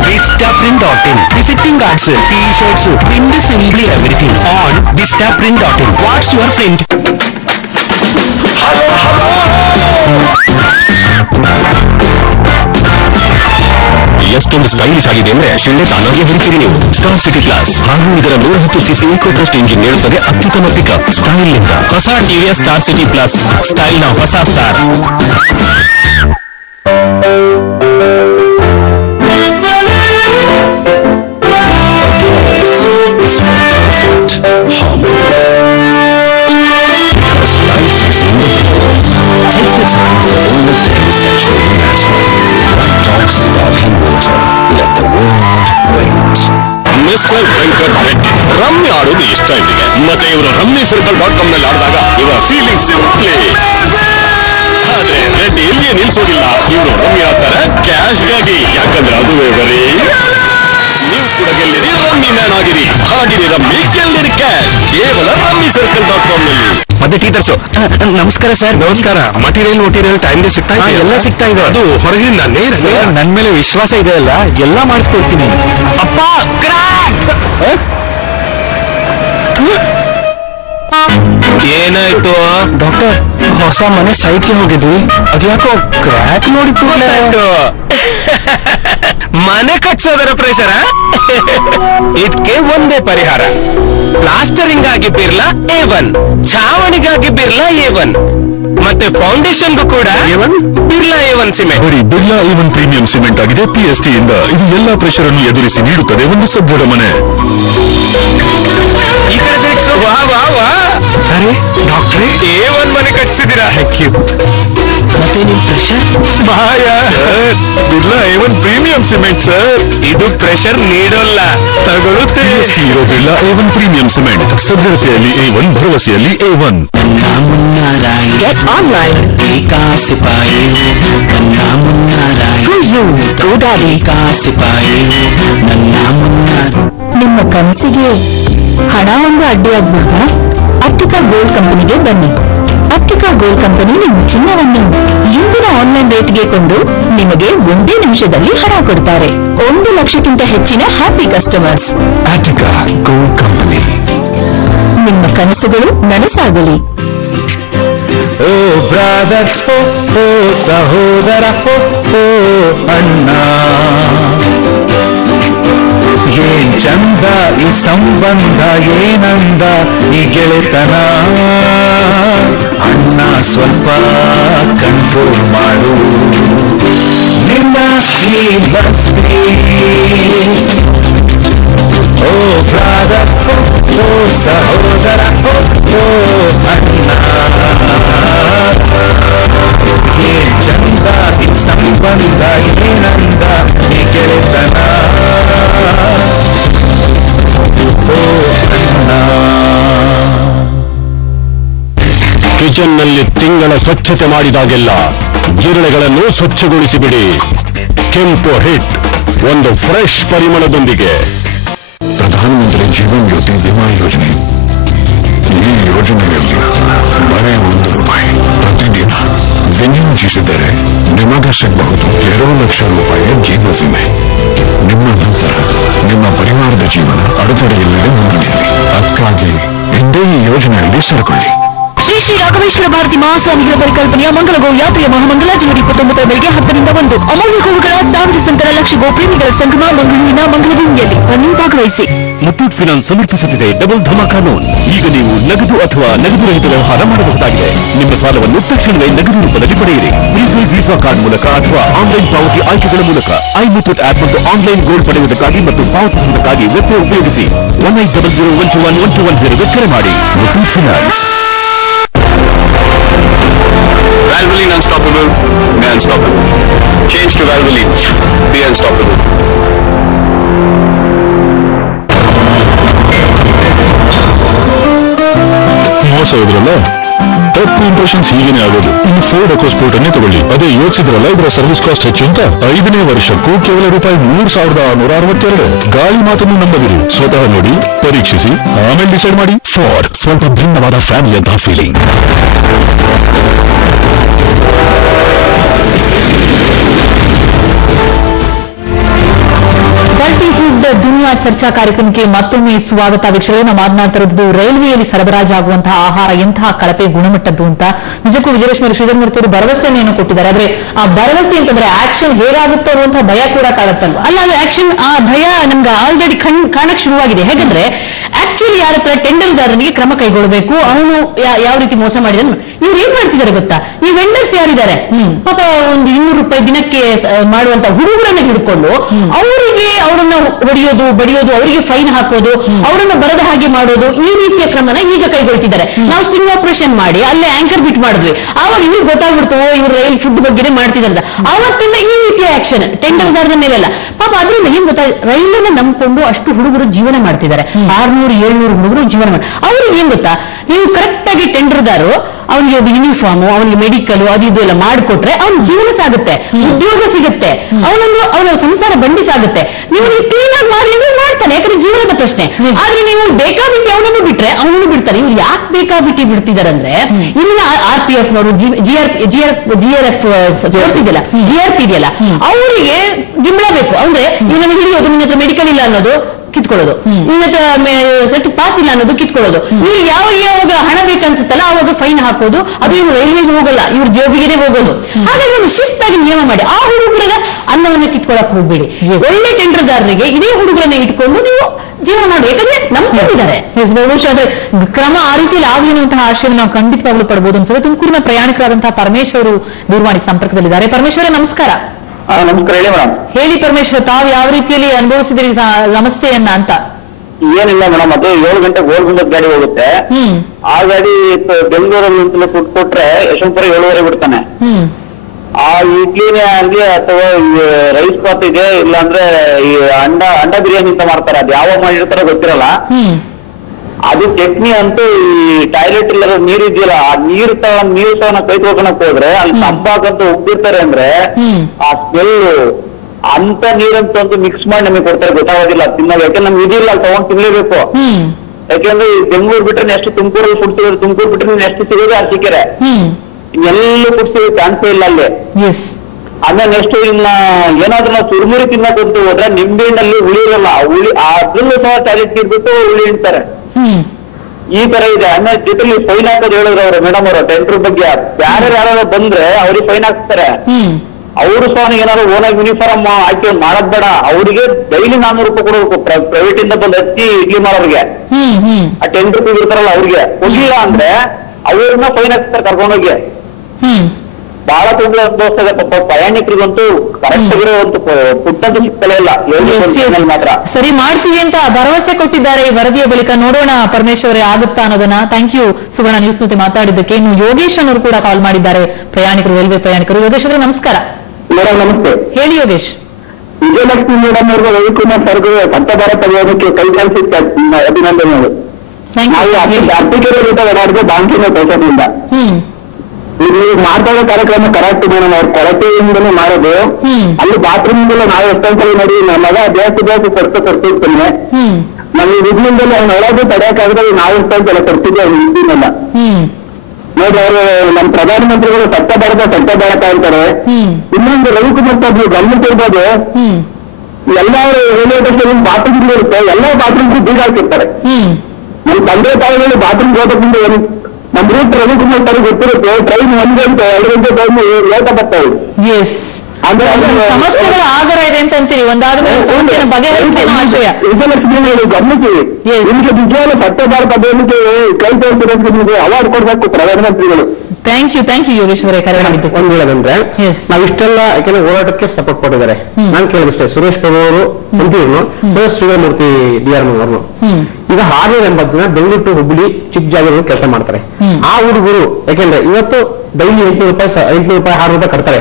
Vistaprint.in. Visiting cards, t-shirts, print simply everything on Vistaprint.in. What's your print? ಎಷ್ಟೊಂದು ಸ್ಟೈಲಿಶ್ ಆಗಿದೆ ಅಂದ್ರೆ ಶಿಳ್ಳೆ ತಾನಾಗಿ ಹುಡುಕಿರಿ ನೀವು. ಸ್ಟಾರ್ ಸಿಟಿ ಪ್ಲಸ್ ಹಾಗೂ ಇದರ 110cc ಈಕೋಟ್ರಸ್ಟ್ ಇಂಜಿನ್ ನೀಡುತ್ತದೆ ಅತ್ಯುತ್ತಮ ಪಿಕಪ್ ಸ್ಟೈಲ್ ನಿಂದ. ಹೊಸ TVS star city plus, style ನ ಹೊಸ ಸ್ಟಾರ್. ಮಿಸ್ಟರ್ ವೆಂಕಟ್ ರೆಡ್ಡಿ. ರಮ್ಯ ಆಡೋದು ಇಷ್ಟ ಇವರಿಗೆ, ಮತ್ತೆ ಇವರು ರಮ್ಯಸರ್ಕಲ್.com ನಲ್ಲಿ ಆಡಿದಾಗ ಇವರ ಫೀಲಿಂಗ್ ಸಿಂಪ್ಲಿ. ಆದ್ರೆ ರೆಡ್ಡಿ ಇಲ್ಲಿಯೇ ನಿಲ್ಸೋದಿಲ್ಲ, ಇವರು ರಮ್ಯ ಆಡ್ತಾರೆ ಕ್ಯಾಶ್ಗಾಗಿ. ಯಾಕಂದ್ರೆ ಅದುವೇ ಬರೀ. ನೀವು ಕೂಡ ಗೆಲ್ಲಿರಿ, ರಮ್ಮಿ ಮ್ಯಾನ್ ಆಗಿರಿ, ಹಾಡಿರಿ ರಮ್ಮಿ, ಗೆಲ್ಲಿರಿ ಕ್ಯಾಶ್. ಕೇವಲ ರಮ್ಯಸರ್ಕಲ್.com ನಲ್ಲಿ. ಮತ್ತೆ ಟೀಚರ್ಸ್ ನಮಸ್ಕಾರ ಸರ್. ನಮಸ್ಕಾರ. ಮಟೀರಿಯಲ್ ಟೈಮ್ಗೆ ಸಿಗ್ತಾ ಇದೆ? ಎಲ್ಲ ಸಿಗ್ತಾ ಇದೆ. ಅದು ಹೊರಗಿನಿಂದ ನೇರ ನನ್ ಮೇಲೆ ವಿಶ್ವಾಸ ಇದೆ ಅಲ್ಲ, ಎಲ್ಲ ಮಾಡಿಸ್ಕೊಡ್ತೀನಿ. ಅಪ್ಪ ಏನಾಯ್ತು ಡಾಕ್ಟರ್? ಹೊಸ ಮನೆ ಸೈಟ್ಗೆ ಹೋಗಿದ್ವಿ, ಅದ್ಯಾಕೋ ಕ್ರ್ಯಾಕ್ ನೋಡಿ ಮನೆ ಕಟ್ಸೋದರ ಪ್ರೆಷರ. ಇದಕ್ಕೆ ಒಂದೇ ಪರಿಹಾರ, ಪ್ಲಾಸ್ಟರಿಂಗ್ ಆಗಿ ಬಿರ್ಲಾ A1, ಛಾವಣಿಗಾಗಿ ಬಿರ್ಲಾ A1, ಮತ್ತೆ ಫೌಂಡೇಶನ್ಗೂ ಕೂಡ ಬಿರ್ಲಾ A1 ಸಿಮೆಂಟ್. ಬರೀ ಬಿರ್ಲಾ A1 ಪ್ರೀಮಿಯಂ ಸಿಮೆಂಟ್ ಆಗಿದೆ PST ಇಂದ. ಇದು ಎಲ್ಲಾ ಪ್ರೆಷರ್ ಅನ್ನು ಎದುರಿಸಿ ನೀಡುತ್ತದೆ ಒಂದು ಸದೃಢ ಮನೆ. ಈ ಕಡೆ ತೆಗ್ಸು. ವಾ ವಾ ವಾ. ಅರೆ ಡಾಕ್ಟ್ರೇ, A1 ಮನೆ ಕಟ್ಸಿದ್ದೀರಾ? ಮತ್ತೆ ನಿಮ್ ಪ್ರೆಷರ್ ಮಾಯ. Birla A1 premium cement sir. ಇದು ಪ್ರೆಷರ್ ನೀಡೋಲ್ಲ, ತಗೊಳುತ್ತೆ. ಇರೋ ಬಿರ್ಲಾ A1 ಪ್ರೀಮಿಯಂ ಸಿಮೆಂಟ್, ಸದೃಢತೆಯಲ್ಲಿ A1, ಭರವಸೆಯಲ್ಲಿ A1. Get online. ನಿಮ್ಮ ಕನಸಿಗೆ ಹಣ ಒಂದು ಅಡ್ಡಿಯಾಗ್ಬಿಡ್ತಾ ಆಪ್ಟಿಕಾ ಗೋಲ್ಡ್ ಕಂಪನಿಗೆ ಬನ್ನಿ. ಆಪ್ಟಿಕಾ ಗೋಲ್ಡ್ ಕಂಪನಿ ನಿಮ್ಮ ಚಿನ್ನವನ್ನು ಇಂದಿನ ಆನ್ಲೈನ್ ರೇಟ್ಗೆ ಕೊಂಡು ನಿಮಗೆ ಒಂದೇ ನಿಮಿಷದಲ್ಲಿ ಹಣ ಕೊಡ್ತಾರೆ. 1 ಲಕ್ಷಕ್ಕಿಂತ ಹೆಚ್ಚಿನ happy customers. Optica gold company. ನಿಮ್ಮ ಕನಸುಗಳು ನನಸಾಗಲಿ. ಓ ಬ್ರಾದರ್, ಓ ಸಹೋದರ, ಓ ಅಣ್ಣ, ಏನ್ ಚಂದ ಈ ಸಂಬಂಧ, ಏನಂದ ಈ ಗೆಳೆತನ. ಅಣ್ಣ ಸ್ವಲ್ಪ ಕಂಟ್ರೋಲ್ ಮಾಡು ನಿನ್ನ ಈ ಬಸ್ತಿ. ಓ ಬ್ರಾದರ್, ಓ ಸಹೋದರ, ಓ ಅಣ್ಣ, ಏನ್ ಚಂದ ಈ ಸಂಬಂಧ, ಏನಂದ ಈ ಗೆಳೆತನ. ಕಿಚನ್ ನಲ್ಲಿ ತಿಂಗಳ ಸ್ವಚ್ಛತೆ ಮಾಡಿದಾಗೆಲ್ಲ ಜಿರಳೆಗಳನ್ನು ಸ್ವಚ್ಛಗೊಳಿಸಿಬಿಡಿ. ಕೆಂಪು ಹಿಟ್, ಒಂದು ಫ್ರೆಶ್ ಪರಿಮಳದೊಂದಿಗೆ. ಪ್ರಧಾನಮಂತ್ರಿ ಜೀವನ್ ಜ್ಯೋತಿ ವಿಮಾ ಯೋಜನೆ. ಈ ಯೋಜನೆಯಲ್ಲಿ ಬರೀ ₹1 ಪ್ರತಿದಿನ ವಿನಿಯೋಗಿಸಿದರೆ ನಿಮಗೆ ಸಿಗಬಹುದು 2 ಲಕ್ಷ ರೂಪಾಯಿಯ ಜೀವ ವಿಮೆ. ನಿಮ್ಮ ನಂತರ ನಿಮ್ಮ ಪರಿವಾರದ ಜೀವನ ಅಡೆತಡೆಯಿಲ್ಲದೆ ಮುನ್ನಡೆಯಲಿ. ಅದಕ್ಕಾಗಿ ಇಂದೇ ಈ ಯೋಜನೆಯಲ್ಲಿ ಸೇರಿಕೊಳ್ಳಿ. ಶ್ರೀ ಶ್ರೀ ರಾಘವೇಶ್ವರ ಭಾರತಿ ಮಹಾಸ್ವಾಮಿಗಳ ಪರಿಕಲ್ಪನೆಯ ಮಂಗಳಗೋ ಯಾತ್ರೆಯ ಮಹಾಮಂಗಲ ಜೂನ್ 29 ಬೆಳಗ್ಗೆ 10ರಿಂದ 1. ಅಮೂಲ್ಯ ಗೋವುಗಳ 1000 ಸಂಕರ ಲಕ್ಷ ಗೋಪ್ರೇಮಿಗಳ ಸಂಗಮ ಮಂಗಳೂರಿನ ಮಂಗಳಭೂಮಿಯಲ್ಲಿ ಬನ್ನಿ ಭಾಗವಹಿಸಿ. ಮುತ್ತೂಟ್ ಫಿನಾನ್ಸ್ ಸಮರ್ಪಿಸುತ್ತಿದೆ ಡಬಲ್ ಧಮಾಕಾ ಲೋನ್. ಈಗ ನೀವು ನಗದು ಅಥವಾ ನಗದು ರಹಿತ ವ್ಯವಹಾರ ಮಾಡಬಹುದಾಗಿದೆ. ನಿಮ್ಮ ಸಾಲವನ್ನು ತಕ್ಷಣವೇ ನಗದು ರೂಪದಲ್ಲಿ ಪಡೆಯಿರಿ. ಪ್ರೀಪೇಡ್ ವೀಸಾ ಕಾರ್ಡ್ ಮೂಲಕ ಅಥವಾ ಆನ್ಲೈನ್ ಪಾವತಿ ಆಯ್ಕೆಗಳ ಮೂಲಕ. ಮುತ್ತೂಟ್ ಆಪ್ ಮತ್ತು ಆನ್ಲೈನ್ ಗೋಲ್ಡ್ ಪಡೆಯುವುದಕ್ಕಾಗಿ ಮತ್ತು ಪಾವತಿಸುವುದಕ್ಕಾಗಿ ವೆಬ್ ಉಪಯೋಗಿಸಿ 1800121110 ಕರೆ ಮಾಡಿ. Muthoot finance. Valvoline unstoppable, be unstoppable. Change to Valvoline, be unstoppable. ಮೋಸ ಹೋದ್ರಲ್ಲ, ತಪ್ಪು ಇಂಪ್ರೆಷನ್ಸ್ ಹೀಗೇನೆ ಆಗೋದು. ಇನ್ನು ಫೋರ್ಡ್ ಎಕೋಸ್ಪೋರ್ಟ್ ಅನ್ನೇ ತಗೊಳ್ಳಿ. ಅದೇ ಯೋಚಿಸಿದ್ರಲ್ಲ ಇದರ ಸರ್ವಿಸ್ ಕಾಸ್ಟ್ ಹೆಚ್ಚು ಅಂತ. 5ನೇ ವರ್ಷಕ್ಕೂ ಕೇವಲ ₹3,662. ಗಾಳಿ ಮಾತನ್ನು ನಂಬದಿರಿ, ಸ್ವತಃ ನೋಡಿ, ಪರೀಕ್ಷಿಸಿ, ಆಮೇಲೆ ಡಿಸೈಡ್ ಮಾಡಿ. ಫೋರ್ಡ್, ಸ್ವಲ್ಪ ಭಿನ್ನವಾದ ಫ್ಯಾಮಿಲಿ ಅಂತ ಫೀಲಿಂಗ್. ದುನಿಯಾ ಚರ್ಚಾ ಕಾರ್ಯಕ್ರಮಕ್ಕೆ ಮತ್ತೊಮ್ಮೆ ಸ್ವಾಗತ. ವೀಕ್ಷಕರೇ, ನಾವು ಮಾತನಾಡ್ತಾ ಇರೋದು ರೈಲ್ವೆಯಲ್ಲಿ ಸರಬರಾಜಾಗುವಂತಹ ಆಹಾರ ಎಂತಹ ಕಳಪೆ ಗುಣಮಟ್ಟದ್ದು ಅಂತ. ನಿಜಕ್ಕೂ ವಿಜಯಲಕ್ಷ್ಮಿ ಶ್ರೀಧರ್ ಅವರು ಭರವಸೆಯನ್ನು ಕೊಟ್ಟಿದ್ದಾರೆ. ಆದ್ರೆ ಆ ಭರವಸೆ ಅಂತಂದ್ರೆ ಆಕ್ಷನ್ ಹೇಗಾಗುತ್ತೋ ಅನ್ನುವಂತಹ ಭಯ ಕೂಡ ಕಾಡುತ್ತಲ್ವ? ಅಲ್ಲ, ಅದು ಆಕ್ಷನ್, ಆ ಭಯ ನಮ್ಗೆ ಆಲ್ರೆಡಿ ಕಾಣಕ್ ಶುರುವಾಗಿದೆ. ಹೇಗಂದ್ರೆ ಆಕ್ಚುಲಿ ಯಾರ ಹತ್ರ ಟೆಂಡರ್ದಾರನಿಗೆ ಕ್ರಮ ಕೈಗೊಳ್ಳಬೇಕು, ಅವನು ಯಾವ ರೀತಿ ಮೋಸ ಮಾಡಿದ ಇವ್ರು ಏನ್ ಮಾಡ್ತಿದ್ದಾರೆ ಗೊತ್ತಾ? ಈ ವೆಂಡರ್ಸ್ ಯಾರಿದ್ದಾರೆ ಪಾಪ ಒಂದು ₹200 ದಿನಕ್ಕೆ ಮಾಡುವಂತ ಹುಡುಗರನ್ನ ಹಿಡ್ಕೊಂಡು ಅವರನ್ನ ಹೊಡೆಯೋದು, ಬಡಿಯೋದು, ಅವರಿಗೆ ಫೈನ್ ಹಾಕೋದು, ಅವರನ್ನ ಬರದ ಹಾಗೆ ಮಾಡೋದು, ಈ ರೀತಿಯ ಕ್ರಮನ ಈಗ ಕೈಗೊಳ್ತಿದ್ದಾರೆ. ನಾವು ಸ್ಟಿಂಗ್ ಆಪರೇಷನ್ ಮಾಡಿ ಅಲ್ಲೇ ಆಂಕರ್ ಬಿಟ್ ಮಾಡಿದ್ವಿ. ಆವಾಗ ಇವ್ರು ಗೊತ್ತಾಗ್ಬಿಡ್ತು ಇವ್ರು ರೈಲ್ ಫುಡ್ ಬಗ್ಗೆ ಮಾಡ್ತಿದ್ದಾರೆ. ಅವತ್ತಿಂದ ಈ ರೀತಿಯ ಆಕ್ಷನ್ ಟೆಂಡರ್ದಾರನ ಮೇಲೆಲ್ಲ. ಪಾಪ ಅದರಿಂದ ಏನ್ ಗೊತ್ತಾ, ರೈಲನ್ನ ನಂಬ್ಕೊಂಡು ಅಷ್ಟು ಹುಡುಗರು ಜೀವನ ಮಾಡ್ತಿದ್ದಾರೆ. 600-700 ಹುಡುಗರು ಜೀವನ ಮಾಡಿ. ಅವ್ರಿಗೆ ಏನ್ ಗೊತ್ತಾ, ನೀವು ಕರೆಕ್ಟ್ ಆಗಿ ಟೆಂಡರ್ದಾರು ಅವನಿಗೆ ಒಂದು ಯೂನಿಫಾರ್ಮ್, ಅವನಿಗೆ ಮೆಡಿಕಲ್ ಅದು ಇದು ಎಲ್ಲ ಮಾಡಿಕೊಟ್ರೆ ಅವ್ನ ಜೀವನ ಸಾಗುತ್ತೆ, ಉದ್ಯೋಗ ಸಿಗುತ್ತೆ, ಅವನ ಸಂಸಾರ ಬಂಡಿ ಸಾಗುತ್ತೆ. ನೀವು ಕ್ಲೀನ್ ಆಗಿ ಮಾಡಿ ಅಂದ್ರೆ ಮಾಡ್ತಾನೆ, ಯಾಕಂದ್ರೆ ಜೀವನದ ಪ್ರಶ್ನೆ. ಆದ್ರೆ ನೀವು ಬೇಕಾಬಿಟ್ಟಿ ಅವನನ್ನು ಬಿಟ್ರೆ ಅವನನ್ನು ಬಿಡ್ತಾರೆ. ಇವ್ರು ಯಾಕೆ ಬೇಕಾಬಿಟ್ಟಿ ಬಿಡ್ತಿದ್ದಾರೆ ಅಂದ್ರೆ, ಇಲ್ಲಿನ RPF ನವರು GRF ಫೋರ್ಸ್ ಇದೆಯಲ್ಲ, GRP ಇದೆಯಲ್ಲ, ಅವರಿಗೆ ಗಿಂಬಳ ಬೇಕು. ಅಂದ್ರೆ ಇವನನ್ನು ಹಿಡಿಯೋದು, ನಿನ್ನ ಹತ್ರ ಮೆಡಿಕಲ್ ಇಲ್ಲ ಅನ್ನೋದು, ಕಿತ್ಕೊಳ್ಳೋದು, ಇವತ್ತು ಸೆಟ್ ಪಾಸ್ ಇಲ್ಲ ಅನ್ನೋದು ಕಿತ್ಕೊಳ್ಳೋದು. ಇವ್ರು ಯಾವಾಗ ಹಣ ಬೇಕನ್ಸುತ್ತಲ್ಲ ಅವಾಗ ಫೈನ್ ಹಾಕೋದು, ಅದು ಇವ್ರು ರೈಲ್ವೆಗೆ ಹೋಗಲ್ಲ, ಇವ್ರ ಜೋಬಿಗೆ ಹೋಗೋದು. ಹಾಗಾಗಿ ಒಂದು ಶಿಸ್ತಾಗಿ ನಿಯಮ ಮಾಡಿ ಆ ಹುಡುಗರ ಅನ್ನವನ್ನ ಕಿತ್ಕೊಳಕ್ ಹೋಗ್ಬೇಡಿ. ಒಳ್ಳೆ ಟೆಂಡರ್ದಾರರಿಗೆ ಇದೇ ಹುಡುಗರನ್ನ ಇಟ್ಕೊಂಡು ನೀವು ಜೀವನ ಮಾಡಿ, ಯಾಕಂದ್ರೆ ನಂಬಿದ್ದಾರೆ. ಬಹುಶಃ ಅದೇ ಕ್ರಮ ಆ ರೀತಿಯಲ್ಲಿ ಆಗಲಿ ಅನ್ನುವಂತಹ ಆಶಯವನ್ನು ನಾವು ಖಂಡಿತವಾಗ್ಲೂ ಪಡಬಹುದು ಅನ್ಸುತ್ತೆ. ತುಮಕೂರಿನ ಪ್ರಯಾಣಿಕರಾದಂತಹ ಪರಮೇಶ್ ಅವರು ದೂರವಾಣಿ ಸಂಪರ್ಕದಲ್ಲಿದ್ದಾರೆ. ಪರಮೇಶ್ವರ ನಮಸ್ಕಾರ. ನಮಸ್ಕಾರ, ಹೇಳಿ ಮೇಡಮ್. ಹೇಳಿ ಪರಮೇಶ್ವರ, ತಾವು ಯಾವ ರೀತಿಯಲ್ಲಿ ಅನುಭವಿಸಿದ್ರಿ ಸಮಸ್ಯೆಯನ್ನ ಅಂತ? ಏನಿಲ್ಲ ಮೇಡಮ್, ಅದು 7 ಗಂಟೆ ಗೋಲ್ಗುಂಡದ ಗಾಡಿ ಹೋಗುತ್ತೆ. ಆ ಗಾಡಿ ಬೆಂಗಳೂರಲ್ಲಿ ಕೊಟ್ರೆ ಯಶವಂತಪುರ 7:30 ಬಿಡ್ತಾನೆ. ಆ ಇಡ್ಲಿನೇ ಆಗ್ಲಿ ಅಥವಾ ರೈಸ್ ಬಾತ್ ಇದೆ, ಇಲ್ಲಾಂದ್ರೆ ಈ ಅಂಡ ಬಿರಿಯಾನಿ ಅಂತ ಮಾಡ್ತಾರೆ, ಅದು ಯಾವ ಮಾಡಿರ್ತಾರೋ ಗೊತ್ತಿರಲ್ಲ. ಅದು ಚಟ್ನಿ ಅಂತೂ ಈ ಟಾಯ್ಲೆಟ್ ಇಲ್ಲ ನೀರ್ ಇದೆಯಲ್ಲ, ಆ ನೀರ್ ತಗೊಂಡ್ ಕೈ ತೊಳ್ಕೊಳಕ್ ಹೋದ್ರೆ ಅಲ್ಲಿ ತಂಬಾಕಂತ ಉಗ್ದಿರ್ತಾರೆ ಅಂದ್ರೆ ಆ ಸ್ಮೆಲ್ ಅಂತ ನೀರಂತಂದು ಮಿಕ್ಸ್ ಮಾಡಿ ನಮಗೆ ಕೊಡ್ತಾರೆ, ಗೊತ್ತಾಗೋದಿಲ್ಲ ತಿನ್ನೋದು. ಯಾಕಂದ್ರೆ ನಮ್ಗೆ ಇದಿಲ್ಲ, ಅಲ್ಲಿ ತಗೊಂಡ್ ತಿನ್ಲೇಬೇಕು. ಯಾಕಂದ್ರೆ ಬೆಂಗಳೂರು ಬಿಟ್ರೆ ನೆಕ್ಸ್ಟ್ ತುಮಕೂರಲ್ಲಿ ಫುಡ್ ಸಿಗೋದು, ತುಮಕೂರು ಬಿಟ್ರೆ ನೆಕ್ಸ್ಟ್ ಸಿಗೋದು ಅರಸೀಕೆರೆ, ಇನ್ನೆಲ್ಲೂ ಫುಡ್ ಸಿಗೋ ಚಾನ್ಸೇ ಇಲ್ಲ ಅಲ್ಲಿ. ಆಮೇಲೆ ನೆಕ್ಸ್ಟ್ ಇನ್ನ ಏನಾದ್ರೂ ನಾವು ಚುರುಮುರಿ ತಿನ್ನಕ್ಕಂತ ಹೋದ್ರೆ ನಿಂಬೆಹಣ್ಣಲ್ಲಿ ಹುಳಿ ಇರಲ್ಲ, ಹುಳಿ ಅದ್ರಲ್ಲೂ ಸಹ ಟಾಯ್ಲೆಟ್ ಇರ್ಬೇಕು, ಹುಳಿ ಇಡ್ತಾರೆ. ಈ ತರ ಇದೆ. ಆಮೇಲೆ ಜೊತೆಲಿ ಫೈನ್ ಹಾಕೋದು ಹೇಳಿದ್ರು ಅವರು ಮೇಡಮ್ ಅವರು ಟೆಂಡರ್ ಬಗ್ಗೆ. ಯಾರು ಬಂದ್ರೆ ಅವ್ರಿಗೆ ಫೈನ್ ಹಾಕ್ತಾರೆ. ಅವರು ಸಹ ಏನಾದ್ರು ಓನಾಗಿ ಯೂನಿಫಾರ್ಮ್ ಹಾಕಿ ಮಾಡೋದ್ ಬೇಡ, ಅವರಿಗೆ ಡೈಲಿ 400 ರೂಪಾಯಿ ಕೊಡಬೇಕು. ಪ್ರೈವೇಟ್ ಇಂದ ಬಂದ್ ಹಚ್ಚಿ ಇಡ್ಲಿ ಮಾಡೋರಿಗೆ ಆ ಟೆಂಡರ್ ಇರ್ತಾರಲ್ಲ ಅವ್ರಿಗೆ ಕೊಡ್ಲಿಲ್ಲ ಅಂದ್ರೆ ಅವ್ರನ್ನ ಫೈನ್ ಹಾಕ್ತಾರೆ ಕರ್ಕೊಂಡೋಗಿ. ಬಹಳ ತೊಂದರೆ ಅನುಭವಿಸ್ತದೆ ಪಾಪ ಪ್ರಯಾಣಿಕರಿಗಂತೂ. ಕರೆಕ್ಟ್ ಆಗಿರೋ ಒಂದು ಫುಡ್ ಅಂತೂ ಸಿಗ್ತಲೇ ಇಲ್ಲ, ಮಾತ್ರ. ಸರಿ ಮಾಡ್ತೀವಿ ಅಂತ ಭರವಸೆ ಕೊಟ್ಟಿದ್ದಾರೆ. ಈ ವರದಿಯ ಬಳಿಕ ನೋಡೋಣ ಪರಮೇಶ್ವರೇ ಆಗುತ್ತಾ ಅನ್ನೋದನ್ನ. ಥ್ಯಾಂಕ್ ಯು ಸುವರ್ಣ ನ್ಯೂಸ್ ಜೊತೆ ಮಾತಾಡಿದ್ದಕ್ಕೆ. ಇನ್ನು ಯೋಗೇಶ್ ಅವರು ಕೂಡ ಕಾಲ್ ಮಾಡಿದ್ದಾರೆ, ಪ್ರಯಾಣಿಕರು, ರೈಲ್ವೆ ಪ್ರಯಾಣಿಕರು. ಯೋಗೇಶ್ ಅವರೇ ನಮಸ್ಕಾರ. ಮೇಡಮ್ ನಮಸ್ತೆ. ಹೇಳಿ ಯೋಗೇಶ್. ವಿಜಯಲಕ್ಷ್ಮಿ ಮೇಡಮ್ ಅವ್ರಿಗೆ ರವಿಕುಮಾರ್ ಸರ್ಗೆ ಸ್ವಚ್ಛ ಭಾರತ್ ಅಭಿಯಾನಕ್ಕೆ ಕೈ ಕಳಿಸಿದ್ದ ಅಭಿನಂದನೆಗಳು. ನಾವು ಅರ್ಪಿಕೆರೆ ಓಡಾಡಿದ ಬಾಂಕಿನ ಕೆಲಸದಿಂದ ಇಲ್ಲಿ ಮಾತಾಡೋ ಕಾರ್ಯಕ್ರಮ ಕರೆಕ್ಟ್ ಮೇಡಮ್. ಅವ್ರ ಕೊರತೆಯಿಂದಲೇ ಮಾಡೋದು. ಅಲ್ಲಿ ಬಾತ್ರೂಮ್ ಇಂದಲೇ ನಾವು ಎಷ್ಟೊಂದ್ಸಲ ನೋಡಿ ನಮ್ಮ ಮಗ ದೇವಸ್ಥಾನ ಕೊಡ್ತಿರ್ತಾನೆ. ನಮ್ಗೆ ವಿದ್ನಿಂದಲೇ ಅವ್ನ ಒಳಗೆ ತಡೆಯಕ್ಕಾಗದೆ ನಾವು ಎಷ್ಟೊಂದ್ಸಲ ಕೊಡ್ತಿದ್ದೆ, ಅವ್ನು ವಿದ್ಯೆನೆಲ್ಲ ನೋಡಿ. ಅವರು ನಮ್ಮ ಪ್ರಧಾನಮಂತ್ರಿಗಳು ಸ್ವಚ್ಛ ಭಾರತ ಅಂತಾರೆ. ಇನ್ನೊಂದು ರವಿಕುಮಾರ್ ಸಾಬ್ ನೀವು ಗಮನಿಸಿರ್ಬೋದು, ಎಲ್ಲಾ ರೈಲ್ವೆ ಸ್ಟೇಷನ್ ಬಾತ್ರೂಮ್ ಇರುತ್ತೆ, ಎಲ್ಲಾ ಬಾತ್ರೂಮ್ ಬೀಗ ಹಾಕಿರ್ತಾರೆ. ನಮ್ಮ ತಂದೆ ತಾಯಿಗಳು ಬಾತ್ರೂಮ್ ಹೋಗೋದ್ರಿಂದ ನಮ್ ರೂಟ್ ರವಿಕುಮಾರ್ ಸಾರಿಗೆ ಗೊತ್ತಿರುತ್ತೆ, ಟ್ರೈನ್ 1 ಗಂಟೆ 2 ಗಂಟೆ ಟೈಮ್ ಲೇಟ್ ಬರ್ತಾ ಇದೆ. ಸಮಸ್ಯೆಗಳ ಆಗರ ಇದೆ ಅಂತ ಅಂತೀರಿ, ಒಂದಾದ್ಮೇಲೆ ಬಗೆಹರಿಸುವ ವಿಜಯಲಕ್ಷ್ಮಿ ಗಮನಿಸಿ. ನಿಮಗೆ ನಿಜವಾದ ಸ್ವಚ್ಛ ಭಾರತ ಅಭಿಯಾನಕ್ಕೆ ಕೈ ತೋರಿಸಿರೋದಕ್ಕೆ ನಿಮಗೆ ಅವಾರ್ಡ್ ಕೊಡ್ಬೇಕು ಪ್ರಧಾನಮಂತ್ರಿಗಳು. ಥ್ಯಾಂಕ್ ಯು ಯೋಗೇಶ್ ಅವರೇ ಕರೆ ಮಾಡಿದ್ದು. ಒಂದ್ ಹೇಳೋದಂದ್ರೆ ನಾವ್ ಇಷ್ಟೆಲ್ಲ ಯಾಕೆಂದ್ರೆ ಹೋರಾಟಕ್ಕೆ ಸಪೋರ್ಟ್ ಕೊಟ್ಟಿದ್ದಾರೆ. ನಾನ್ ಕೇಳಿದಷ್ಟೇ, ಸುರೇಶ್ ಪ್ರಭು ಅವರು ಮಂತ್ರಿಗಳು, ಶ್ರೀರಾಮೂರ್ತಿ DRM ಅವರು ಈಗ 680 ಜನ ಬೆಂಗಳೂರು ಟು ಹುಬ್ಬಳ್ಳಿ ಚಿಕ್ಕ ಜಾಗದಲ್ಲಿ ಕೆಲಸ ಮಾಡ್ತಾರೆ. ಆ ಹುಡುಗರು ಯಾಕೆಂದ್ರೆ ಇವತ್ತು ಡೈಲಿ 800 ರೂಪಾಯಿ 600 ರೂಪಾಯಿ ಕಟ್ತಾರೆ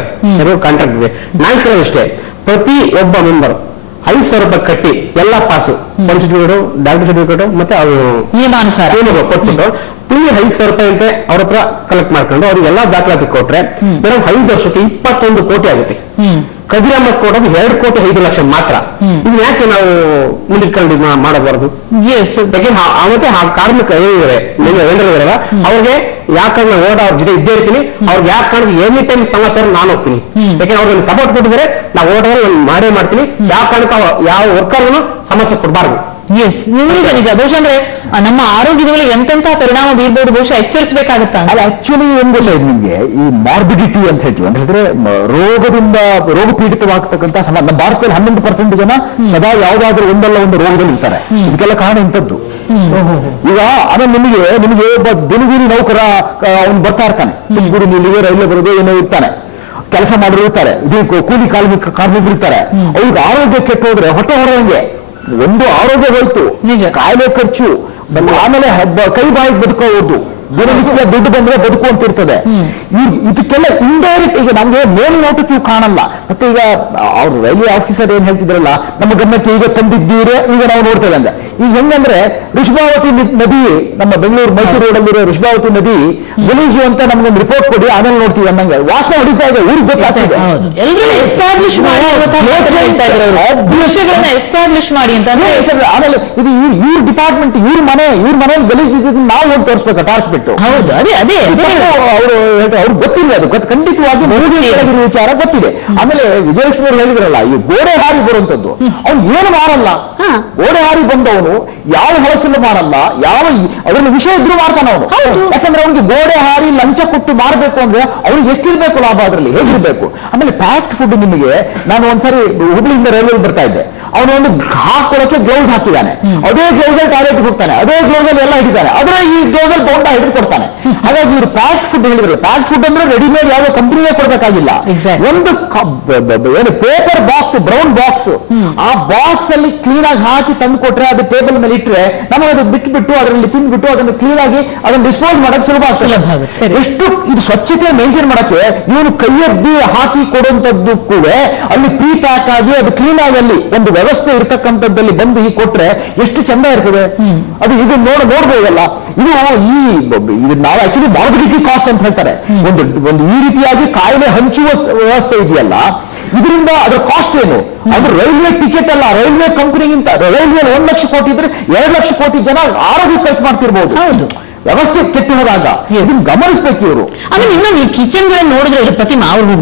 ಕಾಂಟ್ರಾಕ್ಟ್ ಇದೆ. ನಾನ್ ಕೇಳೋದಷ್ಟೇ, ಪ್ರತಿ ಒಬ್ಬ ಮೆಂಬರ್ 5,000 ರೂಪಾಯಿ ಕಟ್ಟಿ ಎಲ್ಲ pass, one certificate, doctor certificate ಮತ್ತೆ ಅದು ನಿಯಮಾನುಸಾರ ಕೊಟ್ಬಿಟ್ಟು ತಿಂಗಳು 5,000 ರೂಪಾಯಿ ಅಂತೆ ಅವ್ರ ಹತ್ರ ಕಲೆಕ್ಟ್ ಮಾಡ್ಕೊಂಡು ಅವ್ರಿಗೆಲ್ಲ ದಾಖಲಾತಿ ಕೊಟ್ರೆ ಮೇಡಮ್ 5 ವರ್ಷಕ್ಕೆ 21 ಕೋಟಿ ಆಗುತ್ತೆ. ಕದಿರಮ್ಮ ಕೊಡೋದು 2 ಕೋಟಿ 5 ಲಕ್ಷ ಮಾತ್ರ. ಇದು ಯಾಕೆ ನಾವು ಮುಂದಿಟ್ಕೊಂಡು ಮಾಡಬಾರದು? ಯಾಕೆ ಅವತ್ತೆ ಆ ಕಾರ್ಮಿಕ ಏನಿದಾರಲ್ಲ ಅವ್ರಿಗೆ ಯಾಕಂದ್ರೆ ಓಡ ಅವ್ರ ಜೊತೆ ಇದ್ದೇ ಇರ್ತೀನಿ, ಅವ್ರಿಗೆ ಯಾಕಂದ್ರೆ ಎನಿ ಟೈಮ್ ಸಮಸ್ಯೆ ನಾನು ಹೋಗ್ತೀನಿ. ಯಾಕಂದ್ರೆ ಅವ್ರಿಗೆ ಸಪೋರ್ಟ್ ಕೊಟ್ಟಿದ್ದಾರೆ, ನಾವು ಓಡೋದು ನಾನು ಮಾಡೇ ಮಾಡ್ತೀನಿ. ಯಾವ ಕಾರಣಕ್ಕೆ ಯಾವ ವರ್ಕರ್ಗೂ ಸಮಸ್ಯೆ ಕೊಡಬಾರ್ದು. ನಿಜ. ಬಹುಶಃ ಅಂದ್ರೆ ನಮ್ಮ ಆರೋಗ್ಯದ ಮೇಲೆ ಎಂತೆಂತ ಪರಿಣಾಮ ಬೀರ್ಬೋದು, ಬಹುಶಃ ಎಚ್ಚರಿಸಬೇಕಾಗತ್ತ. ಅಲ್ಲ, ಆಕ್ಚುಲಿ ಏನ್ ಗೊತ್ತಾಯ್ತು ನಿಮ್ಗೆ, ಈ ಮಾರ್ಬಿಡಿಟಿ ಅಂತ ಹೇಳ್ತೀವಿ ಅಂತ ಹೇಳಿದ್ರೆ ರೋಗ ಪೀಡಿತವಾಗ್ತಕ್ಕಂಥ ನಮ್ಮ ಭಾರತದಲ್ಲಿ 11% ಜನ ಸದಾ ಯಾವ್ದಾದ್ರೂ ಒಂದಲ್ಲ ಒಂದು ರೋಗದಲ್ಲಿ ಇರ್ತಾರೆ. ಇದಕ್ಕೆಲ್ಲ ಕಾರಣ ಇಂಥದ್ದು. ಈಗ ಆಮೇಲೆ ನಿಮಗೆ ಒಬ್ಬ ದಿನಗೂಲಿ ನೌಕರ ಅವ್ನು ಬರ್ತಾ ಇರ್ತಾನೆ, ದಿನಗೂಲಿ ನಿಲ್ಲಿಗೆ ರೈಲ್ವೆ ಬರೋದು ಏನೋ ಇರ್ತಾನೆ, ಕೆಲಸ ಮಾಡಿರ್ತಾರೆ, ಇದು ಕೂಲಿ ಕಾರ್ಮಿಕರು ಇರ್ತಾರೆ. ಅವ್ರಿಗೆ ಆರೋಗ್ಯ ಕೆಟ್ಟು ಹೋದ್ರೆ ಹೊಟ್ಟೆ ಹೊರದಂಗೆ ಒಂದು ಆರೋಗ್ಯ ಹೋಯ್ತು, ಕಾಯಿಲೆ ಖರ್ಚು, ಆಮೇಲೆ ಕೈ ಬಾಯಿಗೆ ಬದುಕೋದು, ದಿನನಿತ್ಯ ದುಡ್ಡು ಬಂದ್ರೆ ಬದುಕು ಅಂತ ಇರ್ತದೆ. ಇದಕ್ಕೆಲ್ಲ ಇಂಡೈರೆಕ್ಟ್ ಈಗ ನಮ್ಗೆ ಮೇಲ್ ನೋಟಕ್ಕೆ ಕಾಣಲ್ಲ. ಮತ್ತೆ ಈಗ ಅವ್ರು ರೈಲ್ವೆ ಆಫೀಸರ್ ಏನ್ ಹೇಳ್ತಿದ್ರಲ್ಲ, ನಮ್ಮ ಗಮನಕ್ಕೆ ಈಗ ತಂದಿದ್ದೀರಿ, ಈಗ ನಾವು ನೋಡ್ತೇವೆ ಅಂದ್ರೆ ಈಗ ಹೆಂಗಂದ್ರೆ ಋಷಭಾವತಿ ನದಿ, ನಮ್ಮ ಬೆಂಗಳೂರು ಮೈಸೂರು ರೋಡಲ್ಲಿರೋ ಋಷಭಾವತಿ ನದಿ ಗಲೀಜು ಅಂತ ನಮ್ಗೊಂದು ರಿಪೋರ್ಟ್ ಕೊಡಿ, ಆಮೇಲೆ ನೋಡ್ತೀವಿ ಅನ್ನಂಗೆ ವಾಸನೆ ಹೊಡಿತಾ ಇದೆ, ಊರಿಗೆ ಗೊತ್ತಾಗ್ತಾ ಇದೆ. ಎಸ್ಟಾಬ್ಲಿಷ್ ಮಾಡಿ ಎಸ್ಟಾಬ್ಲಿಷ್ ಮಾಡಿ ಅಂತ. ಆಮೇಲೆ ಇದು ಇವ್ರ ಡಿಪಾರ್ಟ್ಮೆಂಟ್, ಇವ್ರ ಮನೆಯಲ್ಲಿ ಗಲೀಜು ನಾವು ಹೋಗಿ ತೋರಿಸ್ಬೇಕು ಟಾರ್ಚ್ ಬಿಟ್ಟು. ಹೌದು, ಅದೇ ಅವರು ಅವ್ರಿಗೆ ಗೊತ್ತಿಲ್ಲ, ಅದು ಖಂಡಿತವಾಗಿ ವಿಚಾರ ಗೊತ್ತಿದೆ. ಆಮೇಲೆ ವಿಜಯಲಕ್ಷ್ಮಿ ಅವರು ಹೇಳಿದ್ರಲ್ಲ, ಈ ಗೋಡೆ ಹಾರಿ ಬರುವಂತದ್ದು ಅವ್ನು ಏನು ಮಾಡಲ್ಲ, ಗೋಡೆ ಹಾರಿ ಬಂದವನು ಯಾವ ಹಲಸನ್ನು ಮಾಡಲ್ಲ, ಯಾವ ಅದರಲ್ಲಿ ವಿಷಯ ಇದ್ರು ಮಾಡ್ತಾನ ಅವನು. ಯಾಕಂದ್ರೆ ಅವನಿಗೆ ಗೋಡೆ ಹಾರಿ ಲಂಚ ಕೊಟ್ಟು ಮಾರಬೇಕು ಅಂದ್ರೆ ಅವ್ನಿಗೆ ಎಷ್ಟಿರ್ಬೇಕು ಲಾಭ, ಅದರಲ್ಲಿ ಹೇಗಿರ್ಬೇಕು. ಆಮೇಲೆ ಪ್ಯಾಕ್ಡ್ ಫುಡ್ ನಿಮಗೆ, ನಾನು ಒಂದ್ಸರಿ ಹುಬ್ಳಿಯಿಂದ ರೈಲ್ವೆ ಬರ್ತಾ ಇದ್ದೆ, ಅವನು ಒಂದು ಹಾಕೊಳ್ಳೋಕೆ ಗ್ಲೌಸ್ ಹಾಕಿದ್ದಾನೆ, ಅದೇ ಗ್ಲೌಸ್ ಅಲ್ಲಿ ಟಾಯ್ಲೆಟ್ ಹೋಗ್ತಾನೆ, ಅದೇ ಗ್ಲೌಸ್ ಅಲ್ಲಿ ಎಲ್ಲ ಹಿಡಿತಾನೆ, ಅದರ ಈ ಗ್ಲೌಸ್ ಅಲ್ಲಿ ಬೋಂಡ ಹಿಡಿದು ಕೊಡ್ತಾನೆ. ಹಾಗಾಗಿ ಇವರು ಪ್ಯಾಕ್ಡ್ ಫುಡ್ ಹೇಳಿದ್ರು. ಪ್ಯಾಕ್ಡ್ ಫುಡ್ ಅಂದ್ರೆ ರೆಡಿಮೇಡ್ ಯಾವುದೋ ಕಂಪನಿಯೇ ಕೊಡ್ಬೇಕಾಗಿಲ್ಲ, ಒಂದು ಏನು ಪೇಪರ್ ಬಾಕ್ಸ್, ಬ್ರೌನ್ ಬಾಕ್ಸ್, ಆ ಬಾಕ್ಸ್ ಅಲ್ಲಿ ಕ್ಲೀನ್ ಆಗಿ ಹಾಕಿ ತಂದು ಕೊಟ್ರೆ ಅದು ಟೇಬಲ್ ಮೇಲೆ ಇಟ್ಟರೆ ನಮಗೆ ಅದು ಬಿಟ್ಟು ಅದರಲ್ಲಿ ತಿಂದ್ಬಿಟ್ಟು ಅದನ್ನು ಕ್ಲೀನ್ ಆಗಿ ಅದನ್ನು ಡಿಸ್ಪೋಸ್ ಮಾಡಕ್ಕೆ ಸುಲಭ ಆಗ್ತದೆ. ಎಷ್ಟು ಇದು ಸ್ವಚ್ಛತೆ ಮೇಂಟೈನ್ ಮಾಡಕ್ಕೆ ಇವನು ಕೈಯದ್ದಿ ಹಾಕಿ ಕೊಡುವಂತದ್ದು ಕೂಡ ಅಲ್ಲಿ ಪ್ರೀ ಪ್ಯಾಕ್ ಆಗಿ ಅದು ಕ್ಲೀನ್ ಆಗಿ ಅಲ್ಲಿ ಒಂದು ವ್ಯವಸ್ಥೆ ಇರತಕ್ಕಂಥದ್ದಲ್ಲಿ ಬಂದು ಈ ಕೊಟ್ರೆ ಎಷ್ಟು ಚಂದ ಇರ್ತದೆ. ಅದು ಇದು ನೋಡ್ಬೋದಲ್ಲ. ಇದು ನಾವು ಆಕ್ಚುಲಿ ಮಾರ್ಬಿಡಿಟಿ ಕಾಸ್ಟ್ ಅಂತ ಹೇಳ್ತಾರೆ. ಒಂದು ಈ ರೀತಿಯಾಗಿ ಕಾಯಿಲೆ ಹಂಚುವ ವ್ಯವಸ್ಥೆ ಇದೆಯಲ್ಲ, ಇದರಿಂದ ಅದರ ಕಾಸ್ಟ್ ಏನು? ಅದು ರೈಲ್ವೆ ಟಿಕೆಟ್ ಅಲ್ಲ, ರೈಲ್ವೆ ಕಂಪನಿಗಿಂತ ರೈಲ್ವೆ 1 ಲಕ್ಷ ಕೋಟಿ ಇದ್ರೆ 2 ಲಕ್ಷ ಕೋಟಿ ಜನ ಆರೋಗ್ಯ ಖರ್ಚು ಮಾಡ್ತಿರ್ಬೋದು. ಹೌದು, ವ್ಯವಸ್ಥೆ ಕೆಟ್ಟು ಹೋದಾಗ ಇದನ್ನು ಗಮನಿಸಬೇಕು ಇವರು. ಆಮೇಲೆ ಇನ್ನೊಂದು ಈ ಕಿಚನ್ ಗಳನ್ನ ನೋಡಿದ್ರೆ ಪ್ರತಿಮಾ ಅವ್ರು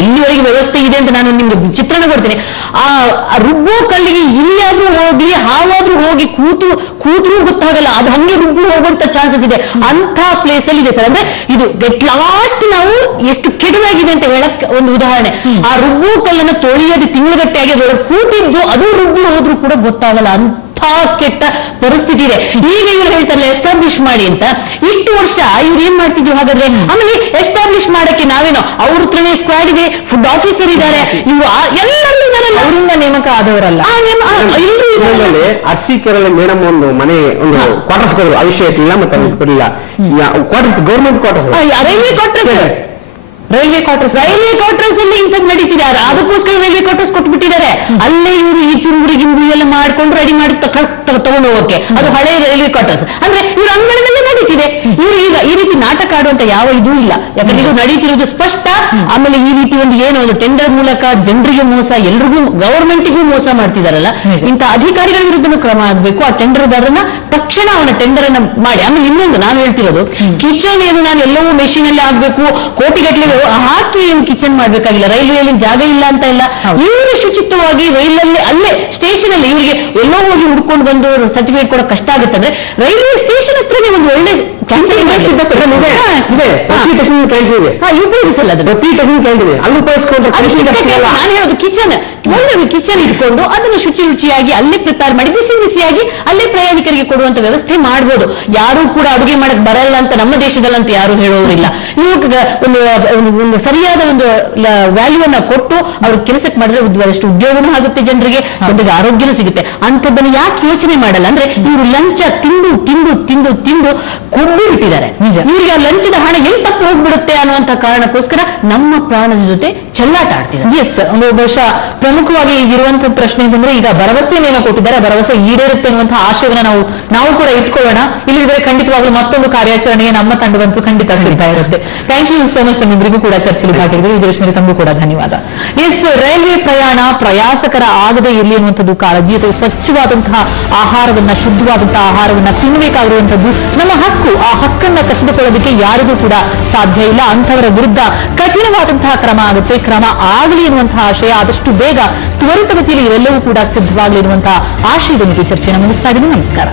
ಎಲ್ಲಿವರೆಗೆ ವ್ಯವಸ್ಥೆ ಇದೆ ಅಂತ ನಾನು ನಿಮ್ಗೆ ಚಿತ್ರಣ ಕೊಡ್ತೀನಿ. ಆ ರುಬ್ಬೋ ಕಲ್ಲಿಗೆ ಇಲ್ಲಿಯಾದ್ರೂ ಹೋಗಿ ಹಾವಾದ್ರೂ ಹೋಗಿ ಕೂತ್ರೂ ಗೊತ್ತಾಗಲ್ಲ, ಅದು ಹಂಗೆ ರುಬ್ಬು ಹೋಗುವಂತ ಚಾನ್ಸಸ್ ಇದೆ. ಅಂತ ಪ್ಲೇಸ್ ಅಲ್ಲಿ ಇದೆ ಸರ್. ಅಂದ್ರೆ ಇದು ಗೆಟ್ ಲಾಸ್ಟ್ ನಾವು ಎಷ್ಟು ಕೆಡವಾಗಿದೆ ಅಂತ ಹೇಳಕ್ ಒಂದು ಉದಾಹರಣೆ. ಆ ರುಬ್ಬು ಕಲ್ಲನ್ನ ತೊಳೆಯೋದು ತಿಂಗಳಗಟ್ಟೆ ಆಗಿ ಅದರೊಳಗೆ ಕೂತಿದ್ದು ಅದು ರುಬ್ಬು ಹೋದ್ರೂ ಕೂಡ ಗೊತ್ತಾಗಲ್ಲ, ಅಂತ ಕೆಟ್ಟ ಪರಿಸ್ಥಿತಿ ಇದೆ. ಈಗ ಇವ್ರು ಹೇಳ್ತಾರಲ್ಲ ಎಸ್ಟಾಬ್ಲಿಷ್ ಮಾಡಿ ಅಂತ, ಇಷ್ಟು ವರ್ಷ ಇವ್ರು ಏನ್ ಮಾಡ್ತಿದ್ರು ಹಾಗಾದ್ರೆ? ಆಮೇಲೆ ಎಸ್ಟಾಬ್ಲಿಷ್ ಮಾಡಕ್ಕೆ ನಾವೇನೋ ಅವ್ರ ಹತ್ರನೇ ಸ್ಕ್ವಾಡ್ ಇದೆ, ಫುಡ್ ಆಫೀಸರ್ ಇದ್ದಾರೆ, ಇವು ಎಲ್ಲರೂ ಇದಾರಲ್ಲ, ಅವರಿಂದ ನೇಮಕ ಆದವರಲ್ಲ. ಅರ್ಸಿಕೆರೆಯಲ್ಲಿ ಮೇಡಮ್ ಒಂದು ಮನೆ ಒಂದು ಕ್ವಾರ್ಟರ್ಸ್ ಕೊಡೋದು, ಆ ವಿಷಯ ಇಟ್ಟಿಲ್ಲ ಮತ್ತೆ ಕೊಡಲಿಲ್ಲ. Quarters government quarters, railway quarters ಅಲ್ಲಿ ಇಂಥದ್ದು ನಡೀತಿದ್ದಾರೆ. ಅದಕ್ಕೋಸ್ಕರ ರೈಲ್ವೆ ಕ್ವಾರ್ಟರ್ಸ್ ಕೊಟ್ಬಿಟ್ಟಿದ್ದಾರೆ. ಅಲ್ಲೇ ಇವರು ಈ ಚುರುಗುರಿ ಗಿಂಬು ಎಲ್ಲ ಮಾಡ್ಕೊಂಡು ರೆಡಿ ಮಾಡಿ ತಗೊಂಡು ಹೋಗೋಕೆ, ಅದು ಹಳೆ ರೈಲ್ವೆ ಕ್ವಾರ್ಟರ್ಸ್. ಅಂದ್ರೆ ಇವ್ರ ಅಂಗಳದಲ್ಲೇ ನಡೀತಿದೆ. ಇವರು ಈಗ ಈ ರೀತಿ ನಾಟಕ ಆಡುವಂತ ಯಾವ ಇದೂ ಇಲ್ಲ, ಯಾಕಂದ್ರೆ ಇದು ನಡೀತಿರೋದು ಸ್ಪಷ್ಟ. ಆಮೇಲೆ ಈ ರೀತಿ ಒಂದು ಏನೋ ಒಂದು ಟೆಂಡರ್ ಮೂಲಕ ಜನರಿಗೆ ಮೋಸ, ಎಲ್ರಿಗೂ ಗವರ್ಮೆಂಟಿಗೂ ಮೋಸ ಮಾಡ್ತಿದಾರಲ್ಲ, ಇಂಥ ಅಧಿಕಾರಿಗಳ ವಿರುದ್ಧ ಕ್ರಮ ಆಗಬೇಕು. ಆ ಟೆಂಡರ್ದಾರನ್ನ ತಕ್ಷಣ ಅವನ ಟೆಂಡರ್ ಅನ್ನ ಮಾಡಿ. ಆಮೇಲೆ ಇನ್ನೊಂದು ನಾವು ಹೇಳ್ತಿರೋದು, ಕಿಚನ್ ಏನು ನಾನು ಎಲ್ಲವೂ ಮೆಷಿನ್ ಅಲ್ಲಿ ಆಗ್ಬೇಕು, ಕೋಟಿಗಟ್ಟಲೆ ಹಾಕಿ ಏನು ಕಿಚನ್ ಮಾಡ್ಬೇಕಾಗಿಲ್ಲ. ರೈಲ್ವೆಯಲ್ಲಿ ಜಾಗ ಇಲ್ಲ ಅಂತ ಇಲ್ಲ, ಇವರು ಶುಚಿತ್ವವಾಗಿ ರೈಲಲ್ಲಿ ಅಲ್ಲೇ ಸ್ಟೇಷನ್ ಅಲ್ಲಿ ಇವರಿಗೆ ಎಲ್ಲೋ ಹೋಗಿ ಹುಡ್ಕೊಂಡು ಬಂದು ಸರ್ಟಿಫಿಕೇಟ್ ಕೊಡೋ ಕಷ್ಟ ಆಗುತ್ತೆ. ಅಂದ್ರೆ ರೈಲ್ವೆ ಸ್ಟೇಷನ್ ಹತ್ರನೇ ಒಂದು ಒಳ್ಳೆ ನಾನು ಹೇಳೋದು ಕಿಚನ್, ಒಳ್ಳೆ ಕಿಚನ್ ಇಟ್ಕೊಂಡು ಅದನ್ನು ಶುಚಿಯಾಗಿ ಅಲ್ಲೇ ಪ್ರಿಪೇರ್ ಮಾಡಿ ಬಿಸಿಯಾಗಿ ಅಲ್ಲೇ ಪ್ರಯಾಣಿಕರಿಗೆ ಕೊಡುವಂತ ವ್ಯವಸ್ಥೆ ಮಾಡ್ಬೋದು. ಯಾರು ಕೂಡ ಅಡುಗೆ ಮಾಡಕ್ ಬರಲ್ಲ ಅಂತ ನಮ್ಮ ದೇಶದಲ್ಲಂತೂ ಯಾರು ಹೇಳೋರಿಲ್ಲ. ಒಂದು ಸರಿಯಾದ ಒಂದು ವ್ಯಾಲ್ಯೂ ಅನ್ನ ಕೊಟ್ಟು ಅವ್ರ ಕೆಲಸಕ್ಕೆ ಮಾಡಿದ್ರೆ ಅಷ್ಟು ಉದ್ಯೋಗನೂ ಆಗುತ್ತೆ, ಜನರಿಗೆ ಆರೋಗ್ಯನೂ ಸಿಗುತ್ತೆ. ಅಂಥದ್ದನ್ನು ಯಾಕೆ ಯೋಚನೆ ಮಾಡಲ್ಲ ಅಂದ್ರೆ ಇವರು ಲಂಚ ತಿಂದು ತಿಂದು ತಿಂದು ತಿಂದು ಕೊಬ್ಬು ಬಿಟ್ಟಿದ್ದಾರೆ. ಇವರಿಗೆ ಆ ಲಂಚದ ಹಣ ಎಲ್ಲಿ ತಪ್ಪು ಹೋಗ್ಬಿಡುತ್ತೆ ಅನ್ನುವಂತ ಕಾರಣಕ್ಕೋಸ್ಕರ ನಮ್ಮ ಪ್ರಾಣದ ಜೊತೆ ಚೆಲ್ಲಾಟ ಆಡ್ತಿದ್ದಾರೆ. ಎಸ್, ಒಂದು ಬಹುಶಃ ಪ್ರಮುಖವಾಗಿ ಇರುವಂತಹ ಪ್ರಶ್ನೆ ಅಂತಂದ್ರೆ, ಈಗ ಭರವಸೆಯನ್ನೇನೋ ಕೊಟ್ಟಿದ್ದಾರೆ, ಭರವಸೆ ಈಡೇರುತ್ತೆ ಅನ್ನುವಂತಹ ಆಶಯವನ್ನು ನಾವು ಕೂಡ ಇಟ್ಕೊಳ್ಳೋಣ. ಇಲ್ಲಿದ್ರೆ ಖಂಡಿತವಾಗ್ಲೂ ಮತ್ತೊಂದು ಕಾರ್ಯಾಚರಣೆಗೆ ನಮ್ಮ ತಂಡವಂತೂ ಖಂಡಿತ ಸಿಗ್ತಾ ಇರುತ್ತೆ. Thank you so much. ನಮ್ಮಿಬ್ಬರಿಗೂ ಕೂಡ ಚರ್ಚೆಯಲ್ಲಿ ಭಾಗಿಯಾಗಿದ್ದೀವಿ. ವಿಜಯಲಕ್ಷ್ಮಿ ತಮಗೂ ಕೂಡ ಧನ್ಯವಾದ. ಎಸ್, ರೈಲ್ವೆ ಪ್ರಯಾಣ ಪ್ರಯಾಸಕರ ಆಗದೇ ಇರಲಿ ಅನ್ನುವಂಥದ್ದು ಕಾಳಜಿ, ಜೊತೆಗೆ ಸ್ವಚ್ಛವಾದಂತಹ ಆಹಾರವನ್ನ, ಶುದ್ಧವಾದಂತಹ ಆಹಾರವನ್ನ ತಿನ್ನಬೇಕಾಗಿರುವಂತದ್ದು ನಮ್ಮ ಹಕ್ಕು. ಆ ಹಕ್ಕನ್ನ ಕಸಿದುಕೊಳ್ಳೋದಕ್ಕೆ ಯಾರಿಗೂ ಕೂಡ ಸಾಧ್ಯ ಇಲ್ಲ. ಅಂಥವರ ವಿರುದ್ಧ ಕಠಿಣವಾದಂತಹ ಕ್ರಮ ಆಗುತ್ತೆ, ಕ್ರಮ ಆಗಲಿ ಎನ್ನುವಂತಹ ಆಶಯ ಆದಷ್ಟು ಬೇಗ ತ್ವರಿತಗತಿಯಲ್ಲಿ ಇವೆಲ್ಲವೂ ಕೂಡ ಸಿದ್ಧವಾಗಲಿ ಎನ್ನುವಂತಹ ಆಶಯದೊಂದಿಗೆ ಚರ್ಚೆಯನ್ನು ಮುಗಿಸ್ತಾ ಇದ್ದೀನಿ. ನಮಸ್ಕಾರ.